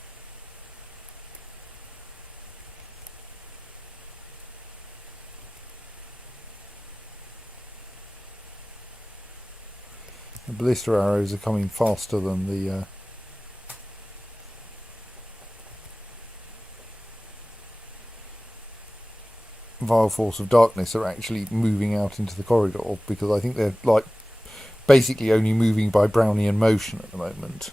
The ballista arrows are coming faster than the vile force of darkness are actually moving out into the corridor, because I think they're like basically only moving by Brownian motion at the moment.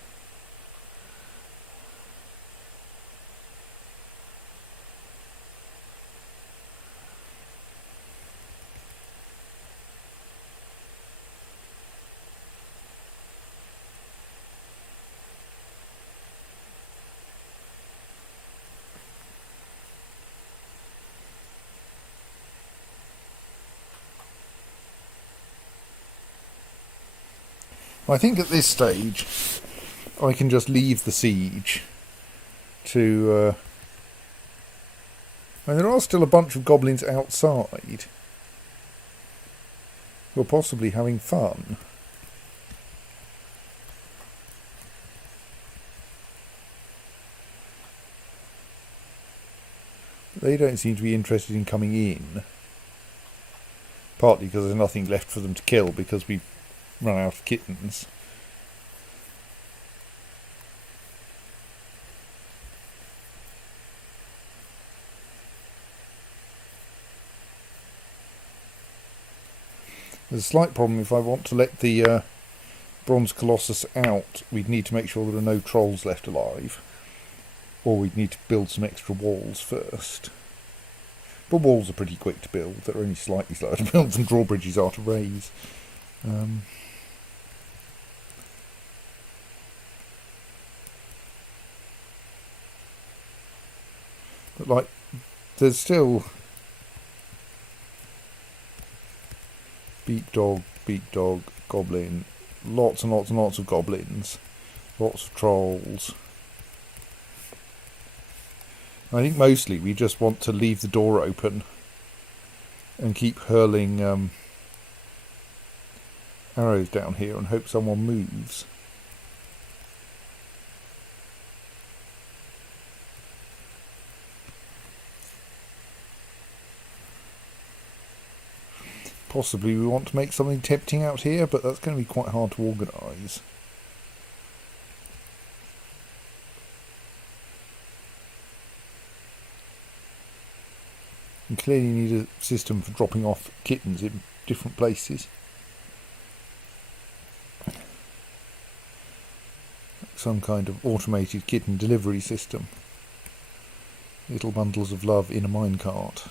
I think at this stage I can just leave the siege to... and there are still a bunch of goblins outside who are possibly having fun. They don't seem to be interested in coming in. Partly because there's nothing left for them to kill because we've run out of kittens. There's a slight problem if I want to let the bronze colossus out. We'd need to make sure there are no trolls left alive. Or we'd need to build some extra walls first. But walls are pretty quick to build. They're only slightly slower to build than drawbridges are to raise. But like, there's still beak dog, goblin, lots and lots and lots of goblins, lots of trolls. I think mostly we just want to leave the door open and keep hurling arrows down here and hope someone moves. Possibly we want to make something tempting out here, but that's going to be quite hard to organise. You clearly need a system for dropping off kittens in different places. Some kind of automated kitten delivery system. Little bundles of love in a minecart.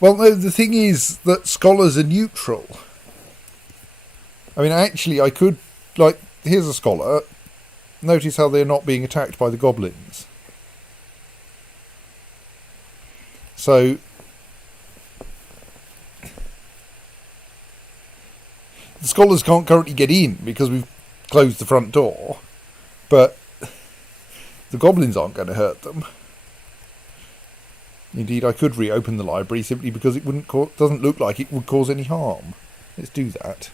Well, no, the thing is that scholars are neutral. I mean, actually, I could, like, here's a scholar. Notice how they're not being attacked by the goblins. So, the scholars can't currently get in because we've closed the front door, but the goblins aren't going to hurt them. Indeed, I could reopen the library simply because it doesn't look like it would cause any harm. Let's do that.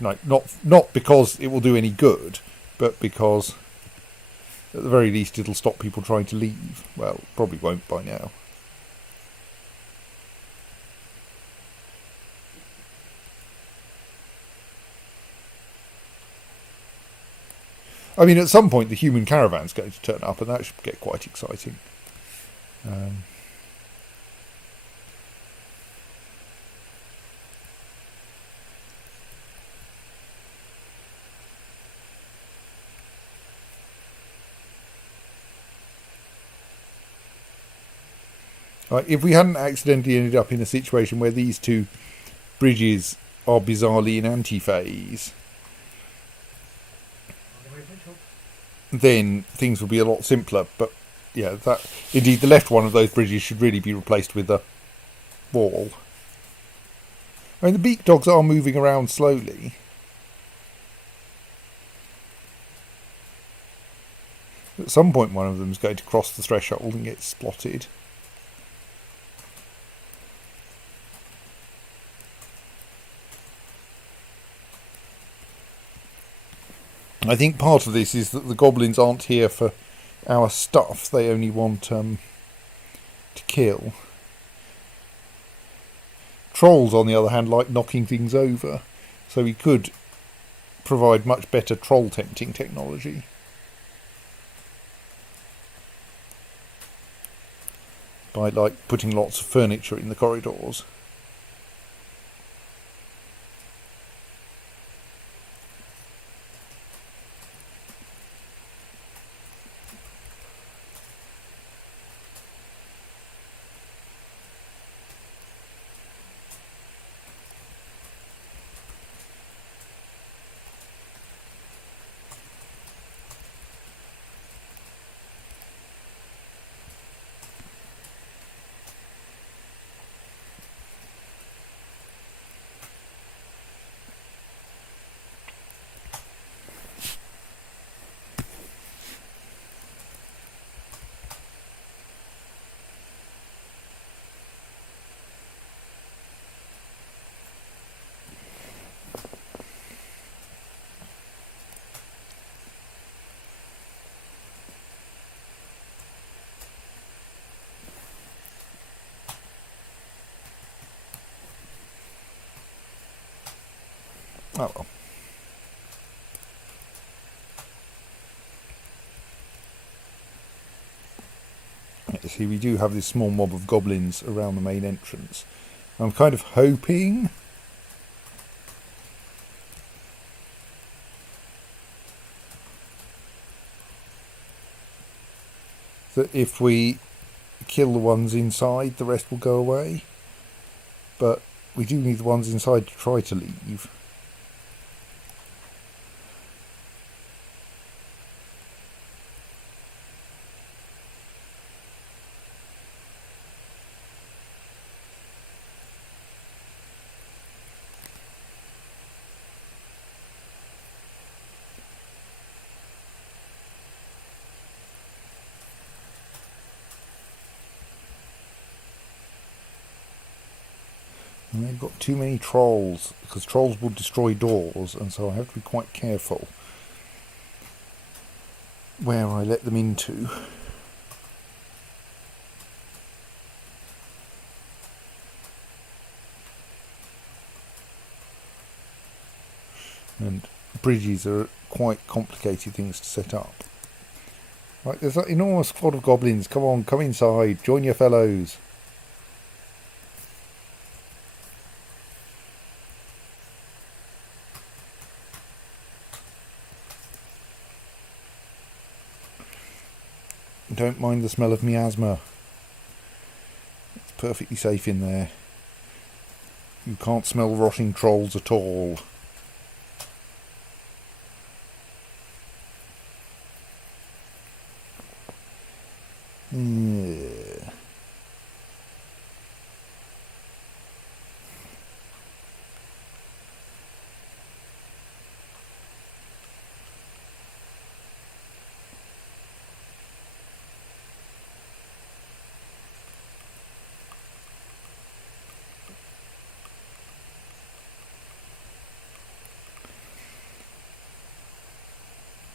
No, not because it will do any good, but because at the very least it'll stop people trying to leave. Well, probably won't by now. I mean, at some point the human caravan's going to turn up, and that should get quite exciting. If we hadn't accidentally ended up in a situation where these two bridges are bizarrely in anti-phase, then things would be a lot simpler. But yeah, indeed the left one of those bridges should really be replaced with a wall. I mean, the beak dogs are moving around slowly. At some point one of them is going to cross the threshold and get spotted. I think part of this is that the goblins aren't here for our stuff. They only want to kill. Trolls, on the other hand, like knocking things over. So we could provide much better troll tempting technology. By, like, putting lots of furniture in the corridors. Oh well. See, we do have this small mob of goblins around the main entrance. I'm kind of hoping that if we kill the ones inside, the rest will go away. But we do need the ones inside to try to leave. And they've got too many trolls, because trolls will destroy doors, and so I have to be quite careful where I let them into. And bridges are quite complicated things to set up. Right, there's that enormous squad of goblins. Come on, come inside, join your fellows. Don't mind the smell of miasma. It's perfectly safe in there. You can't smell rotting trolls at all. Yeah.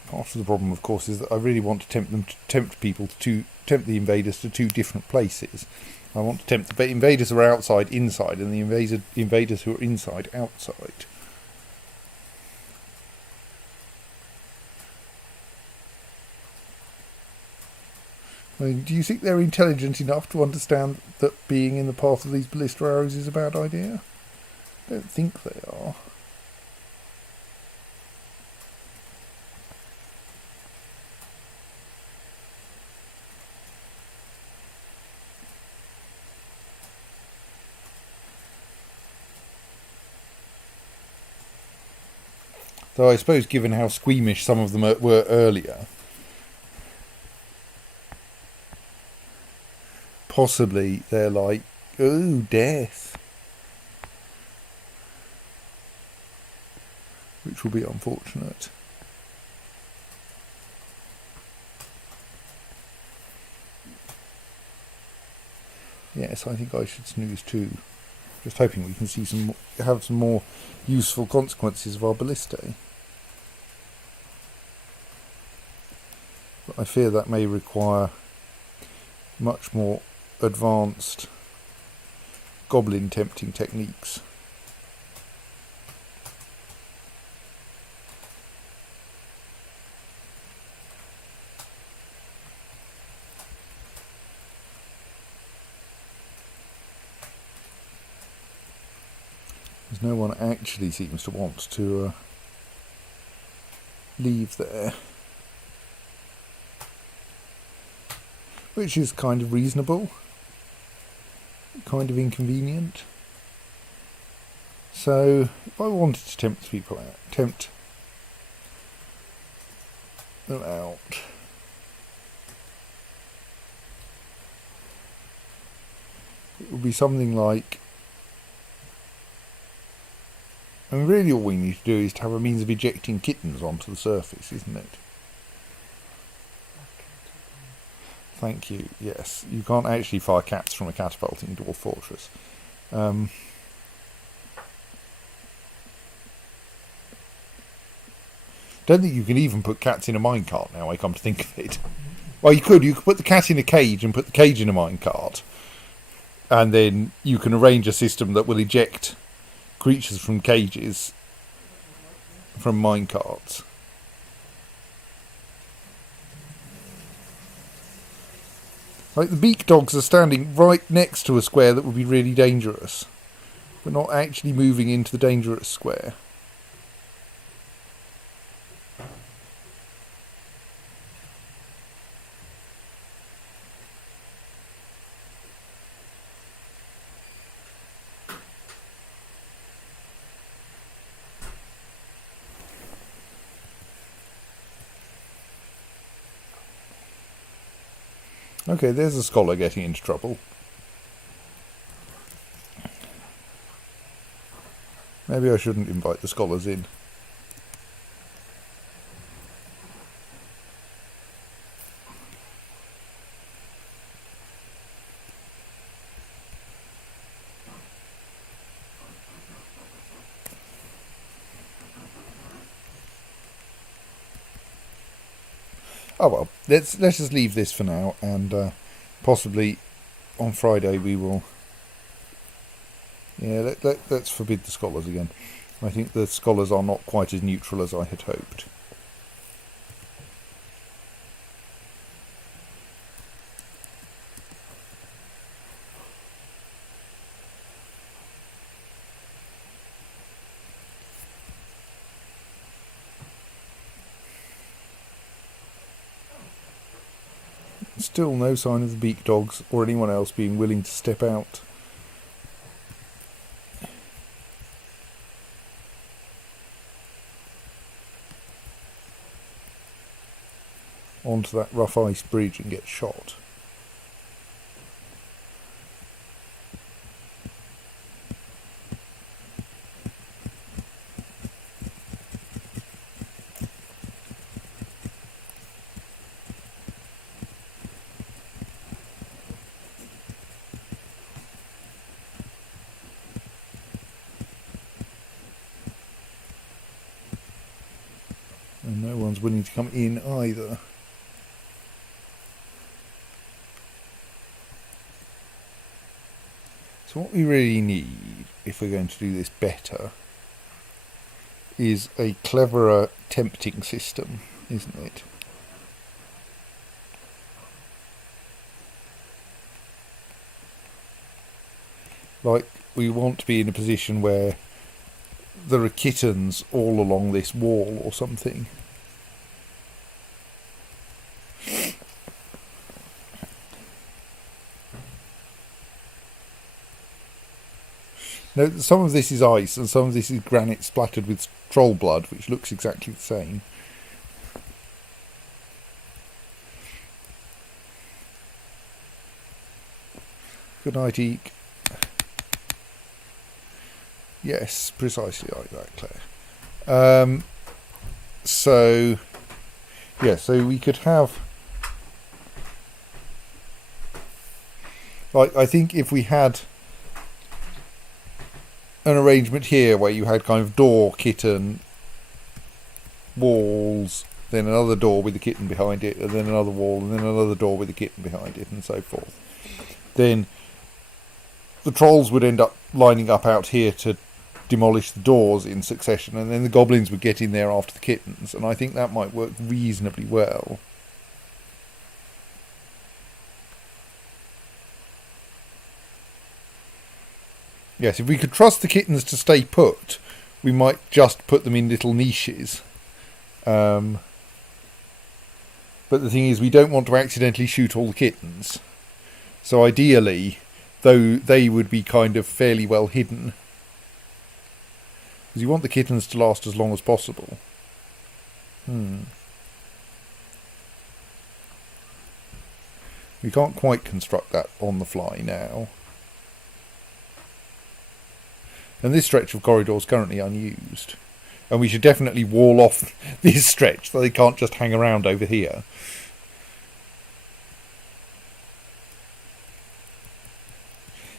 Part of the problem, of course, is that I really want to tempt the invaders to two different places. I want to tempt the invaders who are outside inside, and the invaders who are inside outside. I mean, do you think they're intelligent enough to understand that being in the path of these ballista arrows is a bad idea? I don't think they are. Though I suppose, given how squeamish some of them were earlier, possibly they're like, ooh, death. Which will be unfortunate. Yes, I think I should snooze too. Just hoping we can see have some more useful consequences of our ballistae. But I fear that may require much more advanced goblin tempting techniques. As no one actually seems to want to leave there. Which is kind of reasonable, kind of inconvenient. So, if I wanted to tempt people out, tempt them out, it would be something like, I mean, really all we need to do is to have a means of ejecting kittens onto the surface, isn't it? Thank you, yes. You can't actually fire cats from a catapult in Dwarf Fortress. Don't think you can even put cats in a minecart now, I come to think of it. Well, you could put the cat in a cage and put the cage in a minecart. And then you can arrange a system that will eject creatures from cages from minecarts. Like, the beak dogs are standing right next to a square that would be really dangerous. We're not actually moving into the dangerous square. Okay, there's a scholar getting into trouble. Maybe I shouldn't invite the scholars in. Oh well, let's just leave this for now, and possibly on Friday we will. Yeah, let's forbid the scholars again. I think the scholars are not quite as neutral as I had hoped. Still no sign of the beak dogs or anyone else being willing to step out. Onto that rough ice bridge and get shot. And no one's willing to come in either. So what we really need, if we're going to do this better, is a cleverer tempting system, isn't it? Like, we want to be in a position where there are kittens all along this wall or something. Now, some of this is ice and some of this is granite splattered with troll blood, which looks exactly the same. Good night, Eek. Yes, precisely like that, Claire. So we could have, like, I think if we had an arrangement here where you had kind of door, kitten, walls, then another door with the kitten behind it, and then another wall, and then another door with the kitten behind it, and so forth, then the trolls would end up lining up out here to demolish the doors in succession, and then the goblins would get in there after the kittens, and I think that might work reasonably well. Yes, if we could trust the kittens to stay put, we might just put them in little niches. But the thing is, we don't want to accidentally shoot all the kittens. So ideally, though, they would be kind of fairly well hidden. Because you want the kittens to last as long as possible. We can't quite construct that on the fly now. And this stretch of corridor is currently unused. And we should definitely wall off this stretch so they can't just hang around over here.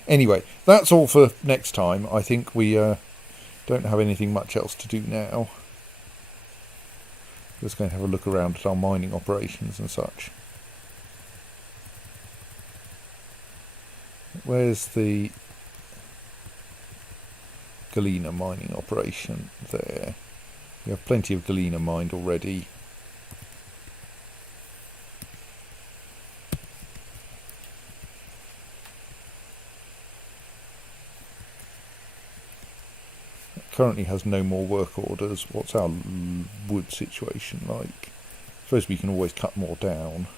Anyway, that's all for next time. I think we don't have anything much else to do now. Just going to have a look around at our mining operations and such. Where's the Galena mining operation? There. We have plenty of galena mined already. Currently has no more work orders. What's our wood situation like? I suppose we can always cut more down.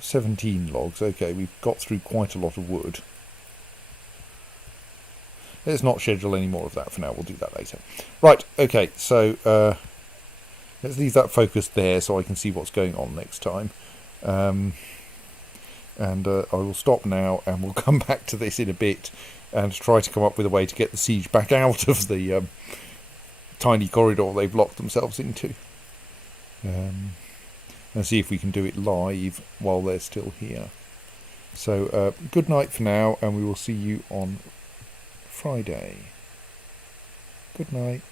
17 logs. Okay, we've got through quite a lot of wood. Let's not schedule any more of that for now. We'll do that later. Right, okay, so let's leave that focused there so I can see what's going on next time. I will stop now and we'll come back to this in a bit and try to come up with a way to get the siege back out of the tiny corridor they've locked themselves into. And see if we can do it live while they're still here. So, good night for now, and we will see you on Friday. Good night.